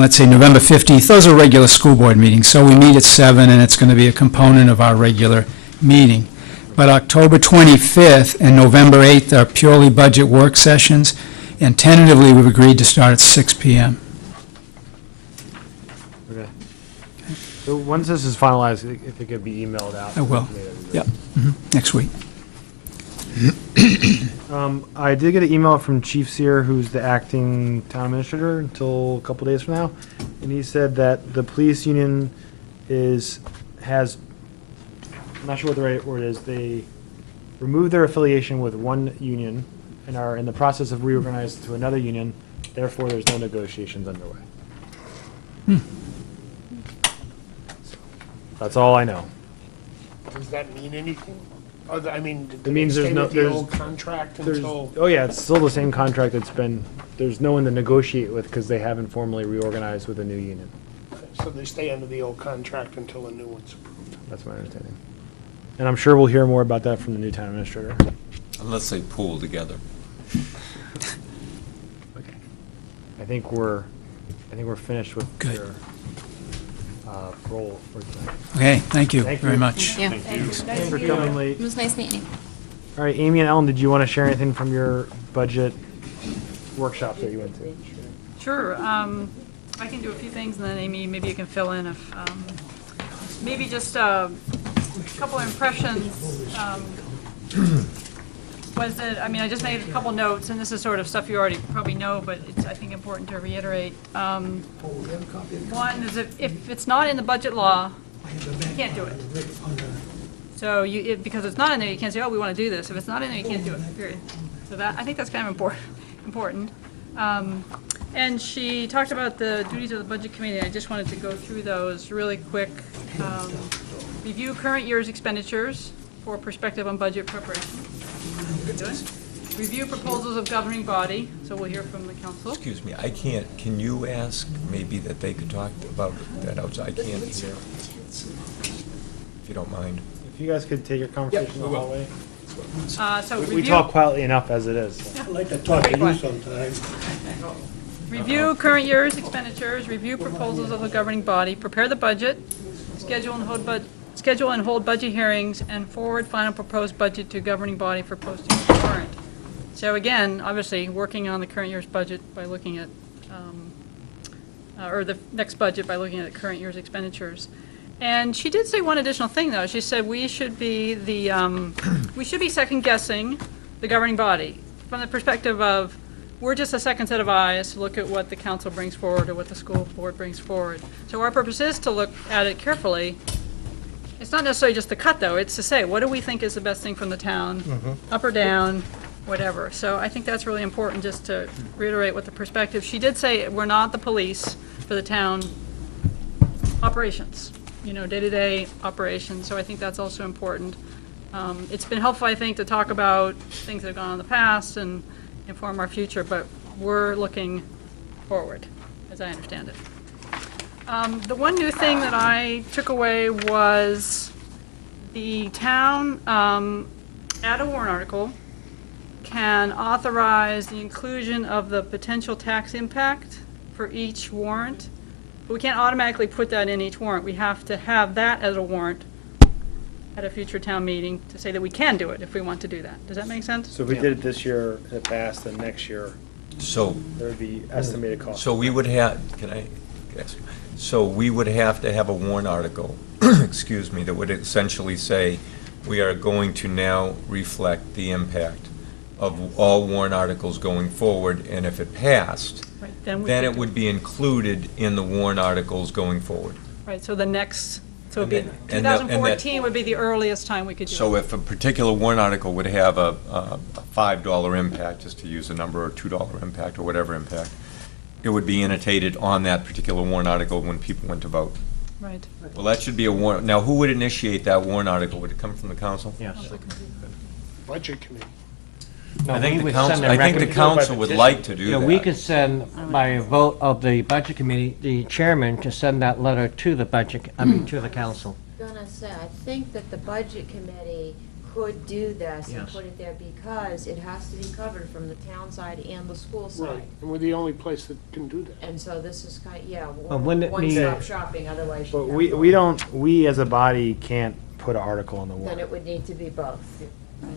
let's say November 15th, those are regular school board meetings, so we meet at 7, and it's going to be a component of our regular meeting. But October 25th and November 8th are purely budget work sessions, And tentatively, we've agreed to start at 6 PM. Okay. So once this is finalized, if it could be emailed out. I will. to me, that'd be great. Yep, next week. I did get an email from Chief Sear, who's the acting town administrator until a couple days from now, and he said that the police union has, I'm not sure what the right word is, they removed their affiliation with one union and are in the process of reorganizing to another union, therefore there's no negotiations underway. That's all I know. Does that mean anything? I mean, It means stay there's no, with the there's, old contract there's, until? oh yeah, it's still the same contract that's been, there's no one to negotiate with because they haven't formally reorganized with a new union. So they stay under the old contract until a new one's approved? That's my understanding. And I'm sure we'll hear more about that from the new town administrator. Unless they pool together. I think we're finished with Good. your, role for tonight. Okay, thank you Thank very you. much. Yeah. Thanks for coming It late. was nice meeting you. All right, Amy and Ellen, did you want to share anything from your budget workshop that you went to? Sure. I can do a few things, and then Amy, maybe you can fill in if, maybe just a couple of impressions. Was that, I mean, I just made a couple notes, and this is sort of stuff you already probably know, but it's, I think, important to reiterate. One is if it's not in the budget law, you can't do it. So because it's not in there, you can't say, oh, we want to do this. If it's not in there, you can't do it, period. So that, I think that's kind of important. And she talked about the duties of the budget committee. I just wanted to go through those really quick. Review current year's expenditures for perspective on budget preparation. Review proposals of governing body, so we'll hear from the council. Excuse me, I can't, can you ask maybe that they could talk about that outside? I can't hear, if you don't mind. If you guys could take your conversation in the hallway. So We review. talk quietly enough as it is. so. I'd like to talk to you sometime. Review current year's expenditures, review proposals of the governing body, prepare the budget, schedule and hold budget hearings, and forward final proposed budget to governing body for posting of the warrant. So again, obviously, working on the current year's budget by looking at, or the next budget by looking at the current year's expenditures. And she did say one additional thing, though. She said we should be we should be second guessing the governing body from the perspective of, we're just a second set of eyes to look at what the council brings forward or what the school board brings forward. So our purpose is to look at it carefully. It's not necessarily just the cut, though. It's to say, what do we think is the best thing from the town, up or down, whatever. So I think that's really important, just to reiterate what the perspective. She did say we're not the police for the town operations, day-to-day operations. So I think that's also important. It's been helpful, I think, to talk about things that have gone on in the past and inform our future, but we're looking forward, as I understand it. The one new thing that I took away was the town, add a warrant article, can authorize the inclusion of the potential tax impact for each warrant. But we can't automatically put that in each warrant. We have to have that as a warrant at a future town meeting to say that we can do it if we want to do that. Does that make sense? So if we did it this year, it passed, then next year, So, there would be estimated cost. so we would have, can I ask? So we would have to have a warrant article, excuse me, that would essentially say, we are going to now reflect the impact of all warrant articles going forward, and if it passed, Right, then could it do- would be included in the warrant articles going forward. Right, so the next, so it'd be, And that- and that- 2014 would be the earliest time we could do it. So if a particular warrant article would have a $5 impact, just to use a number, or $2 impact, or whatever impact, it would be annotated on that particular warrant article when people went to vote. Right. Well, that should be a warrant. Now, who would initiate that warrant article? Would it come from the council? Yes. Budget committee. I think the council would like to do that. We could send, by a vote of the budget committee, the chairman to send that letter to the to the council. Gonna say, I think that the budget committee could do this and Yes. put it there because it has to be covered from the town side and the school side. Right, and we're the only place that can do that. And so this is But wouldn't it be- one-stop shopping, otherwise But you have. we as a body can't put an article on the Then warrant. it would need to be both.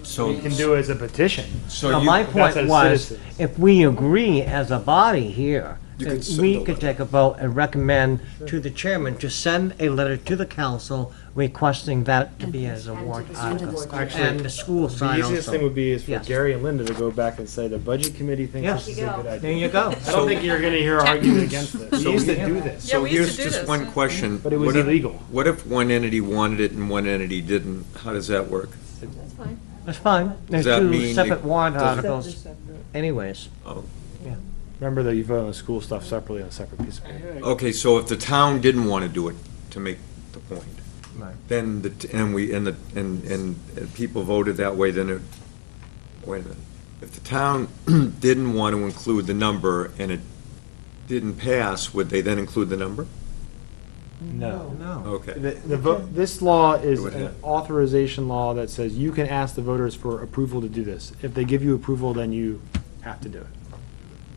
So You can do it as a petition. So No, you, my That's point as was, citizens. if we agree as a body here, You then could send we a could letter. take a vote and recommend to the chairman to send a letter to the council requesting that to be as a warrant article. Actually, And the school The side easiest thing also. would be is for Yes. Gary and Linda to go back and say, the budget committee thinks Yes. this is a good There idea. you go. I don't think you're gonna hear argument against this. So We used to we- do this. Yeah, so we used here's to do just this. one question. But it was What if- illegal. What if one entity wanted it and one entity didn't? How does that work? That's fine. That's fine. There's that mean two you- separate warrant does it- articles anyways. Oh, Remember that you vote on the school stuff separately on a separate piece of paper. okay, so if the town didn't want to do it, to make the point, Right. then and people voted that way, then it, wait a minute. If the town didn't want to include the number and it didn't pass, would they then include the number? No. No. Okay. This law is Go ahead. an authorization law that says you can ask the voters for approval to do this. If they give you approval, then you have to do it.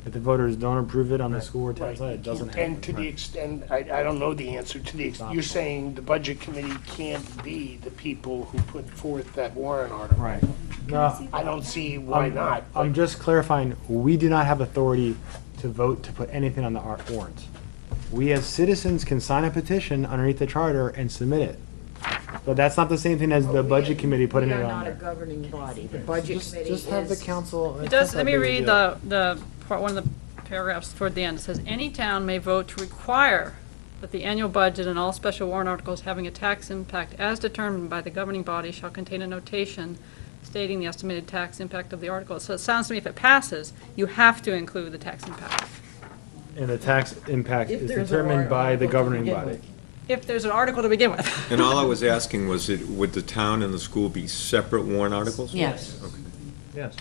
If the voters don't approve it on the school or town Right. side, it doesn't happen. And to the extent, I don't know the answer, to the, you're saying the budget committee can't be the people who put forth that warrant article. Right. No, I don't see why not. I'm just clarifying, we do not have authority to vote to put anything on the warrant. We as citizens can sign a petition underneath the charter and submit it. But that's not the same thing as the budget committee putting it We are on not a there. governing body. The budget committee Just have the is. council. It it's does, not let that me big a read deal. the part, one of the paragraphs toward the end. It says, "Any town may vote to require that the annual budget and all special warrant articles having a tax impact as determined by the governing body shall contain a notation stating the estimated tax impact of the article." So it sounds to me if it passes, you have to include the tax impact. And the tax impact If is there's a determined warrant by the article to governing begin body. with. If there's an article to begin with. And all I was asking was, would the town and the school be separate warrant articles? Yes. Okay. Yes.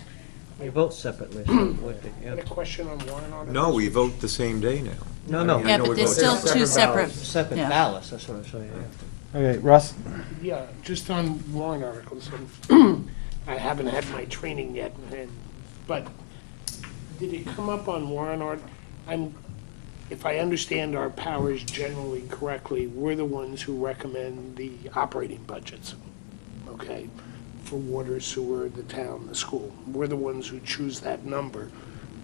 We vote separately. so it would be, yeah. A question on warrant articles? No, we vote the same day now. No, no. I Yeah, know but we there's vote- still two separate, Separate yeah. ballots, that's what I'm saying, yeah. Okay, Russ? Yeah, just on warrant articles, I haven't had my training yet, but did it come up on warrant if I understand our powers generally correctly, we're the ones who recommend the operating budgets, okay? For water, sewer, the town, the school. We're the ones who choose that number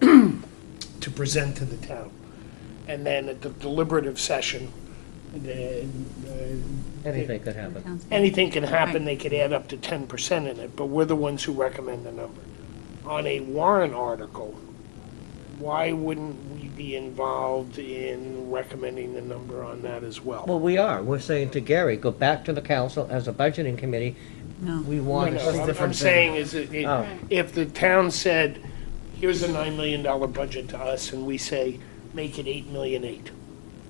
to present to the town. And then at the deliberative session, Anything could happen. anything can happen, Right. they could add up to 10% in it, but we're the ones who recommend the number. On a warrant article, why wouldn't we be involved in recommending the number on that as well? Well, we are. We're saying to Gary, go back to the council as a budgeting committee. No. We No, want no, to see. I'm saying is, Oh. if the town said, here's a $9 million budget to us, and we say, make it $8.8 million.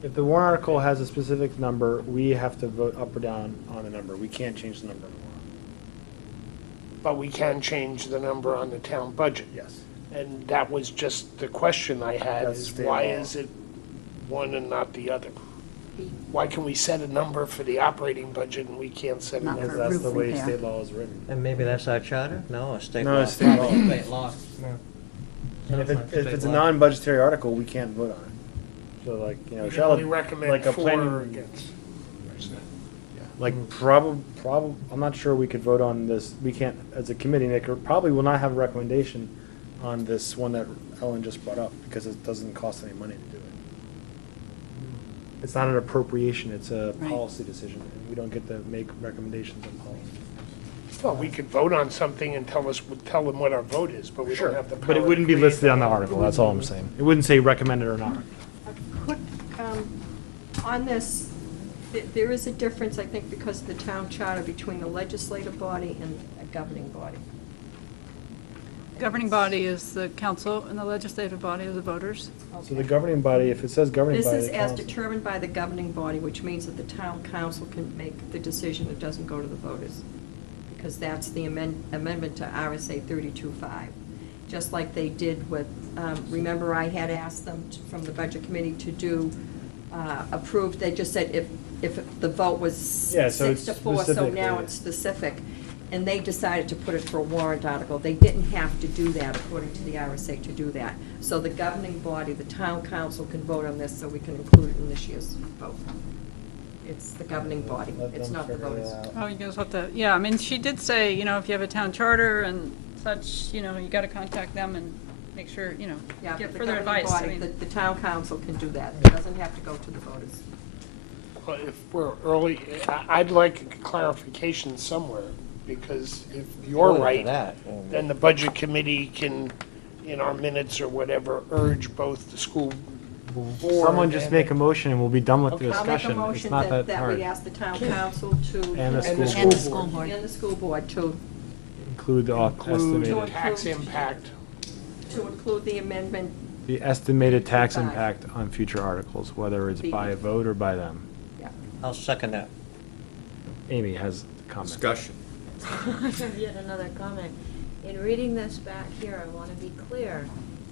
If the warrant article has a specific number, we have to vote up or down on the number. We can't change the number on the warrant. But we can change the number on the town budget. Yes. And that was just the question I had, That's is state why law. is it one and not the other? Why can we set a number for the operating budget and we can't set a Not Because number? for that's the roof way repair. state law is written. And maybe that's our charter? No, it's state law. No, it's state law. State law. And if it's a non-budgetary article, we can't vote on it. So like, We can only Charlotte, recommend like a for planning- or against. like I'm not sure we could vote on this. We can't, as a committee, Nick, probably will not have a recommendation on this one that Ellen just brought up because it doesn't cost any money to do it. It's not an appropriation, it's a Right. policy decision, and we don't get to make recommendations on policy. Well, we could vote on something and tell them what our vote is, but we don't have the power. But it wouldn't be to create listed on the article, that's all I'm saying. It wouldn't say recommended or not. Quick, on this, there is a difference, I think, because of the town charter between the legislative body and a governing body. Governing body is the council, and the legislative body is the voters. So the governing body, if it says governing This body. is the as council- determined by the governing body, which means that the town council can make the decision, it doesn't go to the voters. Because that's the amendment to RSA 32.5. Just like they did with, remember I had asked them from the budget committee to do, approved, they just said if the vote was Yeah, so 6 to it's 4, so specific, now yeah. it's specific. And they decided to put it for a warrant article. They didn't have to do that according to the RSA to do that. So the governing body, the town council can vote on this, so we can include it in this year's vote. It's the governing body, it's not the voters. Oh, you guys have to, yeah, I mean, she did say, you know, if you have a town charter and such, you know, you gotta contact them and make sure, you know, Yeah, get but the further governing advice. I body, mean, the town council can do that. It doesn't have to go to the voters. Well, if we're early, I'd like clarification somewhere, because if you're right, then the budget committee can, in our minutes or whatever, urge both the school board. Someone just make a motion and we'll be done with the I'll make a discussion. It's motion not that that we hard. ask the town council to. And the school And the board. school board. And the school board to Include the Include estimated, tax impact. include the amendment. the estimated tax Five. impact on future articles, whether it's by a vote or by them. I'll second that. Amy has a comment. Discussion. I have yet another comment. In reading this back here, I want to be clear.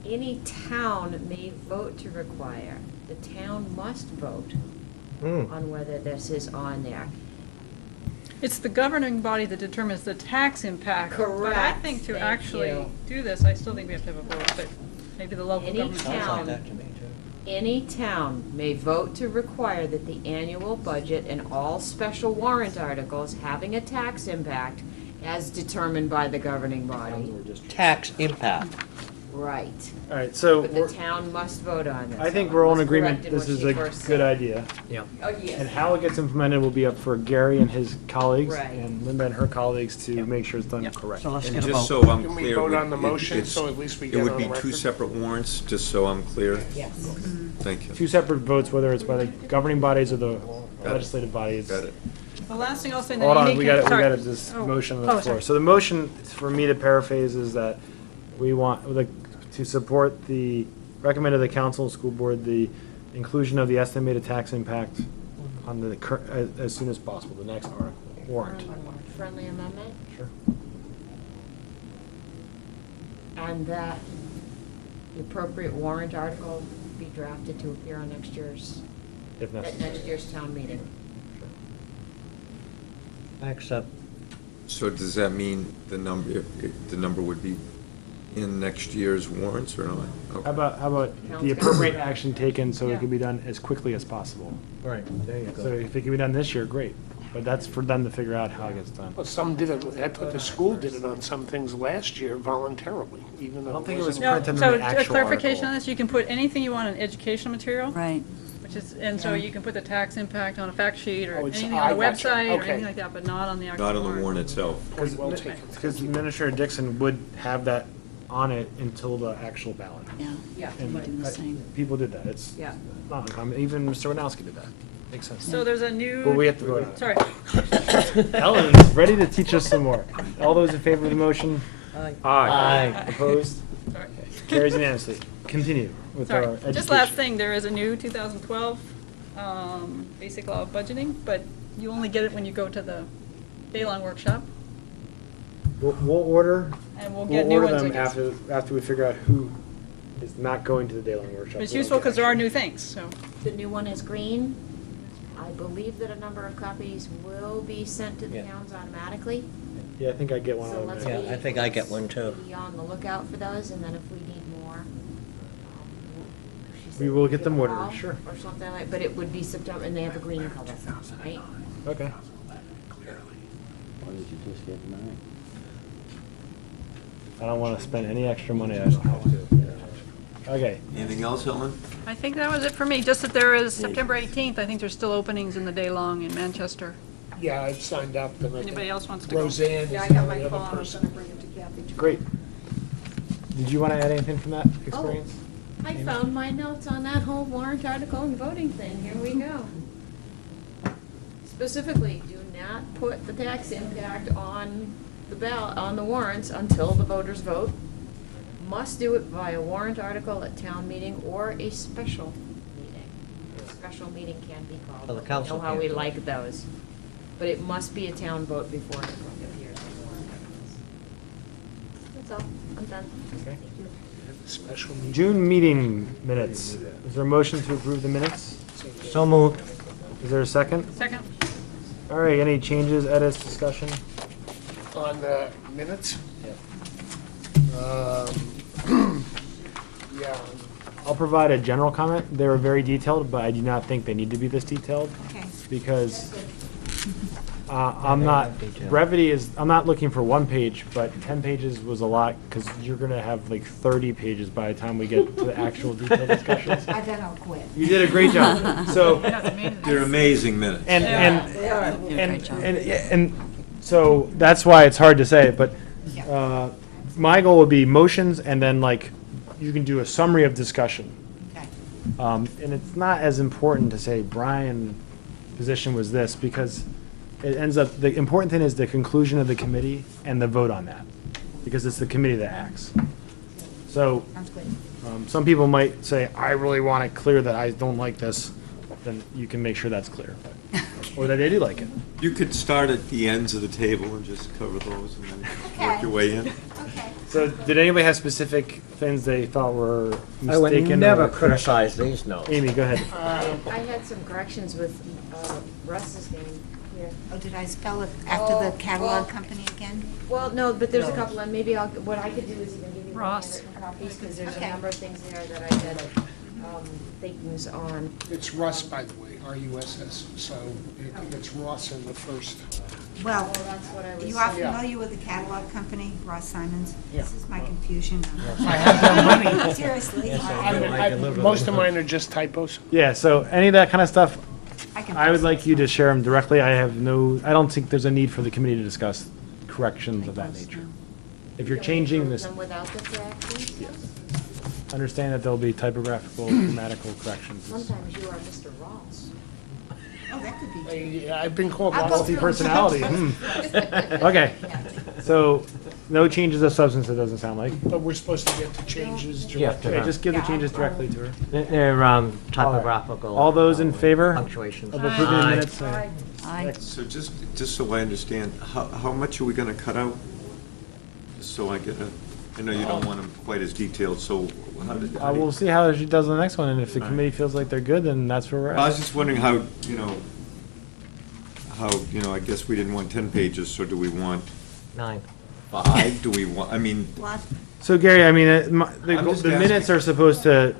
Any town may vote to require. The town must vote on whether this is on there. it's the governing body that determines the tax impact. But I Correct. think to Thank actually you. do this, I still think we have to have a vote, but maybe the local Any government. town, any town may vote to require that the annual budget and all special warrant articles having a tax impact as determined by the governing body. Tax impact. Right. All right, so But the town must vote on this. I think So we're it all in was agreement corrected this when is she a first said good it. idea. Yeah. Oh, yes. And how it gets implemented will be up for Gary and his colleagues Right. and Linda and her colleagues to make sure it's done correct. So let's And get a just vote. so I'm Can we clear. vote on the it- motion, it's- so at least we It get would on be record? two separate warrants, just so I'm clear? Yes. Thank you. Two separate votes, whether it's by the governing bodies or the Got it. legislative bodies. Got it. The last thing I'll say. Hold on, Amy we can- got we sorry. got this Oh. motion on Oh, the sorry. floor. So the motion, for me to paraphrase, is that we want, to support the, recommend to the council and school board the inclusion of the estimated tax impact on the, as soon as possible, the next article, warrant. Friendly amendment? Sure. And that the appropriate warrant article be drafted to appear on next year's, If at necessary. next year's town meeting. I accept. So does that mean the number would be in next year's warrants or not? Okay. How about Sounds the good. appropriate action taken so it Yeah. can be done as quickly as possible? Right, there you So if it can be done this year, great, but that's for them to figure out how it gets done. Well, some did it, I thought the school did it on some things last year voluntarily, even though. I don't think it was No, printed in so the a actual clarification article. on this, you can put anything you want in educational material. Right. Which is, and so you can put the tax impact on a fact sheet or Oh, it's- anything I on the gotcha. website or Okay. anything like that, but not on the actual Not on the warrant itself. Well taken. Because Administrator Dixon would have that on it until the actual ballot. Yeah. Yeah. And We do the same. people did that, it's Yeah. not uncommon, even Mr. Winowski did that, makes sense. So there's a new. But we have to vote on it. Sorry. Ellen's ready to teach us some more. All those in favor of the motion? Aye. Aye. Opposed? Sorry. Carries unanimously. Continue with our Sorry, education. just last thing, there is a new 2012 basic law of budgeting, but you only get it when you go to the day-long workshop, We'll order, and we'll we'll get new order ones, I them guess. after we figure out who is not going to the day-long workshop. But it's We don't useful get because there are action. new things, so. The new one is green. I believe that a number of copies will be sent to the Yeah. towns automatically. Yeah, I think I get one So of let's them. be. Yeah, I think I get one too. Be on the lookout for those, and then if we need more. She said We will get them give a ordered, call sure. Or something like, but it would be September, and they have a green color, right? Okay. I don't want to spend any extra money I don't have to. Okay. Anything else, Ellen? I think that was it for me, just that there is September 18th, I think there's still openings in the day-long in Manchester. Yeah, I've signed up, and I think Anybody else wants to go? Roseanne is Yeah, I the got my only phone, other I'm person. gonna bring it to Kathy. Great. Did you want to add anything from that experience? I found my notes on that whole warrant article and voting thing, here we go. Specifically, do not put the tax impact on the ballot, on the warrants until the voters vote. Must do it via warrant article at town meeting or a special meeting. A special meeting can be called. Well, the but council you know how can't we do it. like those. But it must be a town vote before it appears on the warrant articles. That's all, I'm done. Okay. Thank you. Special meeting. June meeting minutes. Is there a motion to approve the minutes? So moved. Is there a second? Second? All right, any changes, edits, discussion? On the minutes? Yeah, I'll provide a general comment. They were very detailed, but I do not think they need to be this detailed. Okay. because I'm not, brevity is, I'm not looking for 1 page, but 10 pages was a lot, because you're gonna have like 30 pages by the time we get to the actual detailed discussions. I bet I'll quit. You did a great job. So, They're amazing minutes. and so that's why it's hard to say, but my goal would be motions, and then like, you can do a summary of discussion. And it's not as important to say Brian's position was this, because it ends up, the important thing is the conclusion of the committee and the vote on that, because it's the committee that acts. So, some people might say, I really want it clear that I don't like this, then you can make sure that's clear, or that they do like it. You could start at the ends of the table and just cover those and then work your way in. So, did anybody have specific things they thought were I would mistaken? never or- criticize these notes. Amy, go ahead. I had some corrections with Russ's name here. Oh, did I spell it after the catalog company again? Well, no, but there's a couple, and maybe what I could do is even give you Ross. copies, because there's a Okay. number of things there that I had thinkings on. It's Russ, by the way, R-U-S-S, so it's Ross in the first. Well, That's what I was you are saying. familiar with the catalog company, Ross Simons? This is my confusion. I have no money. Seriously. Most of mine are just typos. Yeah, so any of that kind of stuff, I can I would post like you to share them directly. I don't think there's a need for the committee to discuss corrections of that nature. If you're changing this, Them without the corrections? understand that there'll be typographical, grammatical corrections. Sometimes you are Mr. Ross. Oh, that could be. I've been called I'll go Ross. through Multi-personality, Okay, so no changes of substance, it doesn't sound like. But we're supposed to get the changes Yeah, directly. Okay, just give the Yeah, changes I'll directly to her. They're typographical. All those in favor Punctuations. of approving the minutes? Aye. Aye. So just so I understand, how much are we gonna cut out? Just so I get I know you don't want them quite as detailed, so how did? We'll see how she does on the next one, and if the All right. committee feels like they're good, then that's where we're I was at. just wondering how, I guess we didn't want 10 pages, so do we want 9. 5? Do we want, What? So Gary, I mean, I'm just the minutes asking. are supposed to,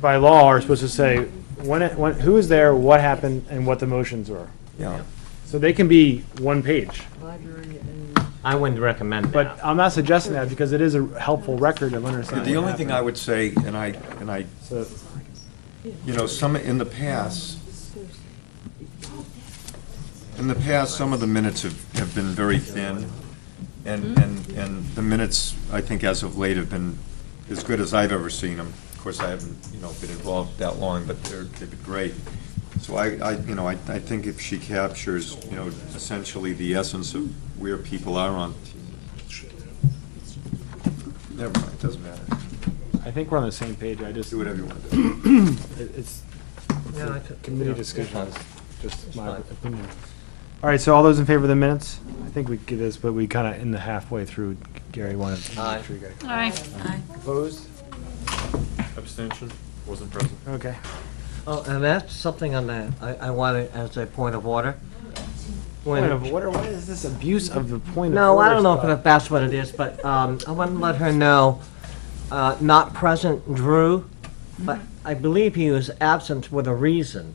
by law, are supposed to say who was there, what happened, and what the motions were. yeah. So they can be 1 page. Library and I wouldn't recommend that. But I'm not suggesting that because it is a helpful record of understanding. The what only thing I happened. would say, and I, So, some, in the past, some of the minutes have been very thin, and the minutes, I think, as of late have been as good as I've ever seen them. Of course, I haven't, been involved that long, but they've been great. So I think if she captures, essentially the essence of where people are on, never mind, it doesn't matter. I think we're on the same page, I just, Do whatever you want to do. it's Yeah, committee discussion, fine. just my fine. opinion. All right, so all those in favor of the minutes? I think we get this, but we kind of in the halfway through, Gary wanted to Aye. make sure you guys. Aye. Opposed? Abstention, wasn't present. Okay. Oh, and that's something on that, I wanted as a point of order. When- Point of order, what is this abuse of the point of order? No, I don't know stuff? if that's what it is, but I want to let her know, not present Drew, but I believe he was absent with a reason.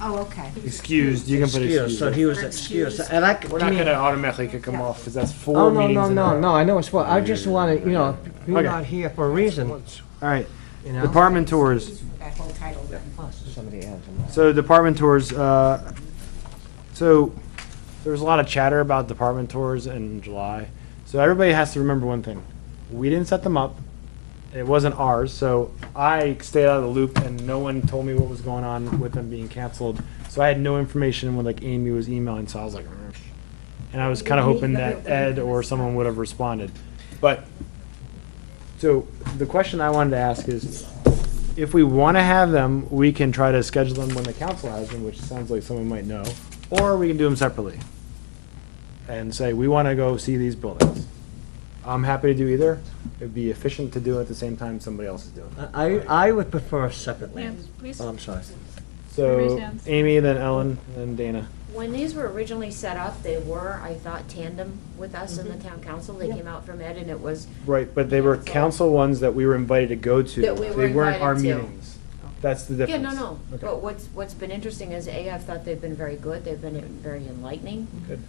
Oh, okay. Excused, you can put excused. So he was excused, and I. We're not gonna automatically kick him off, because that's Oh, 4 no, meetings no, in a no, row. no, I know it's what, I just wanted, you're Okay. not here for a reason, All right, you know? department tours. That whole title. Somebody adds them. So department tours, so there's a lot of chatter about department tours in July. So everybody has to remember one thing. We didn't set them up. It wasn't ours, so I stayed out of the loop and no one told me what was going on with them being canceled. So I had no information when like Amy was emailing, so I was like, "Ugh." And I was kind of hoping that Ed or someone would have responded. But, so the question I wanted to ask is, if we want to have them, we can try to schedule them when the council has them, which sounds like someone might know, or we can do them separately. And say, we want to go see these buildings. I'm happy to do either. It'd be efficient to do it at the same time somebody else is doing it. I would prefer separately. Lance, please. Oh, I'm sorry. Raise So, hands. Amy, then Ellen, then Dana. when these were originally set up, they were, I thought, tandem with us in the town council. They came out from Ed, and it was, Right, but they were council ones that we were invited to go to. That we were They weren't invited our to. meetings. That's the Yeah, difference. no. Okay. But what's been interesting is, A, I've thought they've been very good, they've been very enlightening. Good.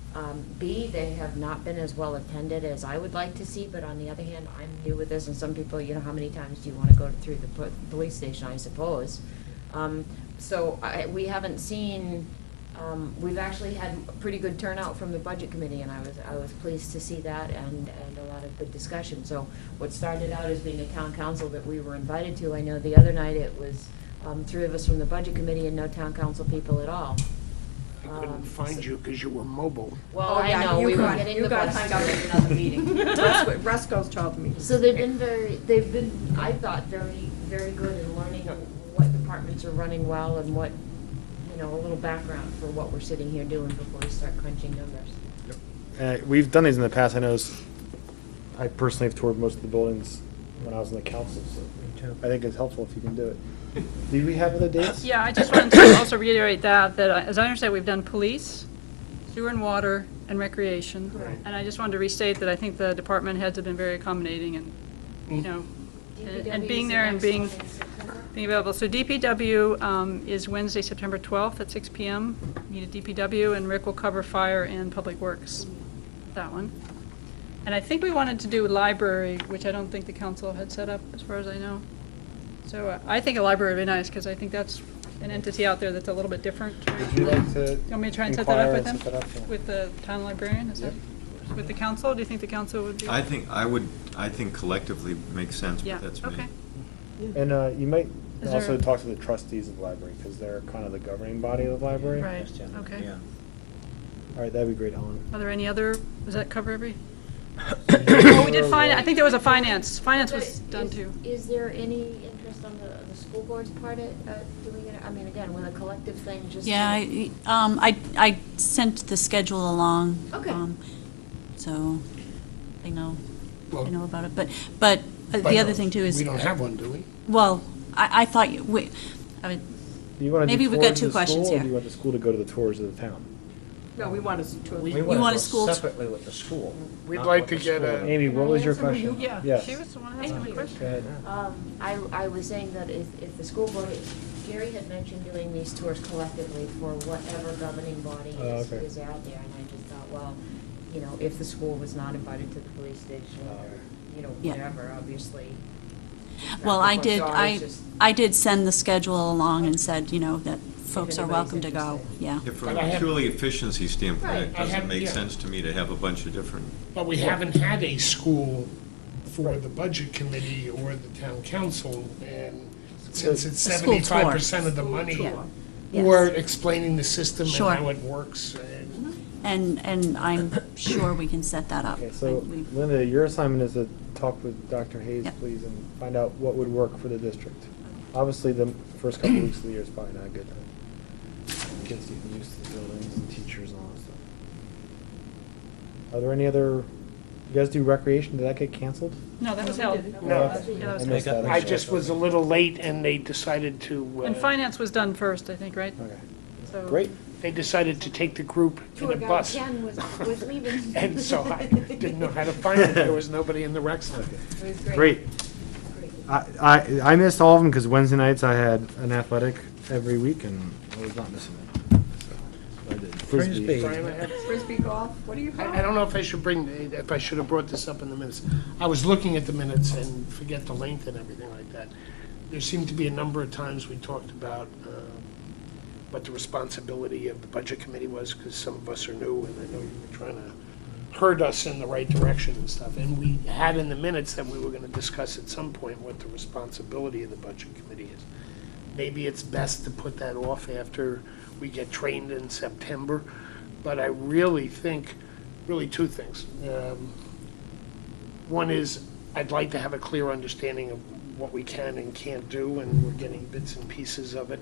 B, they have not been as well attended as I would like to see, but on the other hand, I'm new with this, and some people, how many times do you wanna go through the police station, I suppose? So we haven't seen, we've actually had a pretty good turnout from the budget committee, and I was pleased to see that, and a lot of good discussion. So what started out as being a town council that we were invited to, I know the other night it was 3 of us from the budget committee and no town council people at all. I couldn't find you because you were mobile. Well, Oh, I yeah, know, you we were got- getting you the got bus. hung up in another meeting. Russ told me. So they've been, I thought, very, very good in learning what departments are running well and what, a little background for what we're sitting here doing before we start crunching numbers. We've done these in the past. I know I personally have toured most of the buildings when I was in the council, so I think it's helpful if you can do it. Do we have other dates? Yeah, I just wanted to also reiterate that as I understand, we've done police, sewer and water, and recreation. Right. And I just wanted to restate that I think the department heads have been very accommodating and, and DPW being is the there and next being one in September? available. So DPW is Wednesday, September 12th at 6 PM. Meet at DPW, and Rick will cover fire and public works, that one. And I think we wanted to do library, which I don't think the council had set up, as far as I know. So I think a library would be nice, because I think that's an entity out there that's a little bit different. Right? Would you like to You want me to try and set that up inquire with and them? set that up? Yeah. With the town librarian, is Yep. that, with the council? Do you think the council would be? I think collectively makes sense, Yeah, but that's me. okay. And you might Is also there- talk to the trustees of the library, because they're kind of the governing body of the library. Right, okay. All right, that'd be great, Helen. Are there any other, does that cover every? Oh, we did I think there was a finance. Finance was done too. Is there any interest on the school board's part at doing it? I mean, again, with a collective thing, just. Yeah, I sent the schedule along. Okay. So they know, Well- they know about it. But the other thing too is. We don't have one, do we? Well, I thought I mean, Do you want to Maybe do we've got tours two of the questions school, or here. do you want the school to go to the tours of the town? No, we want to. We want want a to school go to- separately with the school. We'd not like with to the get a. school. Amy, what was your answer for question? you? Yeah, Yes. she was the one asking Thank the you. question. Go ahead. I was saying that if the school board, Gary had mentioned doing these tours collectively for whatever governing body Oh, okay. is out there, and I just thought, well, if the school was not invited to the police station, or, Yeah. whatever, obviously. Well, not the point. So was just- I did send the schedule along and said, that folks are anybody's welcome to go. interested. Yeah. Yeah, from But I a have- purely efficiency standpoint, Right. it I have- doesn't make yeah. sense to me to have a bunch of different. But we haven't had a school for the budget committee or the town council, and since it's A school tour. 75% of the money, Yeah. or Yes. explaining the system and Sure. how it works, And I'm sure we can set that up. Okay, so We- Linda, your assignment is to talk with Dr. Hayes, Yep. please, and find out what would work for the district. Obviously, the first couple weeks of the year is probably not a good time. Kids getting used to the buildings and teachers and all that stuff. Are there any other, you guys do recreation, did that get canceled? No, that was held. No. Yeah, that was I missed held. that. I just was a little late, and they decided to. And finance was done first, I think, right? Okay, So- great. They decided to take the group in Tour a guide bus. Ken was leaving. And so I didn't know how to find it. There was nobody in the rec center. It was Great. I missed all of them because Wednesday nights I had an athletic every week and I was not missing it. So I did Frisbee. Brian, I had- Frisbee golf, what do you call I don't know if I should if I should have brought this up in the minutes. I was looking at the minutes and forget the length and everything like that. There seemed to be a number of times we talked about what the responsibility of the budget committee was, because some of us are new, and I know you were trying to herd us in the right direction and stuff. And we had in the minutes that we were gonna discuss at some point what the responsibility of the budget committee is. Maybe it's best to put that off after we get trained in September, but I really think, really two things. One is, I'd like to have a clear understanding of what we can and can't do, and we're getting bits and pieces of it.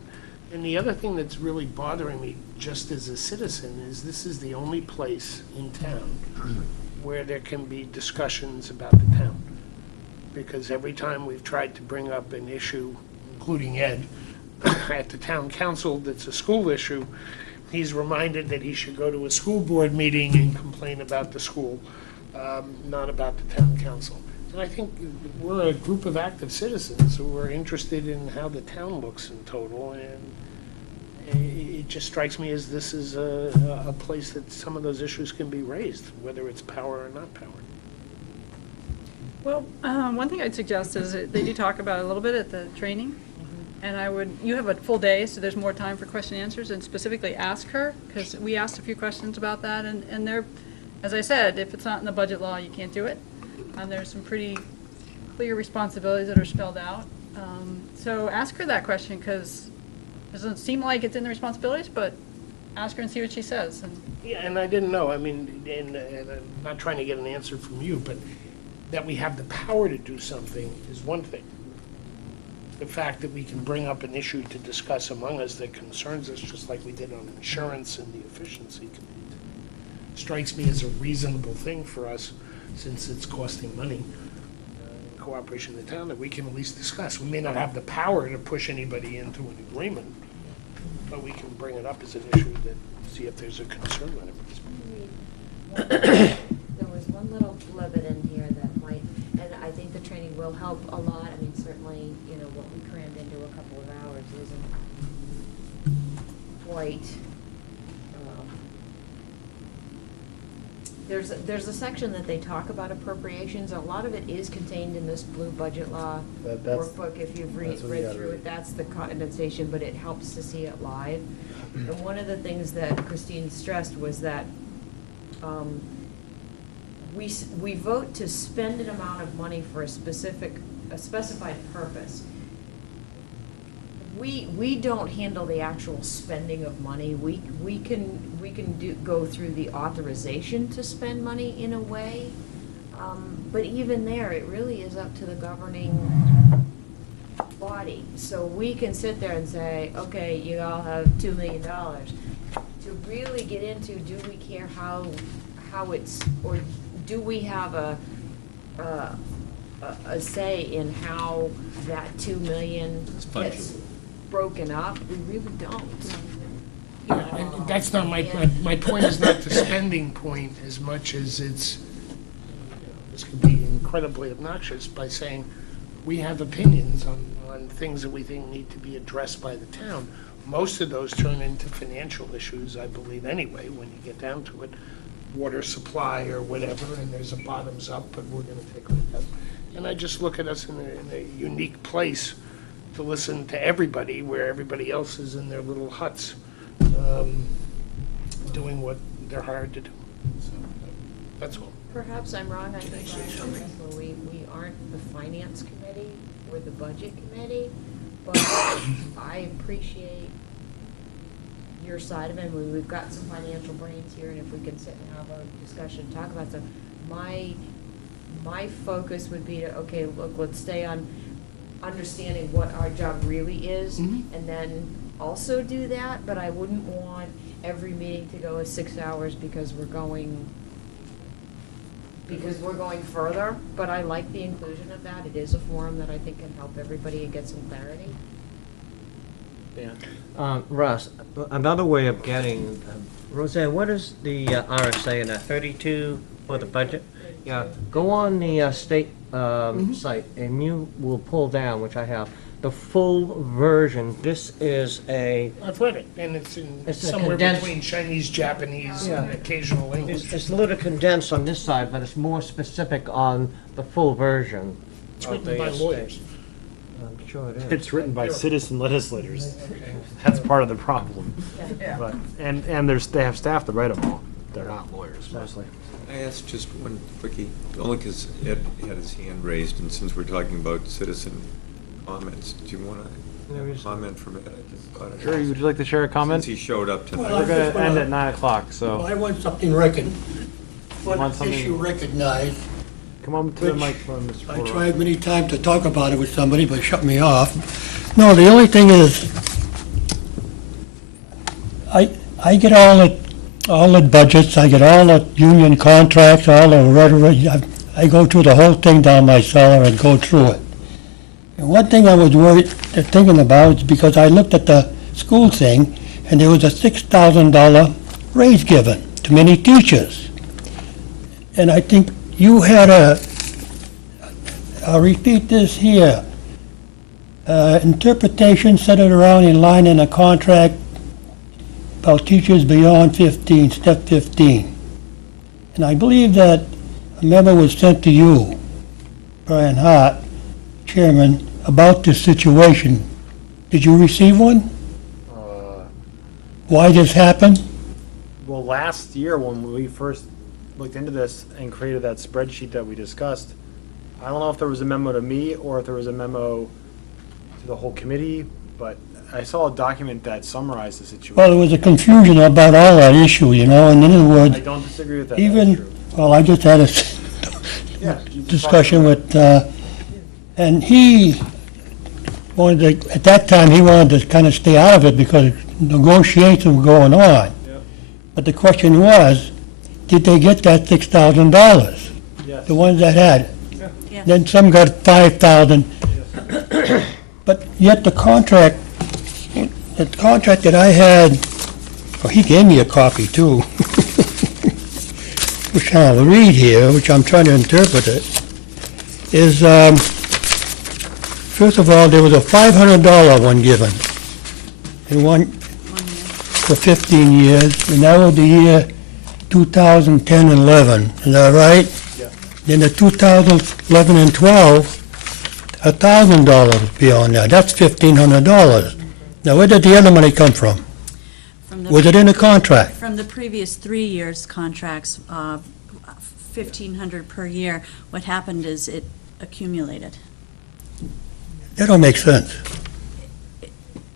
And the other thing that's really bothering me, just as a citizen, is this is the only place in town where there can be discussions about the town. Because every time we've tried to bring up an issue, including Ed, at the town council that's a school issue, he's reminded that he should go to a school board meeting and complain about the school, not about the town council. And I think we're a group of active citizens who are interested in how the town looks in total, and it just strikes me as this is a place that some of those issues can be raised, whether it's power or not power. Well, one thing I'd suggest is that they do talk about it a little bit at the training. And you have a full day, so there's more time for question and answers, and specifically ask her, because we asked a few questions about that, and they're, as I said, if it's not in the budget law, you can't do it. And there's some pretty clear responsibilities that are spelled out. So ask her that question, because it doesn't seem like it's in the responsibilities, but ask her and see what she says. And Yeah, and I didn't know, I mean, and I'm not trying to get an answer from you, but that we have the power to do something is one thing. The fact that we can bring up an issue to discuss among us that concerns us, just like we did on insurance and the efficiency committee, strikes me as a reasonable thing for us, since it's costing money, in cooperation with the town, that we can at least discuss. We may not have the power to push anybody into an agreement, but we can bring it up as an issue that, see if there's a concern on it. There was one little blip in here that might, and I think the training will help a lot. I mean, certainly, you know, what we crammed into a couple of hours isn't quite, there's a section that they talk about appropriations. A lot of it is contained in this blue budget law workbook. If you've read through it, that's the condensation, but it helps to see it live. And one of the things that Christine stressed was that we vote to spend an amount of money for a specified purpose. We don't handle the actual spending of money. We can go through the authorization to spend money in a way, but even there, it really is up to the governing body. So we can sit there and say, okay, you all have $2 million. To really get into, do we care how it's, or do we have a say in how that 2 million gets broken up? We really don't. Yeah, and that's not my point is not the spending point as much as it's, this could be incredibly obnoxious by saying, we have opinions on things that we think need to be addressed by the town. Most of those turn into financial issues, I believe, anyway, when you get down to it. Water supply or whatever, and there's a bottoms up, but we're gonna take a look at it. And I just look at us in a unique place to listen to everybody, where everybody else is in their little huts, doing what they're hired to do. So, that's all. Perhaps I'm wrong, I think we aren't the finance committee, we're the budget committee, but I appreciate your side of it. We've got some financial brains here, and if we can sit and have a discussion, talk about stuff. My focus would be to, okay, look, let's stay on understanding what our job really is, and then also do that, but I wouldn't want every meeting to go 6 hours because we're going further, but I like the inclusion of that. It is a forum that I think can help everybody and get some clarity. Russ, another way of getting, Roseanne, what is the RSA in that, 32 for the budget? Yeah, go on the state site, and you will pull down, which I have, the full version. This is I've read it, and it's a somewhere condensed- between Chinese, Japanese, and occasional English. It's a little condensed on this side, but it's more specific on the full version. It's written by lawyers. I'm sure it is. It's written by citizen legislators. That's part of the problem. But, and they have staff to write them all. They're not lawyers, mostly. I asked just one quickie, only because Ed had his hand raised, and since we're talking about citizen comments, do you want to comment from Ed? I just thought I'd Sure, ask. would you like to share a comment? Since he showed up tonight. Well, We're going to end at 9 o'clock, so I want something reckoned, Want one something- issue recognized. come on to the Which microphone, Mr. I Porter. tried many times to talk about it with somebody, but shut me off. No, the only thing is, I get all the budgets, I get all the union contracts, all the rhetoric. I go through the whole thing down my cellar and go through it. And one thing I was thinking about is because I looked at the school thing, and there was a $6,000 raise given to many teachers. And I think you had I'll repeat this here. Interpretation centered around in line in a contract about teachers beyond 15, step 15. And I believe that a memo was sent to you, Brian Hart, Chairman, about this situation. Did you receive one? Why this happened? Well, last year, when we first looked into this and created that spreadsheet that we discussed, I don't know if there was a memo to me or if there was a memo to the whole committee, but I saw a document that summarized the situation. Well, there was a confusion about all that issue, you know, and in other words, I don't disagree with that. even, well, I just had a Yeah, discussion with, and he wanted to, at that time, he wanted to kind of stay out of it because negotiations were going on. But the question was, did they get that $6,000? Yes. The ones that had it? Yeah. Then some got 5,000. But yet the contract that I had, oh, he gave me a copy too, which I'll read here, which I'm trying to interpret it, is, first of all, there was a $500 one given, and one for 15 years, and that was the year 2010 and 11, is that right? Yeah. Then the 2011 and 12, $1,000 beyond that, that's $1,500. Now, where did the other money come from? From the- Was it in the contract? From the previous 3 years' contracts, 1,500 per year, what happened is it accumulated. That don't make sense.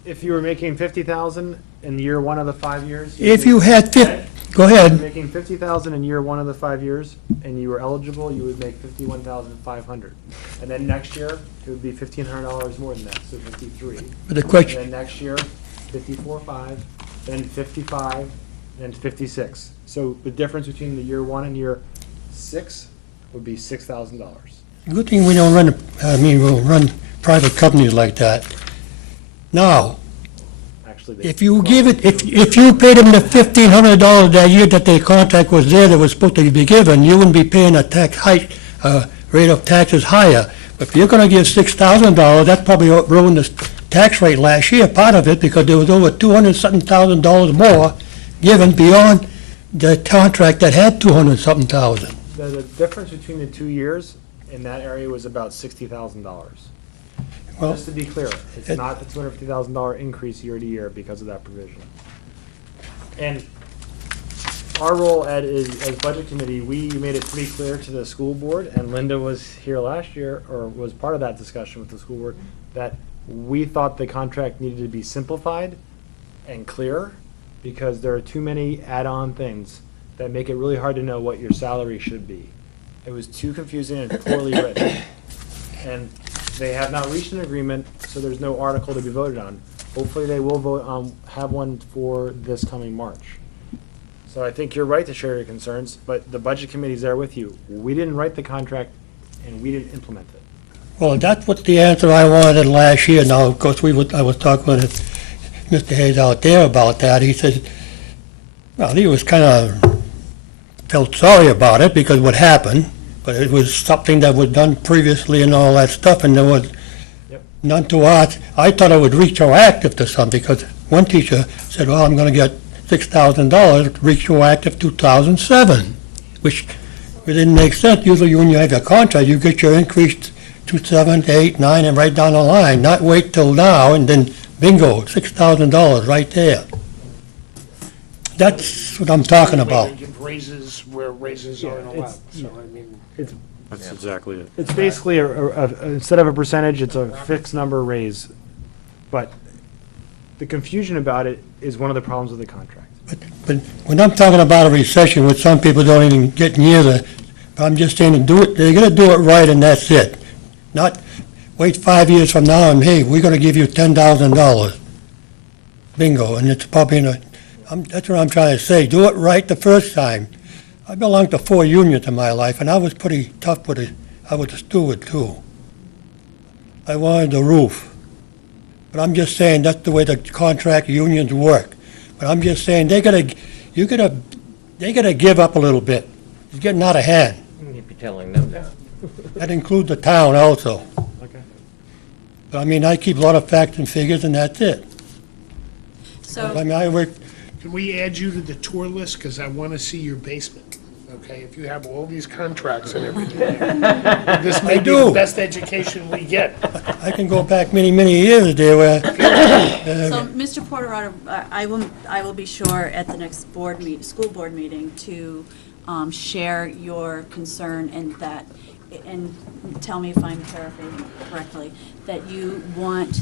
If you were making 50,000 in year one of the 5 years. If you had go If you were ahead. making 50,000 in year one of the 5 years, and you were eligible, you would make 51,500. And then next year, it would be $1,500 more than that, so 53. But the question, And then next year, 54.5, then 55, then 56. So the difference between the year one and year 6 would be $6,000. good thing we don't run, we'll run private companies like that. Now, Actually, they. if you give it, if you paid them the $1,500 that year that their contract was there that was supposed to be given, you wouldn't be paying a tax hike, rate of taxes higher. But if you're gonna give $6,000, that probably ruined the tax rate last year, part of it, because there was over $200-something thousand more given beyond the contract that had 200-something thousand. The difference between the 2 years in that area was about $60,000. Well, Just to be clear, it's not a $250,000 increase year to year because of that provision. And our role, Ed, is as budget committee, we made it pretty clear to the school board, and Linda was here last year, or was part of that discussion with the school board, that we thought the contract needed to be simplified and clear, because there are too many add-on things that make it really hard to know what your salary should be. It was too confusing and poorly written. And they have not reached an agreement, so there's no article to be voted on. Hopefully, they will vote on, have one for this coming March. So I think you're right to share your concerns, but the budget committee's there with you. We didn't write the contract, and we didn't implement it. well, that's what the answer I wanted last year. Now, of course, I was talking with Mr. Hayes out there about that. He said, well, he was kind of, felt sorry about it because what happened, but it was something that was done previously and all that stuff, and there was none to us. I thought it was retroactive to something, because one teacher said, well, I'm gonna get $6,000 retroactive 2007, which didn't make sense. Usually when you have a contract, you get your increase to 7, 8, 9, and right down the line, not wait till now and then bingo, $6,000 right there. That's what I'm talking about. Give raises where raises aren't allowed, so I mean. That's exactly it. It's basically, instead of a percentage, it's a fixed number raise. But the confusion about it is one of the problems with the contract. But when I'm talking about a recession, which some people don't even get near I'm just saying to do it, they're gonna do it right and that's it. Not wait 5 years from now and, hey, we're gonna give you $10,000. Bingo, and it's probably that's what I'm trying to say. Do it right the first time. I belonged to 4 unions in my life, and I was pretty tough with it. I was a steward too. I wanted the roof. But I'm just saying that's the way the contract unions work. But I'm just saying they gotta give up a little bit. It's getting out of hand. You'd be telling them that. That includes the town also. Okay. I mean, I keep a lot of facts and figures, and that's it. I So, mean, I work, Can we add you to the tour list? Because I want to see your basement, okay? If you have all these contracts and everything there. This may I be the do. best education we get. I can go back many, many years there where, so Mr. Porter, I will be sure at the next school board meeting to share your concern and tell me if I'm paraphrasing correctly, that you want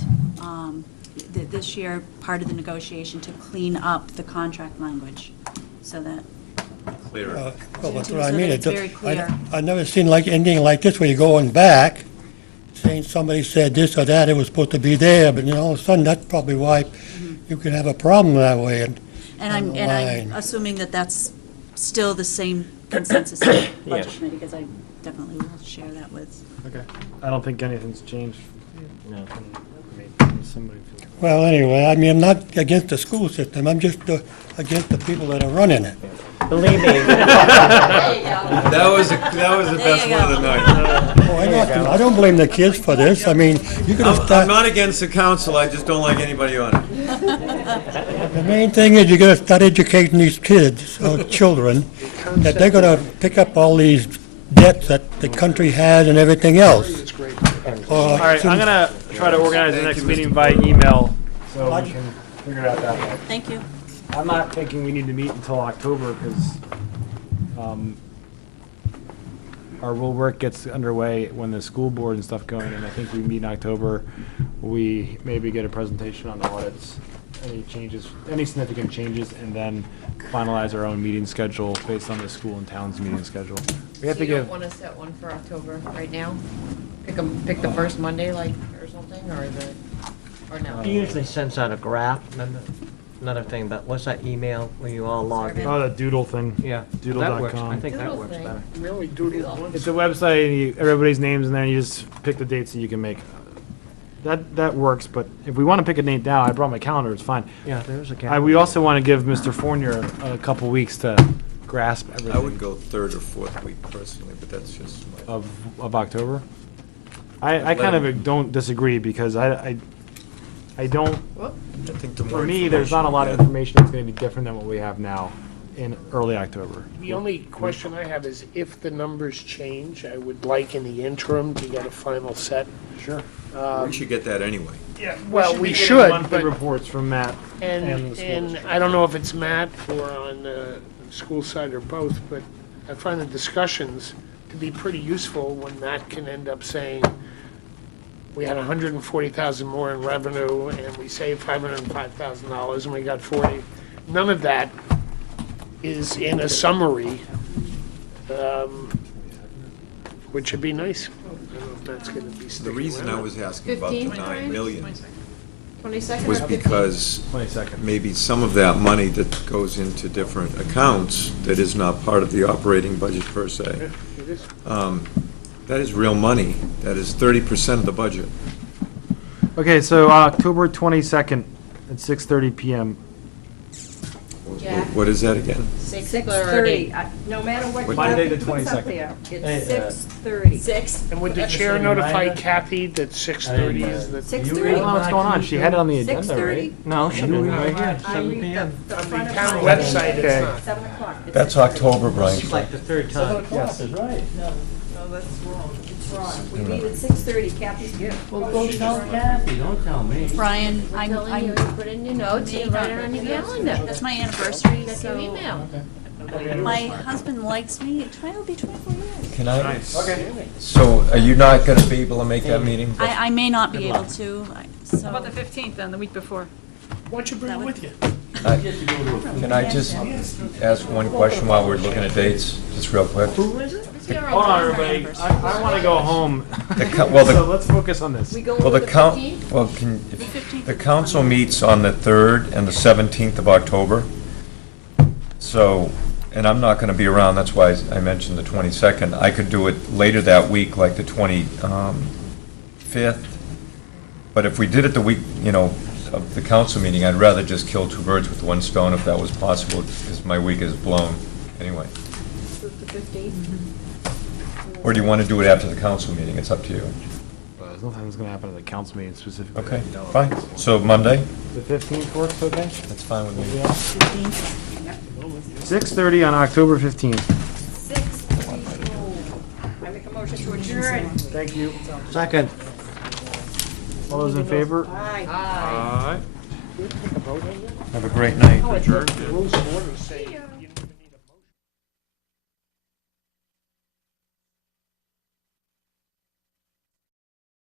this year, part of the negotiation, to clean up the contract language, so that, Clear. well, that's So what I that mean. it's very clear. I've never seen like anything like this where you're going back, saying somebody said this or that, it was supposed to be there, but all of a sudden, that's probably why you could have a problem that way. and down the I'm line. assuming that that's still the same consensus in the budget committee, because I definitely will share that with. Okay. I don't think anything's changed. No. Somebody. Well, anyway, I mean, I'm not against the school system, I'm just against the people that are running it. Believe me. That was the best one of the night. I don't blame the kids for this, I mean, you could have I'm started, not against the council, I just don't like anybody on it. the main thing is you gotta start educating these kids, or children, that they're gonna pick up all these debts that the country has and everything else. It's great. All right, I'm gonna try to organize the next meeting by email, so we can figure it out that way. Thank you. I'm not thinking we need to meet until October, because our real work gets underway when the school board and stuff going, and I think we meet in October. We maybe get a presentation on the audits, any changes, any significant changes, and then finalize our own meeting schedule based on the school and town's meeting schedule. We have So to you don't give, want to set one for October right now? Pick the first Monday, like, or something, or no? He usually sends out a graph, another thing, but what's that email where you all log in? oh, the doodle thing. Yeah. Doodle.com. That works. I think that Doodle works thing. better. We only doodle once. It's a website, and everybody's names in there, and you just pick the dates that you can make. That works, but if we want to pick a date now, I brought my calendar, it's fine. Yeah, there's a calendar. We also want to give Mr. Fournier a couple weeks to grasp everything. I would go third or fourth week personally, but that's just my. Of October. I kind of don't disagree, because I don't, I think the more for me, there's not a lot of information information that's going to be different than what we have now in early October. The only question I have is if the numbers change, I would like in the interim to get a final set. Sure. we get. We should get that anyway. Yeah, well, we be getting should, monthly but, reports from Matt and the and, school and district. I don't know if it's Matt or on the school side or both, but I find the discussions to be pretty useful when Matt can end up saying, we had 140,000 more in revenue, and we saved $505,000, and we got 40. None of that is in a summary, which would be nice. I don't know if that's gonna be The sticking reason I around. was asking about the 15th, 9 million 22nd was or 15th? because 22nd. maybe some of that money that goes into different accounts that is not part of the operating budget per se, It is. that is real money. That is 30% of the budget. Okay, so October 22nd at 6:30 PM. Jack. What is that again? 6:30. No matter what. Monday the Kathy puts up 22nd. there, It's 6:30. 6? And would the chair notify Kathy that 6:30 is the? 6:30. I don't know what's going on. She had it on the agenda, 6:30? right? No, should be right here, I 7 read PM. the On the front of town my- website, it's Okay. not. 7 o'clock. It's That's 6:30. October, Brian. It's like the third time. Yes. No, that's wrong. It's wrong. We meet at 6:30, Kathy's here. Well, go tell Kathy, don't tell me. Brian, I'm telling you, you put in your notes, you write it on your calendar. That's my anniversary, Check your so email. my husband likes me. It'll be 24 years. Can I? Nice. Okay. So are you not going to be able to make that meeting? I may not be able to, so. How about the 15th then, the week before? Why don't you bring it with you? Can I just ask one question while we're looking at dates, just real quick? Hold on, everybody. I want to go home. well, So let's focus on this. We go Well, with the the count, 15th? well, the council meets on the 3rd and the 17th of October. So, and I'm not going to be around, that's why I mentioned the 22nd. I could do it later that week, like the 25th. But if we did it the week, of the council meeting, I'd rather just kill two birds with one stone if that was possible, because my week is blown anyway. The 15th? Or do you want to do it after the council meeting? It's up to you. There's nothing that's gonna happen at the council meeting specifically. Okay, fine. So Monday? The 15th works, okay? That's fine with me. 6:30 on October 15th. I make a motion to adjourn. Thank you. Second. All those in favor? Aye. Aye. Have a great night. Adjourned. Rules of order say